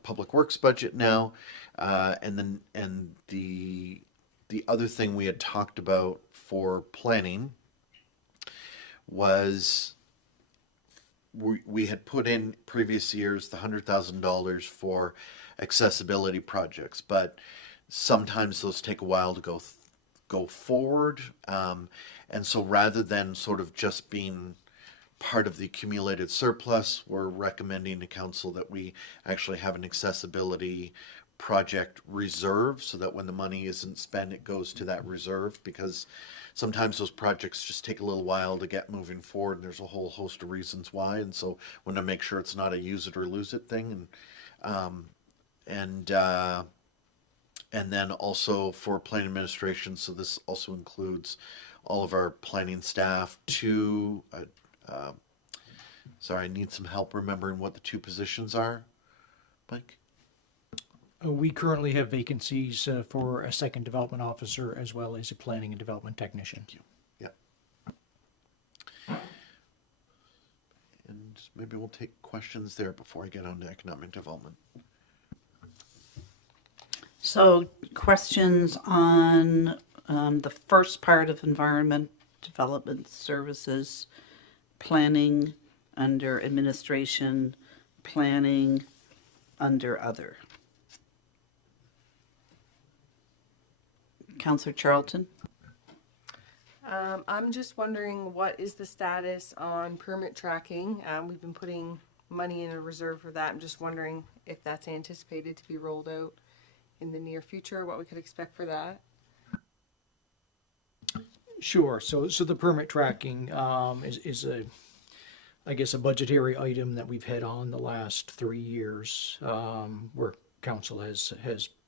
public works budget now. And the other thing we had talked about for planning was we had put in previous years the $100,000 for accessibility projects, but sometimes those take a while to go forward. And so rather than sort of just being part of the accumulated surplus, we're recommending to council that we actually have an accessibility project reserve so that when the money isn't spent, it goes to that reserve, because sometimes those projects just take a little while to get moving forward, and there's a whole host of reasons why. And so we want to make sure it's not a use it or lose it thing. And then also for planning administration, so this also includes all of our planning staff. Sorry, I need some help remembering what the two positions are. Mike? We currently have vacancies for a second development officer as well as a planning and development technician. Thank you. Yeah. And maybe we'll take questions there before I get on to economic development. So questions on the first part of environment development services, planning under administration, planning under other. Councillor Charlton? I'm just wondering what is the status on permit tracking? We've been putting money in a reserve for that. I'm just wondering if that's anticipated to be rolled out in the near future, what we could expect for that. Sure. So the permit tracking is a, I guess, a budgetary item that we've had on the last 3 years, where council has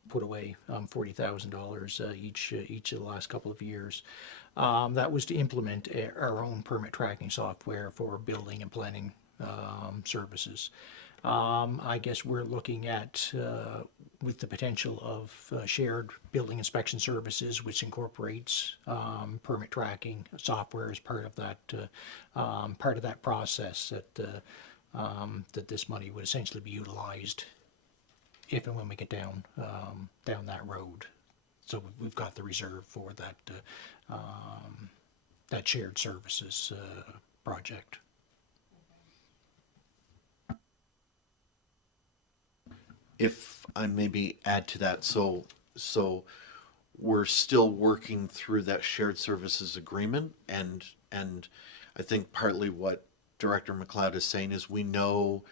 put away $40,000 each of the last couple of years. That was to implement our own permit tracking software for building and planning services. I guess we're looking at, with the potential of shared building inspection services, which incorporates permit tracking software as part of that process, that this money would essentially be utilized if and when we get down that road. So we've got the reserve for that shared services project. If I maybe add to that, so we're still working through that shared services agreement, and I think partly what Director McLeod is saying is we know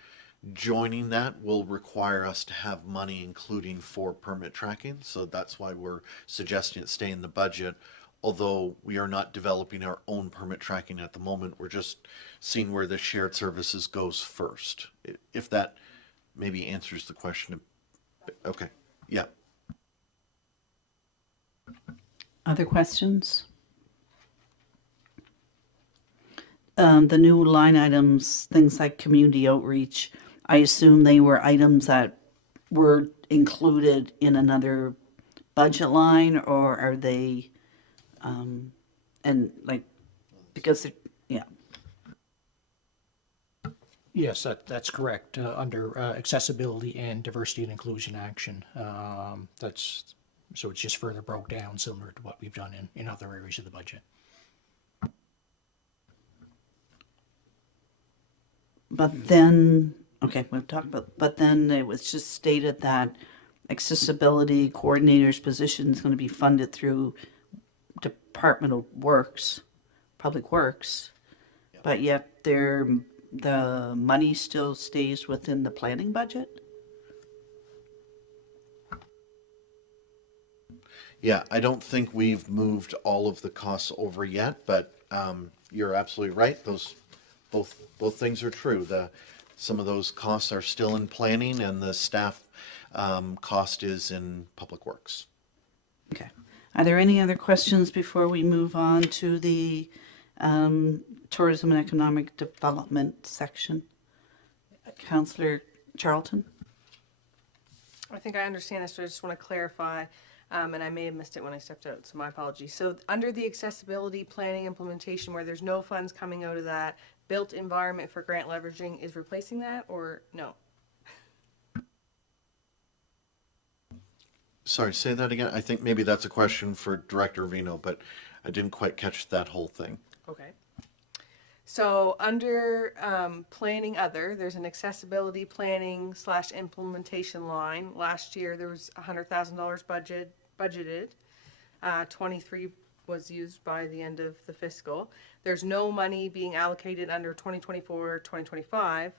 joining that will require us to have money including for permit tracking, so that's why we're suggesting it stay in the budget. Although we are not developing our own permit tracking at the moment, we're just seeing where the shared services goes first. If that maybe answers the question. Okay, yeah. Other questions? The new line items, things like community outreach, I assume they were items that were included in another budget line, or are they, and like, because, yeah. Yes, that's correct. Under accessibility and diversity and inclusion action, so it's just further broke down, similar to what we've done in other areas of the budget. But then, okay, we've talked about, but then it was just stated that accessibility coordinator's position is going to be funded through Department of Works, Public Works, but yet the money still stays within the planning budget? Yeah, I don't think we've moved all of the costs over yet, but you're absolutely right. Those both things are true. Some of those costs are still in planning, and the staff cost is in Public Works. Okay. Are there any other questions before we move on to the tourism and economic development section? Councillor Charlton? I think I understand this, so I just want to clarify, and I may have missed it when I stepped out, so my apologies. So under the accessibility planning implementation, where there's no funds coming out of that, built environment for grant leveraging is replacing that, or no? Sorry, say that again. I think maybe that's a question for Director Vino, but I didn't quite catch that whole thing. Okay. So under planning other, there's an accessibility planning / implementation line. Last year there was $100,000 budgeted. 23 was used by the end of the fiscal. There's no money being allocated under 2024-2025,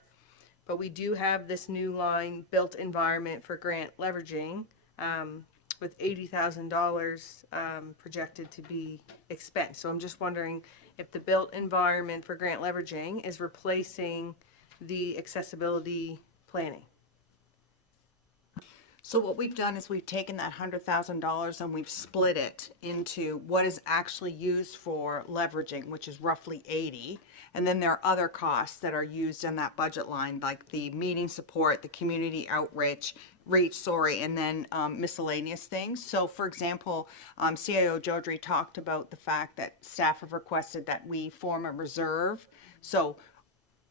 but we do have this new line, built environment for grant leveraging, with $80,000 projected to be expensed. So I'm just wondering if the built environment for grant leveraging is replacing the accessibility planning. So what we've done is we've taken that $100,000 and we've split it into what is actually used for leveraging, which is roughly 80. And then there are other costs that are used in that budget line, like the meeting support, the community outreach, and then miscellaneous things. So for example, CIO Jodry talked about the fact that staff have requested that we form a reserve. So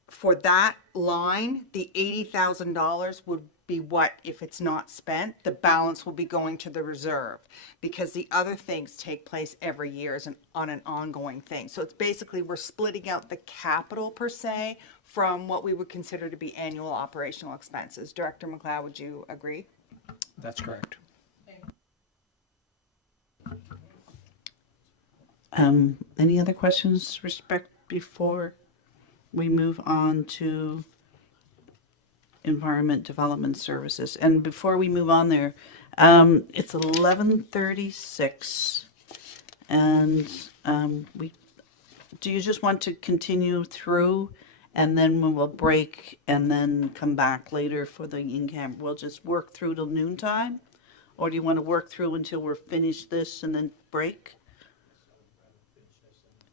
for that line, the $80,000 would be what, if it's not spent, the balance will be going to the reserve, because the other things take place every year as on an ongoing thing. So it's basically, we're splitting out the capital per se from what we would consider to be annual operational expenses. Director McLeod, would you agree? That's correct. Any other questions before we move on to Environment Development Services? And before we move on there, it's 11:36, and do you just want to continue through, and then we will break and then come back later for the in-camp? We'll just work through till noontime, or do you want to work through until we're finished this and then break?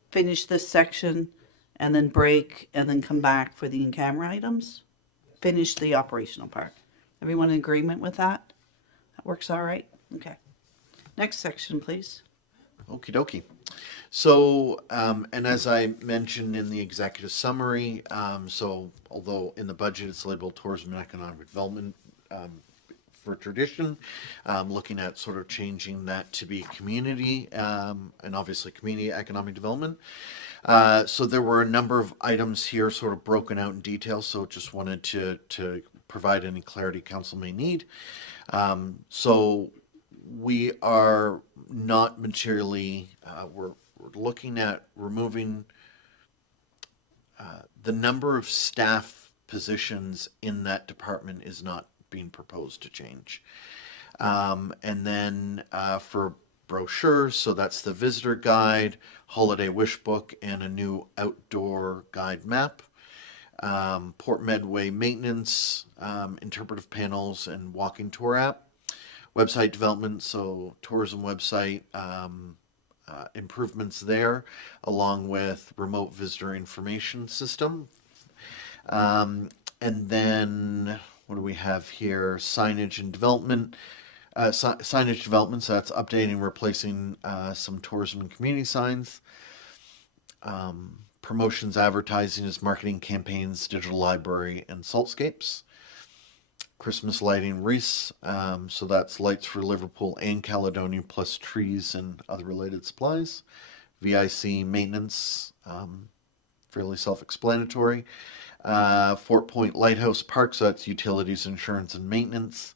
Finish this section and then break and then come back for the in-camera items? Finish the operational part. Everyone in agreement with that? That works all right? Okay. Next section, please. Okie dokie. So, and as I mentioned in the executive summary, so although in the budget it's labeled tourism and economic development, for tradition, looking at sort of changing that to be community, and obviously community economic development. So there were a number of items here sort of broken out in detail, so just wanted to provide any clarity council may need. So we are not materially, we're looking at removing the number of staff positions in that department is not being proposed to change. And then for brochures, so that's the visitor guide, holiday wish book, and a new outdoor guide map. Port Medway maintenance, interpretive panels, and walking tour app. Website development, so tourism website, improvements there, along with remote visitor information system. And then what do we have here? Signage and development. Signage development, so that's updating and replacing some tourism and community signs. Promotions, advertising is marketing campaigns, digital library, and saltscapes. Christmas lighting wreaths, so that's lights for Liverpool and Caledonia, plus trees and other related supplies. VIC maintenance, fairly self-explanatory. Fort Point Lighthouse Park, so that's utilities, insurance, and maintenance.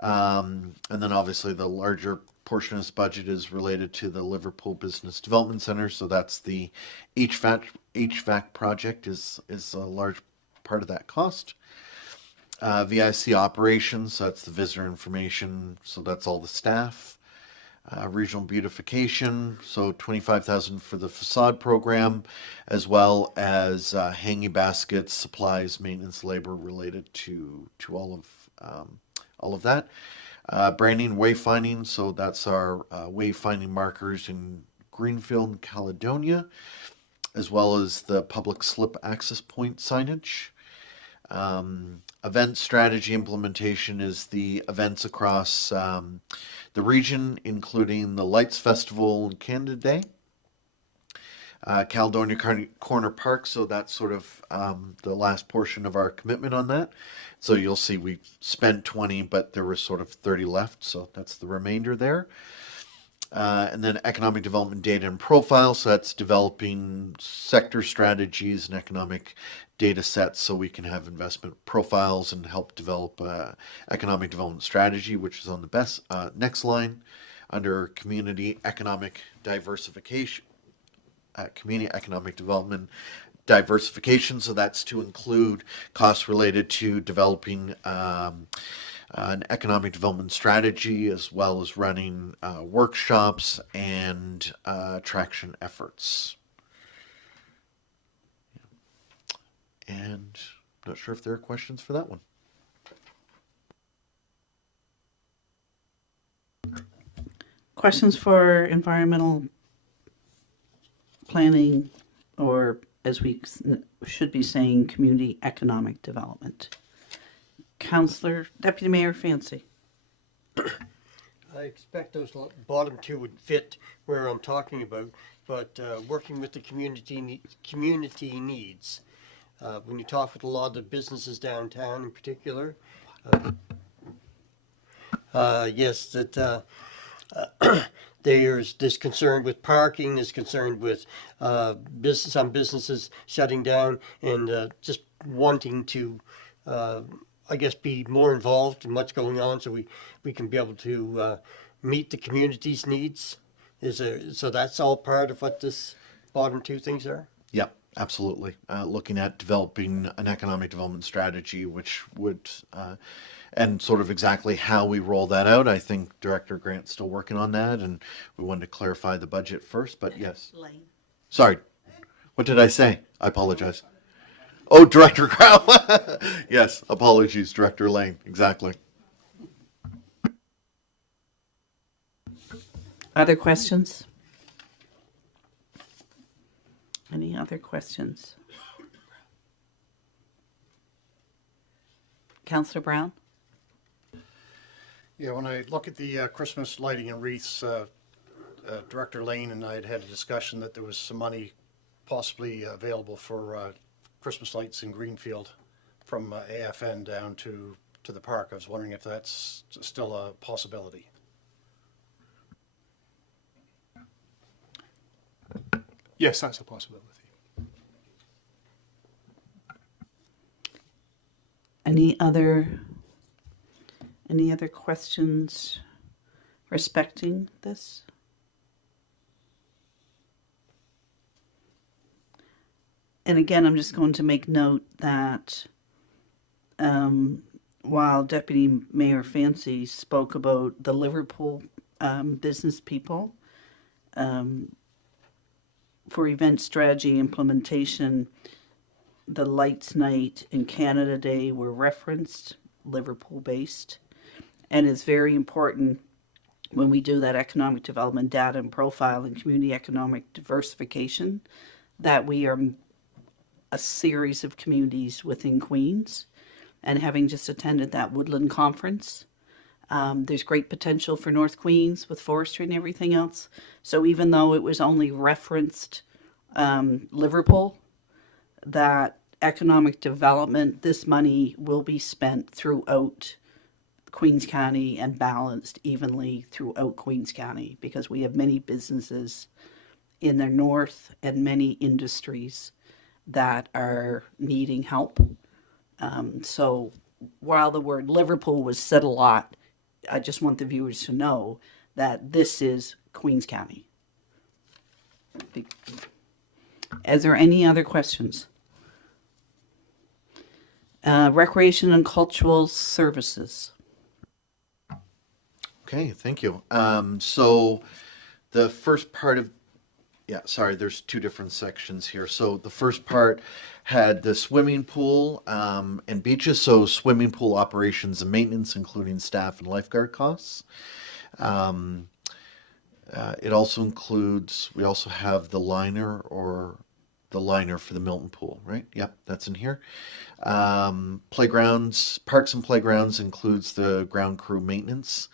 And then obviously the larger portion of this budget is related to the Liverpool Business Development Center, so that's the HVAC project is a large part of that cost. VIC operations, so that's the visitor information, so that's all the staff. Regional beautification, so $25,000 for the facade program, as well as hanging baskets, supplies, maintenance, labor related to all of that. Branding, wayfinding, so that's our wayfinding markers in Greenfield and Caledonia, as well as the public slip access point signage. Event strategy implementation is the events across the region, including the Lights Festival and Canada Day. Caledonia Corner Park, so that's sort of the last portion of our commitment on that. So you'll see we spent 20, but there was sort of 30 left, so that's the remainder there. And then economic development data and profile, so that's developing sector strategies and economic data sets so we can have investment profiles and help develop economic development strategy, which is on the next line under community economic diversification, community economic development diversification. So that's to include costs related to developing an economic development strategy, as well as running workshops and traction efforts. And I'm not sure if there are questions for that one. Questions for environmental planning, or as we should be saying, community economic development? Councillor, Deputy Mayor Fancy. I expect those bottom two would fit where I'm talking about, but working with the community needs. When you talk with a lot of the businesses downtown in particular, yes, that there's concern with parking, there's concern with some businesses shutting down, and just wanting to, I guess, be more involved in what's going on, so we can be able to meet the community's needs. So that's all part of what this bottom two things are? Yep, absolutely. Looking at developing an economic development strategy, which would, and sort of exactly how we roll that out. I think Director Grant's still working on that, and we wanted to clarify the budget first, but yes. Lane. Sorry, what did I say? I apologize. Oh, Director Crow. Yes, apologies, Director Lane, exactly. Other questions? Any other questions? Councillor Brown? Yeah, when I look at the Christmas lighting and wreaths, Director Lane and I had had a discussion that there was some money possibly available for Christmas lights in Greenfield from AFN down to the park. I was wondering if that's still a possibility. Yes, that's a possibility. Any other questions respecting this? And again, I'm just going to make note that while Deputy Mayor Fancy spoke about the Liverpool business people, for event strategy implementation, the Lights Night and Canada Day were referenced, Liverpool-based, and it's very important when we do that economic development data and profile and community economic diversification that we are a series of communities within Queens. And having just attended that Woodland Conference, there's great potential for North Queens with forestry and everything else. So even though it was only referenced Liverpool, that economic development, this money will be spent throughout Queens County and balanced evenly throughout Queens County, because we have many businesses in the north and many industries that are needing help. So while the word Liverpool was said a lot, I just want the viewers to know that this is Queens County. Is there any other questions? Recreation and cultural services. Okay, thank you. So the first part of, there's two different sections here. So the first part had the swimming pool and beaches. So swimming pool operations and maintenance, including staff and lifeguard costs. It also includes, we also have the liner for the Milton pool, right? Yep, that's in here. Playgrounds, parks and playgrounds includes the ground crew maintenance.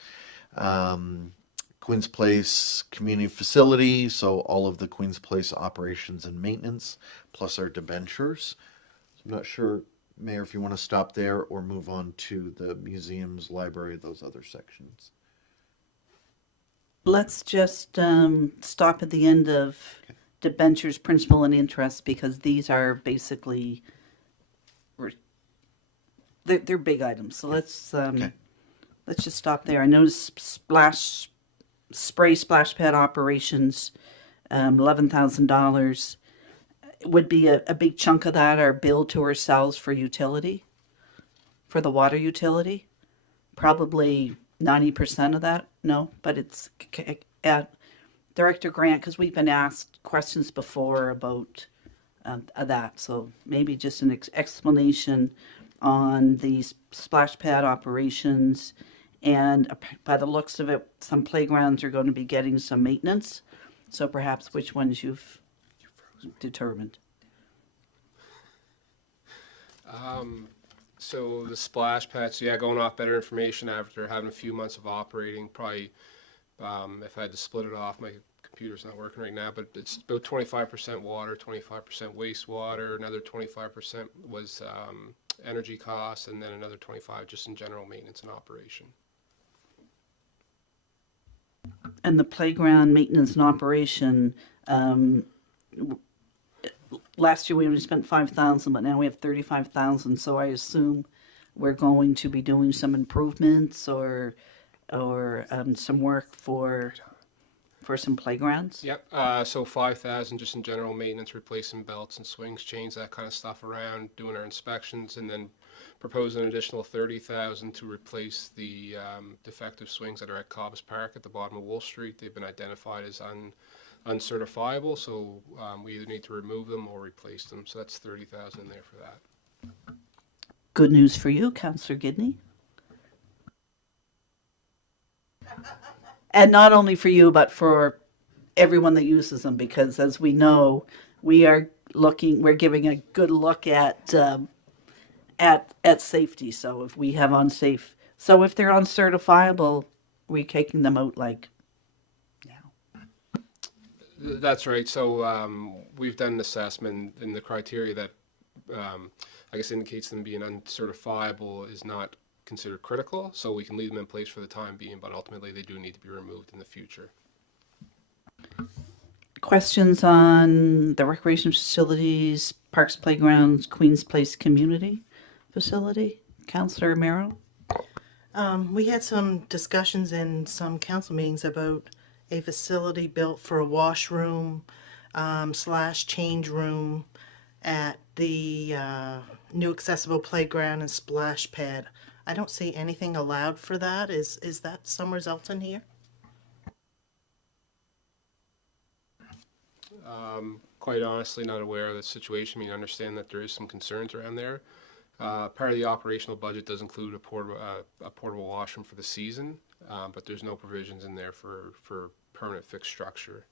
Queen's Place community facility, so all of the Queen's Place operations and maintenance, plus our debentures. So I'm not sure, Mayor, if you want to stop there or move on to the museums, library, those other sections. Let's just stop at the end of debentures, principal, and interest, because these are basically they're big items. So let's just stop there. I noticed splash pad operations, $11,000 would be a big chunk of that. Our bill to ourselves for utility, for the water utility, probably 90% of that. No, but it's Director Grant, because we've been asked questions before about that. So maybe just an explanation on these splash pad operations. And by the looks of it, some playgrounds are going to be getting some maintenance. So perhaps which ones you've determined. So the splash pads, going off better information after having a few months of operating, probably if I had to split it off, my computer's not working right now, but it's about 25% water, 25% wastewater, another 25% was energy costs, and then another 25 just in general maintenance and operation. And the playground maintenance and operation, last year we only spent 5,000, but now we have 35,000. So I assume we're going to be doing some improvements or some work for some playgrounds. Yep. So 5,000 just in general maintenance, replacing belts and swings, chains, that kind of stuff around, doing our inspections, and then propose an additional 30,000 to replace the defective swings that are at Cobb's Park at the bottom of Wolf Street. They've been identified as uncertifiable, so we either need to remove them or replace them. So that's 30,000 in there for that. Good news for you, Councillor Gidney. And not only for you, but for everyone that uses them, because as we know, we're giving a good look at safety. So if we have if they're uncertifiable, we're taking them out like now. That's right. So we've done an assessment, and the criteria that I guess indicates them being uncertifiable is not considered critical, so we can leave them in place for the time being, but ultimately they do need to be removed in the future. Questions on the recreation facilities, parks, playgrounds, Queen's Place community facility? Councillor Romero? We had some discussions in some council meetings about a facility built for a washroom / change room at the new accessible playground and splash pad. I don't see anything allowed for that. Is that somewhere else in here? Quite honestly, not aware of the situation. I mean, I understand that there is some concerns around there. Part of the operational budget does include a portable washroom for the season, but there's no provisions in there for permanent fixed structure.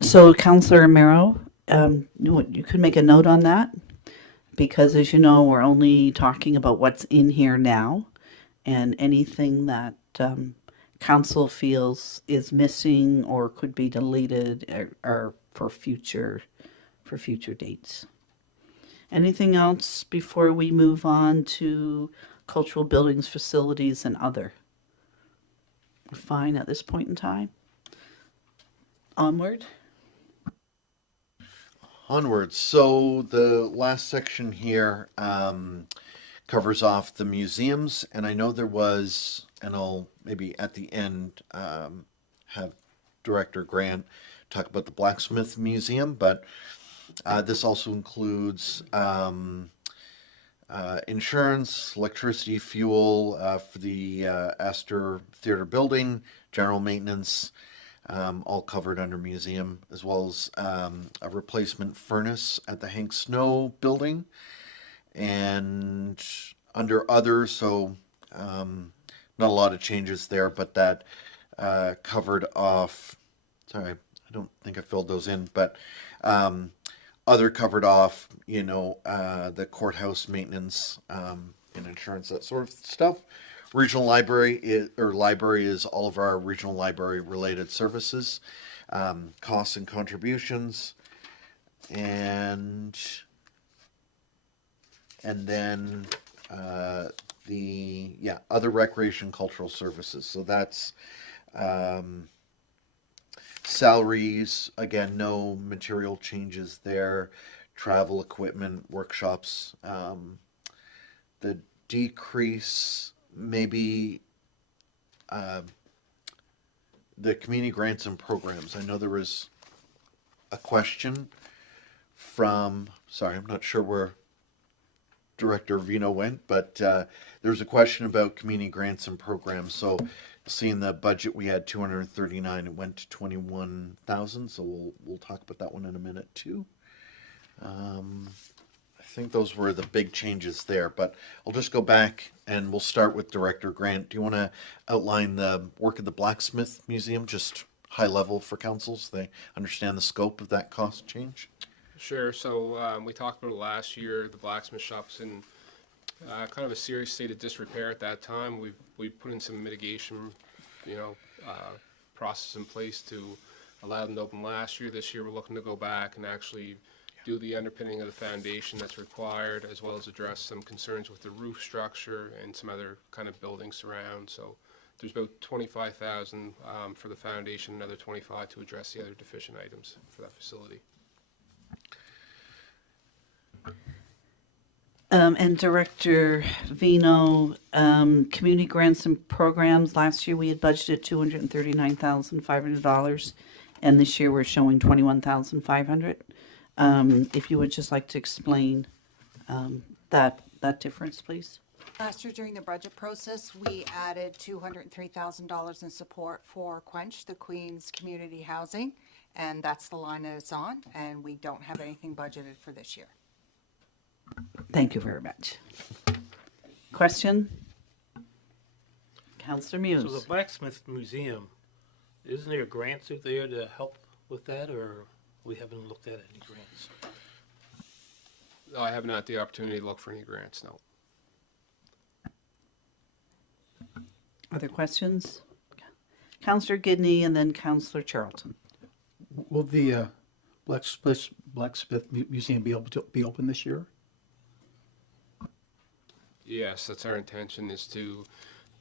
So, Councillor Romero, you could make a note on that, because as you know, we're only talking about what's in here now, and anything that council feels is missing or could be deleted are for future dates. Anything else before we move on to cultural buildings, facilities, and other? We're fine at this point in time. Onward. So the last section here covers off the museums, and I know there was, and I'll maybe at the end have Director Grant talk about the Blacksmith Museum, but this also includes insurance, electricity, fuel for the Astor Theater building, general maintenance, all covered under museum, as well as a replacement furnace at the Hank Snow building. And under others, so not a lot of changes there, but that covered off, sorry, I don't think I filled those in, but other covered off, the courthouse maintenance and insurance, that sort of stuff. Regional library is all of our regional library related services, costs and contributions, and then other recreation cultural services. So that's salaries, again, no material changes there. Travel, equipment, workshops. The decrease maybe the community grants and programs. I know there was a question from, sorry, I'm not sure where Director Vino went, but there's a question about community grants and programs. So seeing the budget, we had 239, it went to 21,000. So we'll talk about that one in a minute too. I think those were the big changes there, but I'll just go back and we'll start with Director Grant. Do you want to outline the work of the Blacksmith Museum, just high level for council so they understand the scope of that cost change? Sure. So we talked about it last year. The blacksmith shop's in kind of a serious state of disrepair at that time. We put in some mitigation, process in place to allow them to open last year. This year, we're looking to go back and actually do the underpinning of the foundation that's required, as well as address some concerns with the roof structure and some other kind of building surround. So there's about 25,000 for the foundation, another 25 to address the other deficient items for that facility. And Director Vino, community grants and programs, last year we had budgeted $239,500, and this year we're showing $21,500. If you would just like to explain that difference, please. Last year during the budget process, we added $203,000 in support for Quench, the Queen's Community Housing, and that's the line that it's on, and we don't have anything budgeted for this year. Thank you very much. Question? Councillor Muse. So the Blacksmith Museum, isn't there grants out there to help with that, or we haven't looked at any grants? No, I have not had the opportunity to look for any grants, no. Other questions? Councillor Gidney and then Councillor Charlton. Will the Blacksmith Museum be able to be open this year? Yes, that's our intention, is to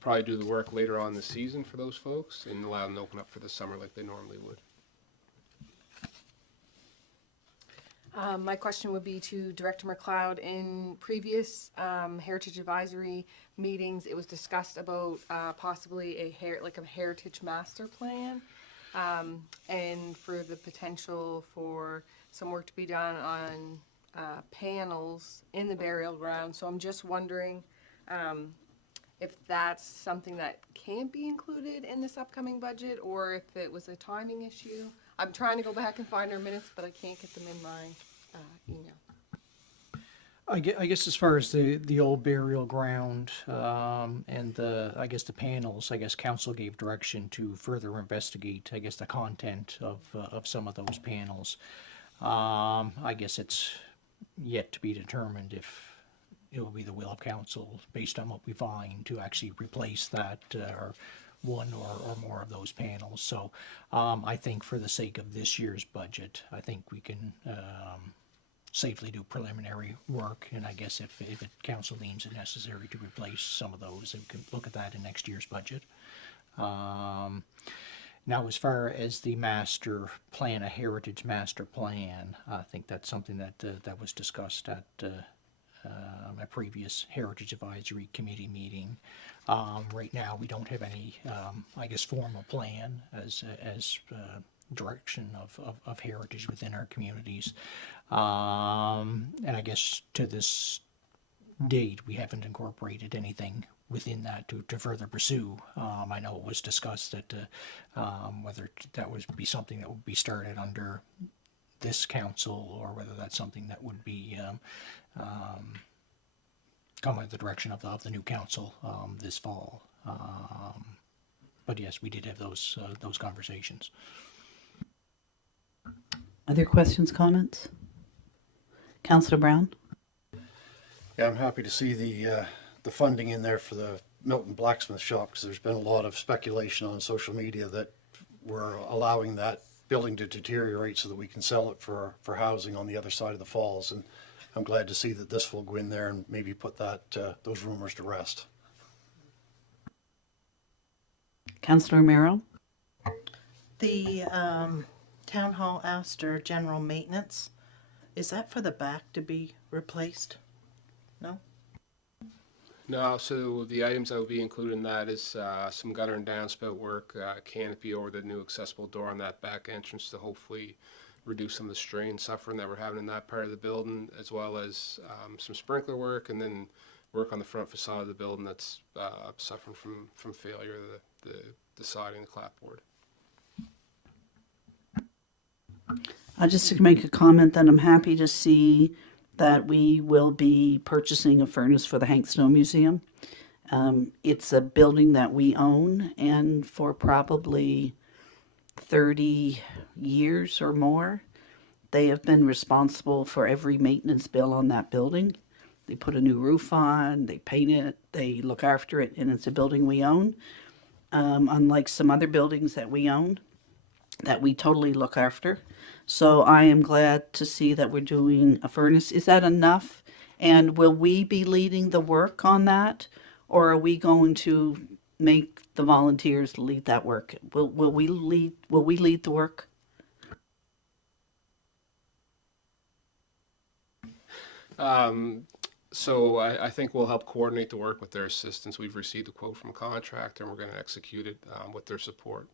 probably do the work later on in the season for those folks and allow them to open up for the summer like they normally would. My question would be to Director McLeod. In previous Heritage Advisory meetings, it was discussed about possibly a heritage master plan, and for the potential for some work to be done on panels in the burial ground. So I'm just wondering if that's something that can't be included in this upcoming budget, or if it was a timing issue. I'm trying to go back and find our minutes, but I can't get them in my email. I guess as far as the old burial ground and I guess the panels, I guess council gave direction to further investigate, I guess, the content of some of those panels. I guess it's yet to be determined if it will be the will of council, based on what we find, to actually replace that or one or more of those panels. So I think for the sake of this year's budget, I think we can safely do preliminary work, and I guess if council deems it necessary to replace some of those, we can look at that in next year's budget. Now, as far as the master plan, a heritage master plan, I think that's something that was discussed at a previous Heritage Advisory Committee meeting. Right now, we don't have any, I guess, formal plan as direction of heritage within our communities. And I guess to this date, we haven't incorporated anything within that to further pursue. I know it was discussed that whether that would be something that would be started under this council, or whether that's something that would be come in the direction of the new council this fall. But yes, we did have those conversations. Other questions, comments? Councillor Brown? Yeah, I'm happy to see the funding in there for the Milton Blacksmith Shop, because there's been a lot of speculation on social media that we're allowing that building to deteriorate so that we can sell it for housing on the other side of the falls. And I'm glad to see that this will go in there and maybe put those rumors to rest. Councillor Romero? The Town Hall Astor general maintenance, is that for the back to be replaced? No? No, so the items that will be included in that is some gutter and downspout work, canopy over the new accessible door on that back entrance to hopefully reduce some of the strain suffering that we're having in that part of the building, as well as some sprinkler work, and then work on the front facade of the building that's suffering from failure of the siding, the clapboard. Just to make a comment, that I'm happy to see that we will be purchasing a furnace for the Hank Snow Museum. It's a building that we own, and for probably 30 years or more, they have been responsible for every maintenance bill on that building. They put a new roof on, they paint it, they look after it, and it's a building we own. unlike some other buildings that we own, that we totally look after. So I am glad to see that we're doing a furnace. Is that enough? And will we be leading the work on that? Or are we going to make the volunteers lead that work? Will we lead the work? So I think we'll help coordinate the work with their assistance. We've received a quote from a contractor, and we're going to execute it with their support.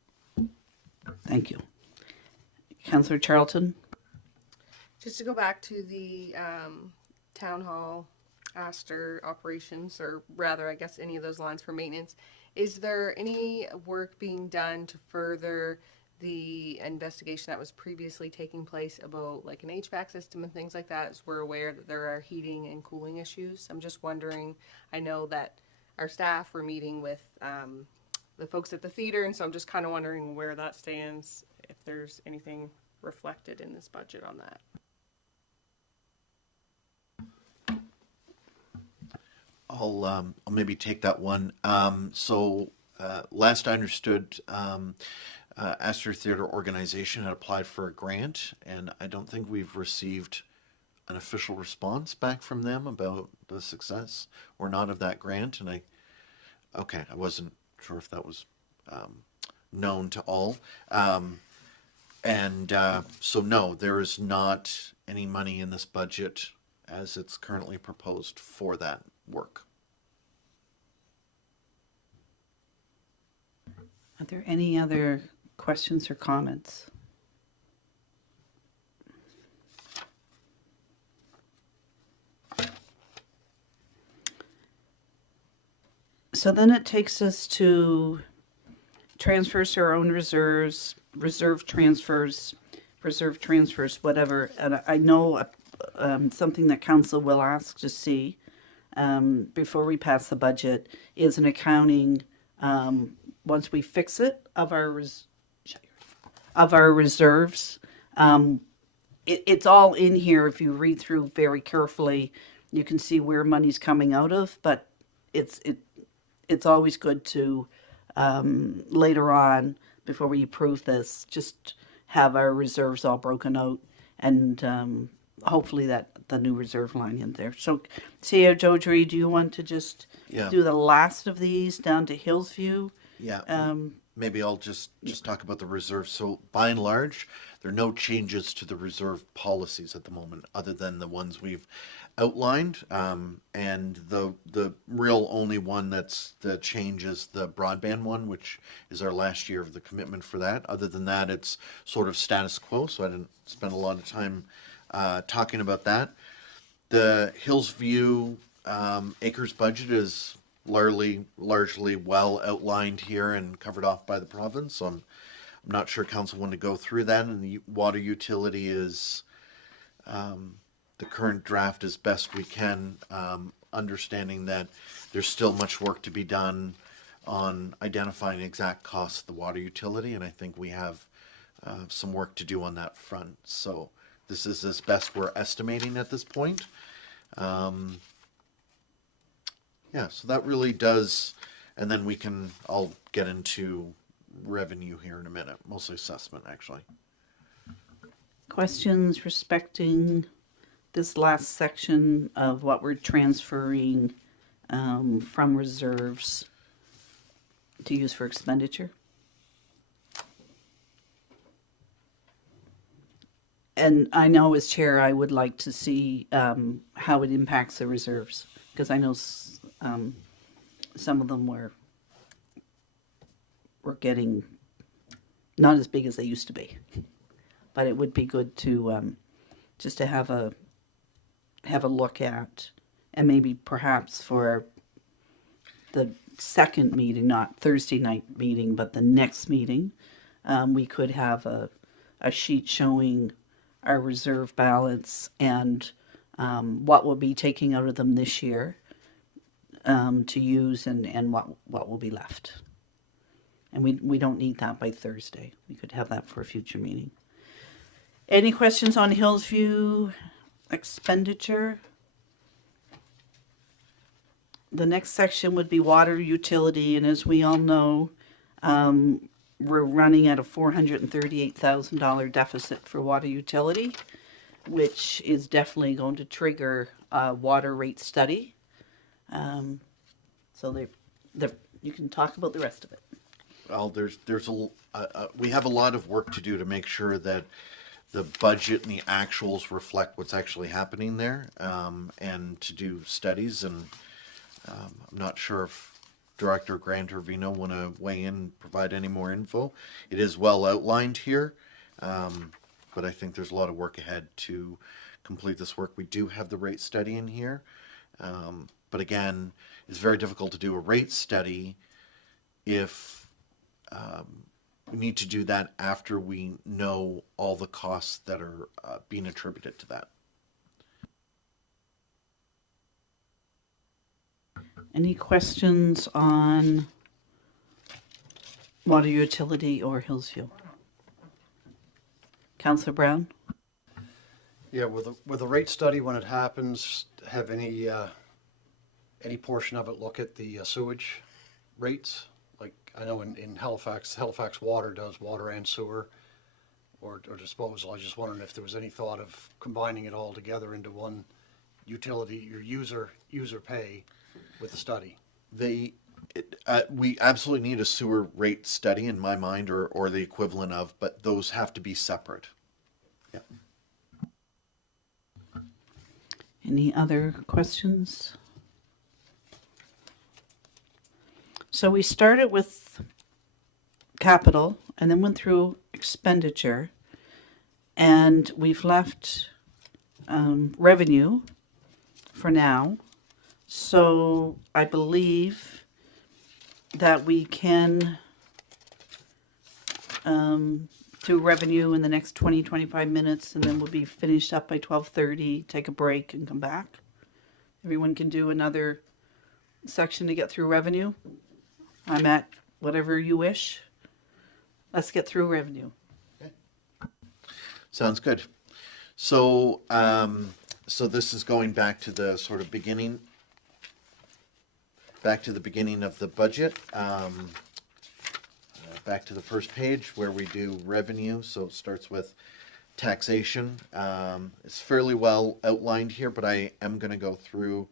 Thank you. Councillor Charlton? Just to go back to the town hall, Astor operations, or rather, I guess, any of those lines for maintenance, is there any work being done to further the investigation that was previously taking place about like an HVAC system and things like that, as we're aware that there are heating and cooling issues? I'm just wondering, I know that our staff were meeting with the folks at the theater, and so I'm just kind of wondering where that stands, if there's anything reflected in this budget on that. I'll maybe take that one. Last I understood, Astor Theatre Organization had applied for a grant, and I don't think we've received an official response back from them about the success or not of that grant. And I wasn't sure if that was known to all. So no, there is not any money in this budget as it's currently proposed for that work. Are there any other questions or comments? So then it takes us to transfers to our own reserves, reserve transfers, whatever. And I know something that council will ask to see before we pass the budget is an accounting, once we fix it, of our reserves. It's all in here. If you read through very carefully, you can see where money's coming out of, but it's always good to later on, before we approve this, just have our reserves all broken out, and hopefully that the new reserve line in there. So, CEO Jodry, do you want to just do the last of these down to Hillsview? Yeah. Maybe I'll just talk about the reserve. So by and large, there are no changes to the reserve policies at the moment, other than the ones we've outlined. And the real only one that changes the broadband one, which is our last year of the commitment for that. Other than that, it's sort of status quo. So I didn't spend a lot of time talking about that. The Hillsview acres budget is largely well outlined here and covered off by the province. So I'm not sure council want to go through that. And the water utility is the current draft as best we can, understanding that there's still much work to be done on identifying exact costs of the water utility, and I think we have some work to do on that front. So this is as best we're estimating at this point. So that really does, and then I'll get into revenue here in a minute, mostly assessment actually. Questions respecting this last section of what we're transferring from reserves to use for expenditure? And I know as chair, I would like to see how it impacts the reserves, because I know some of them were getting not as big as they used to be. But it would be good to just to have a look at, and maybe perhaps for the second meeting, not Thursday night meeting, but the next meeting, we could have a sheet showing our reserve balance and what we'll be taking out of them this year to use, and what will be left. And we don't need that by Thursday. We could have that for a future meeting. Any questions on Hillsview expenditure? The next section would be water utility, and as we all know, We're running at a $438,000 deficit for water utility, which is definitely going to trigger a water rate study. So you can talk about the rest of it. Well, we have a lot of work to do to make sure that the budget and the actuals reflect what's actually happening there, and to do studies. And I'm not sure if Director Grant or Vino want to weigh in and provide any more info. It is well outlined here, but I think there's a lot of work ahead to complete this work. We do have the rate study in here, but again, it's very difficult to do a rate study if we need to do that after we know all the costs that are being attributed to that. Any questions on water utility or Hillsview? Councillor Brown? Yeah, with the rate study, when it happens, have any portion of it look at the sewage rates? Like, I know in Halifax Water does water and sewer or disposal. I was just wondering if there was any thought of combining it all together into one utility, your user pay with the study. We absolutely need a sewer rate study in my mind, or the equivalent of, but those have to be separate. Yeah. Any other questions? So we started with capital and then went through expenditure, and we've left revenue for now. So I believe that we can do revenue in the next 20-25 minutes, and then we'll be finished up by 12:30, take a break and come back. Everyone can do another section to get through revenue. I'm at whatever you wish. Let's get through revenue. Okay. Sounds good. So, so this is going back to the sort of beginning of the budget. Back to the first page where we do revenue. So it starts with taxation. It's fairly well outlined here, but I am going to go through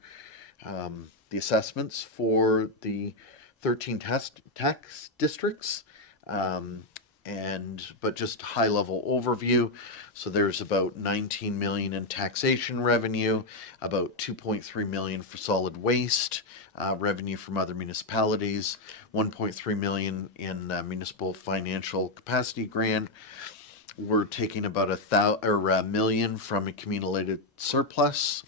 the assessments for the 13 tax districts, but just high level overview. So there's about 19 million in taxation revenue, about 2.3 million for solid waste revenue from other municipalities, 1.3 million in municipal financial capacity grant. We're taking about a million from accumulated surplus.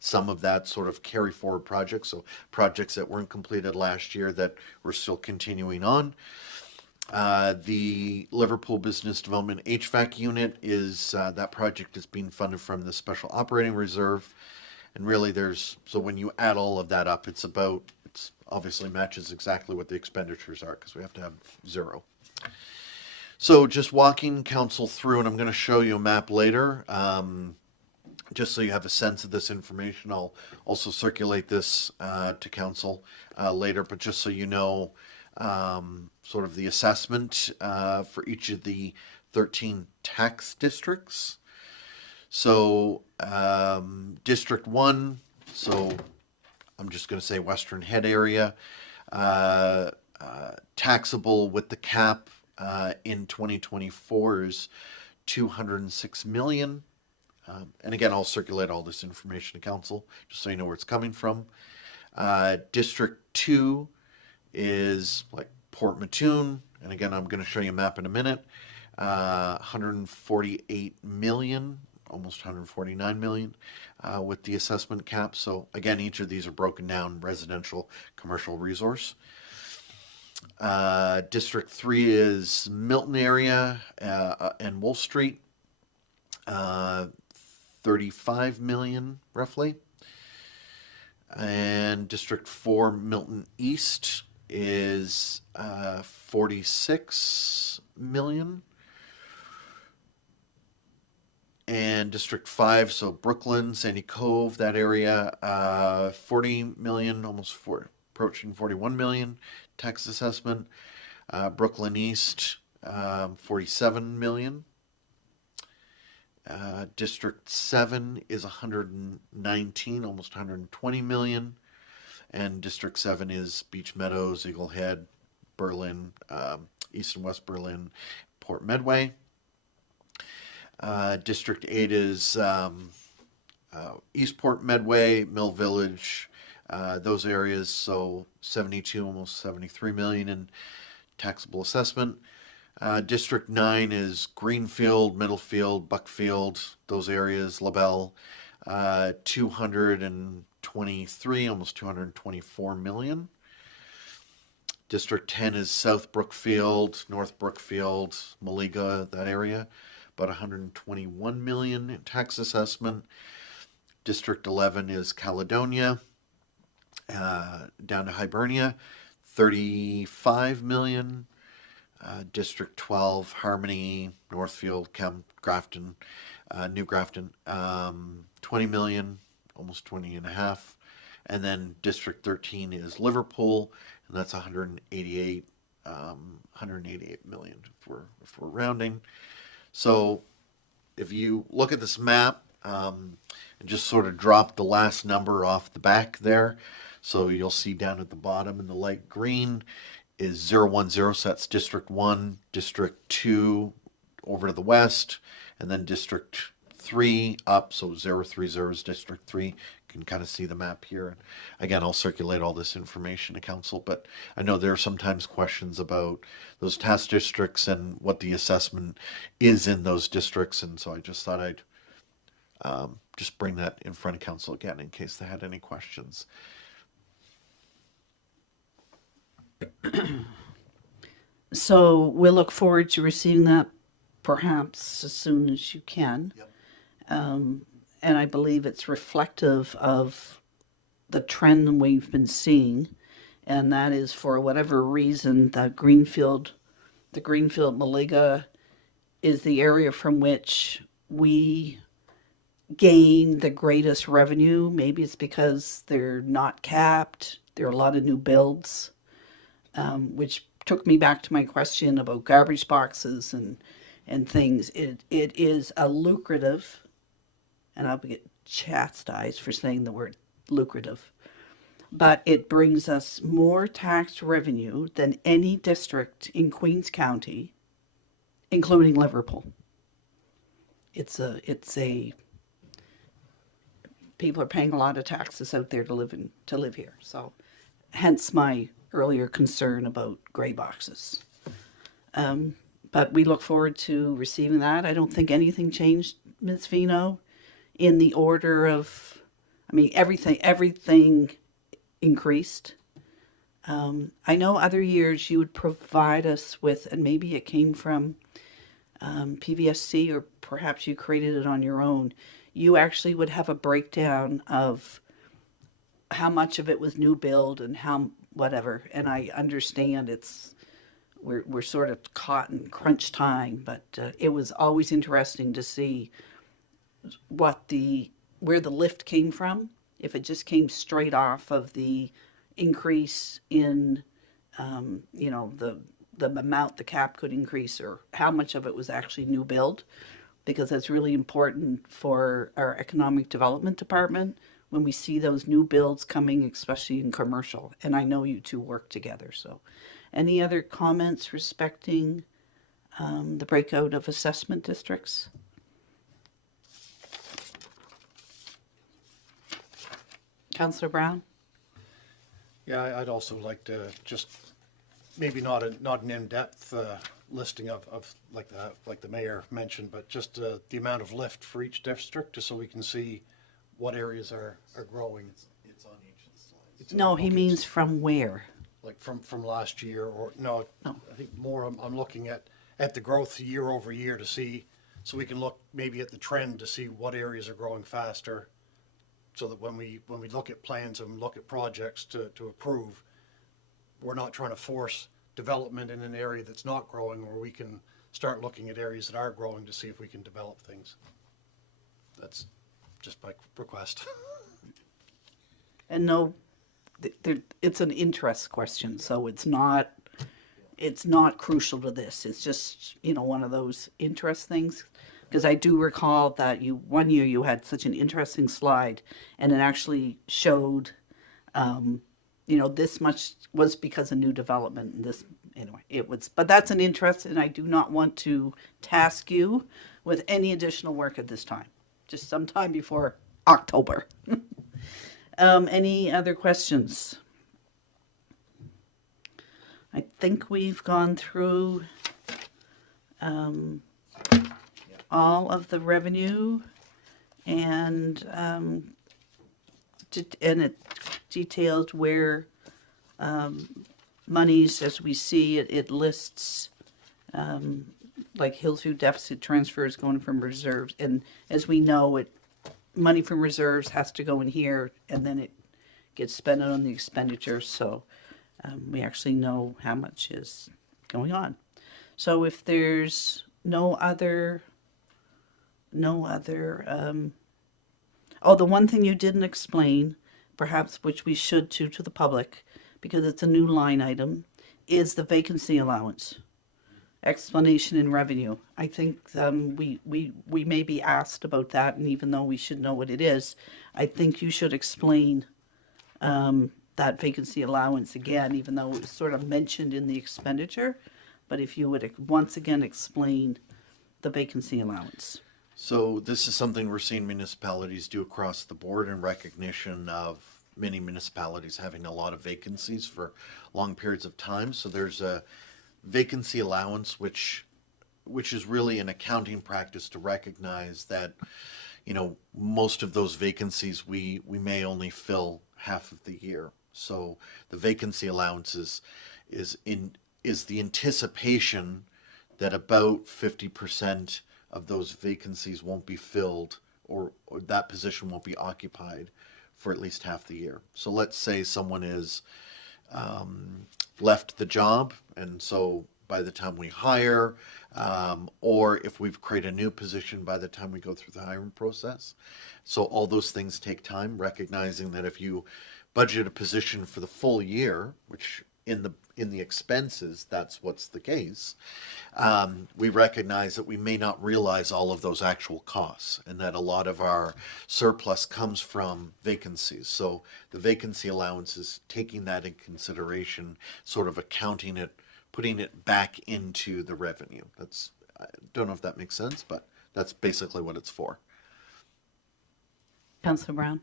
Some of that sort of carry forward projects, so projects that weren't completed last year that we're still continuing on. The Liverpool Business Development HVAC unit is that project is being funded from the Special Operating Reserve, and really so when you add all of that up, it's obviously matches exactly what the expenditures are, because we have to have zero. So just walking council through, and I'm going to show you a map later, just so you have a sense of this information. I'll also circulate this to council later, but just so you know sort of the assessment for each of the 13 tax districts. So District 1, so I'm just going to say Western Head area, taxable with the cap in 2024 is 206 million. And again, I'll circulate all this information to council just so you know where it's coming from. District 2 is like Port Mattoon, and again, I'm going to show you a map in a minute. 148 million, almost 149 million with the assessment cap. So again, each of these are broken down: residential, commercial, resource. District 3 is Milton area and Wolf Street, 35 million roughly. And District 4, Milton East, is 46 million. And District 5, so Brooklyn, Sandy Cove, that area, 40 million, approaching 41 million tax assessment. Brooklyn East, 47 million. District 7 is 119, almost 120 million. And District 7 is Beach Meadows, Eagle Head, Berlin, East and West Berlin, Port Medway. District 8 is Eastport Medway, Mill Village, those areas. So 72, almost 73 million in taxable assessment. District 9 is Greenfield, Middlefield, Buckfield, those areas, LaBelle, 223, almost 224 million. District 10 is South Brookfield, North Brookfield, Maliga, that area, about 121 million in tax assessment. District 11 is Caledonia, down to Hibernia, 35 million. District 12, Harmony, Northfield, Grafton, New Grafton, 20 million, almost 20 and a half. And then District 13 is Liverpool, and that's 188 million if we're rounding. So if you look at this map and just sort of drop the last number off the back there, so you'll see down at the bottom in the light green is 010, so that's District 1, District 2 over to the west, and then District 3 up, so 030 is District 3. You can kind of see the map here. Again, I'll circulate all this information to council, but I know there are sometimes questions about those task districts and what the assessment is in those districts, and so I just thought I'd just bring that in front of council again in case they had any questions. So we'll look forward to receiving that perhaps as soon as you can. Yep. And I believe it's reflective of the trend we've been seeing, and that is for whatever reason the Greenfield Maliga is the area from which we gain the greatest revenue. Maybe it's because they're not capped. There are a lot of new builds. Which took me back to my question about garbage boxes and things. It is a lucrative, and I'll get chastised for saying the word lucrative, but it brings us more tax revenue than any district in Queens County, including Liverpool. It's a people are paying a lot of taxes out there to live here. So hence my earlier concern about gray boxes. But we look forward to receiving that. I don't think anything changed, Ms. Vino, in the order of, everything increased. I know other years you would provide us with, and maybe it came from PVSC or perhaps you created it on your own, you actually would have a breakdown of how much of it was new build and how whatever. And I understand we're sort of caught in crunch time, but it was always interesting to see where the lift came from. If it just came straight off of the increase in, the amount the cap could increase, or how much of it was actually new build, because that's really important for our economic development department when we see those new builds coming, especially in commercial. And I know you two work together. So any other comments respecting the breakout of assessment districts? Councillor Brown? Yeah, I'd also like to just, maybe not an in-depth listing of like the mayor mentioned, but just the amount of lift for each district, just so we can see what areas are growing. It's on each of the slides. No, he means from where? Like from last year, or no, I think more I'm looking at the growth year over year to see, so we can look maybe at the trend to see what areas are growing faster, so that when we look at plans and look at projects to approve, we're not trying to force development in an area that's not growing, or we can start looking at areas that are growing to see if we can develop things. That's just my request. And no, it's an interest question, so it's not it's not crucial to this. It's just, you know, one of those interest things. Because I do recall that one year you had such an interesting slide, and it actually showed, you know, this much was because of new development. And this, anyway, it was, but that's an interest, and I do not want to task you with any additional work at this time. Just sometime before October. Any other questions? I think we've gone through all of the revenue, and it detailed where monies, as we see it, it lists like Hillsview deficit transfers going from reserves, and as we know, money from reserves has to go in here, and then it gets spent on the expenditures. So we actually know how much is going on. So if there's no other, the one thing you didn't explain, perhaps, which we should to the public, because it's a new line item, is the vacancy allowance. Explanation in revenue. I think we may be asked about that, and even though we should know what it is, I think you should explain that vacancy allowance again, even though it was sort of mentioned in the expenditure. But if you would once again explain the vacancy allowance. So this is something we're seeing municipalities do across the board in recognition of many municipalities having a lot of vacancies for long periods of time. So there's a vacancy allowance, which is really an accounting practice to recognize that, you know, most of those vacancies we may only fill half of the year. So the vacancy allowance is the anticipation that about 50% of those vacancies won't be filled, or that position won't be occupied for at least half the year. So let's say someone is left the job, and so by the time we hire, or if we've created a new position by the time we go through the hiring process. So all those things take time, recognizing that if you budget a position for the full year, which in the expenses, that's what's the case, we recognize that we may not realize all of those actual costs, and that a lot of our surplus comes from vacancies. So the vacancy allowance is taking that in consideration, sort of accounting it, putting it back into the revenue. I don't know if that makes sense, but that's basically what it's for. Councillor Brown.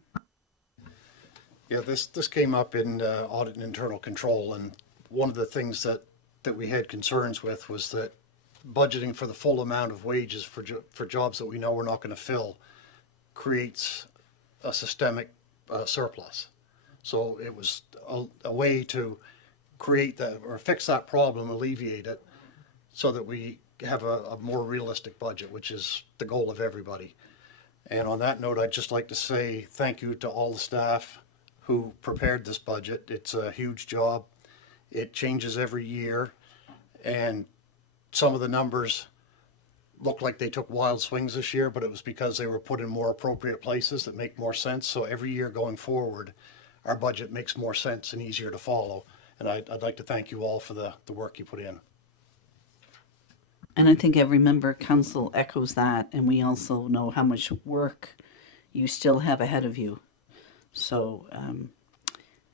Yeah, this came up in audit and internal control, and one of the things that we had concerns with was that budgeting for the full amount of wages for jobs that we know we're not going to fill creates a systemic surplus. So it was a way to create that, or fix that problem, alleviate it, so that we have a more realistic budget, which is the goal of everybody. And on that note, I'd just like to say thank you to all the staff who prepared this budget. It's a huge job. It changes every year, and some of the numbers look like they took wild swings this year, but it was because they were put in more appropriate places that make more sense. So every year going forward, our budget makes more sense and easier to follow. And I'd like to thank you all for the work you put in. And I think every member of council echoes that, and we also know how much work you still have ahead of you. So,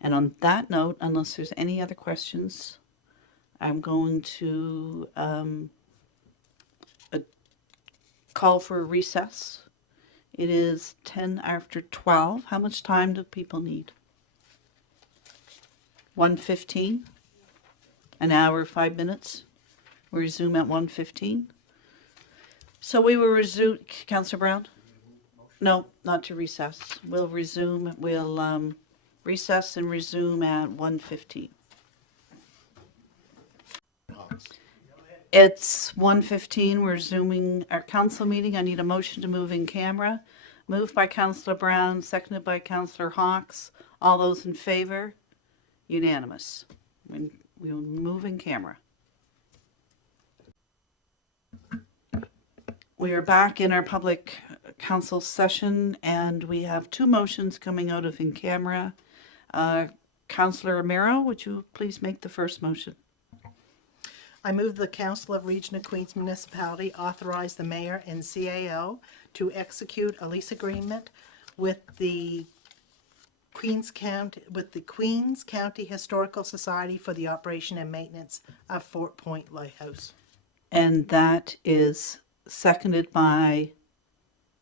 and on that note, unless there's any other questions, I'm going to call for a recess. It is 10 after 12. How much time do people need? 1:15? An hour, 5 minutes? We resume at 1:15. So we will resume, Councillor Brown? No, not to recess. We'll resume, we'll recess and resume at 1:15. It's 1:15, we're resuming our council meeting. I need a motion to move in camera. Moved by Councillor Brown, seconded by Councillor Hawks. All those in favor? Unanimous. We will move in camera. We are back in our public council session, and we have two motions coming out of in camera. Councillor Romero, would you please make the first motion? I move the Council of Region of Queens Municipality authorize the mayor and CAO to execute a lease agreement with the Queens County Historical Society for the operation and maintenance of Fort Point Lighthouse. And that is seconded by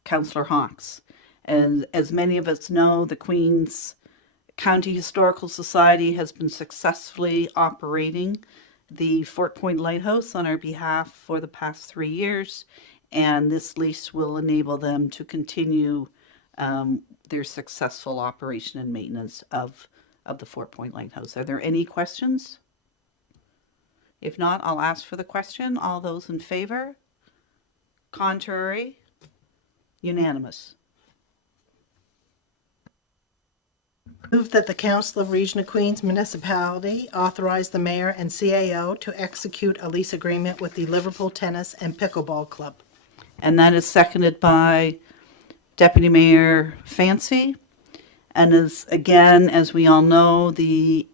Councillor Hawks. And as many of us know, the Queens County Historical Society has been successfully operating the Fort Point Lighthouse on our behalf for the past 3 years, and this lease will enable them to continue their successful operation and maintenance of the Fort Point Lighthouse. Are there any questions? If not, I'll ask for the question. All those in favor? Contrary? Unanimous. Move that the Council of Region of Queens Municipality authorize the mayor and CAO to execute a lease agreement with the Liverpool Tennis and Pickleball Club. And that is seconded by Deputy Mayor Fancy. And as we all know, the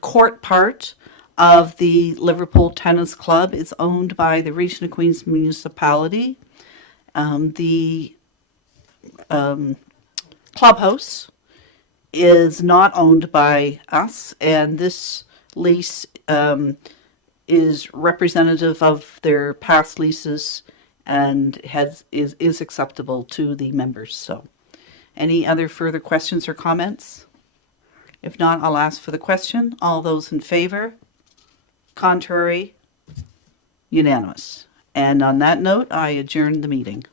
court part of the Liverpool Tennis Club is owned by the Region of Queens Municipality. The clubhouse is not owned by us, and this lease is representative of their past leases and is acceptable to the members. So, any other further questions or comments? If not, I'll ask for the question. All those in favor? Contrary? Unanimous. And on that note, I adjourn the meeting.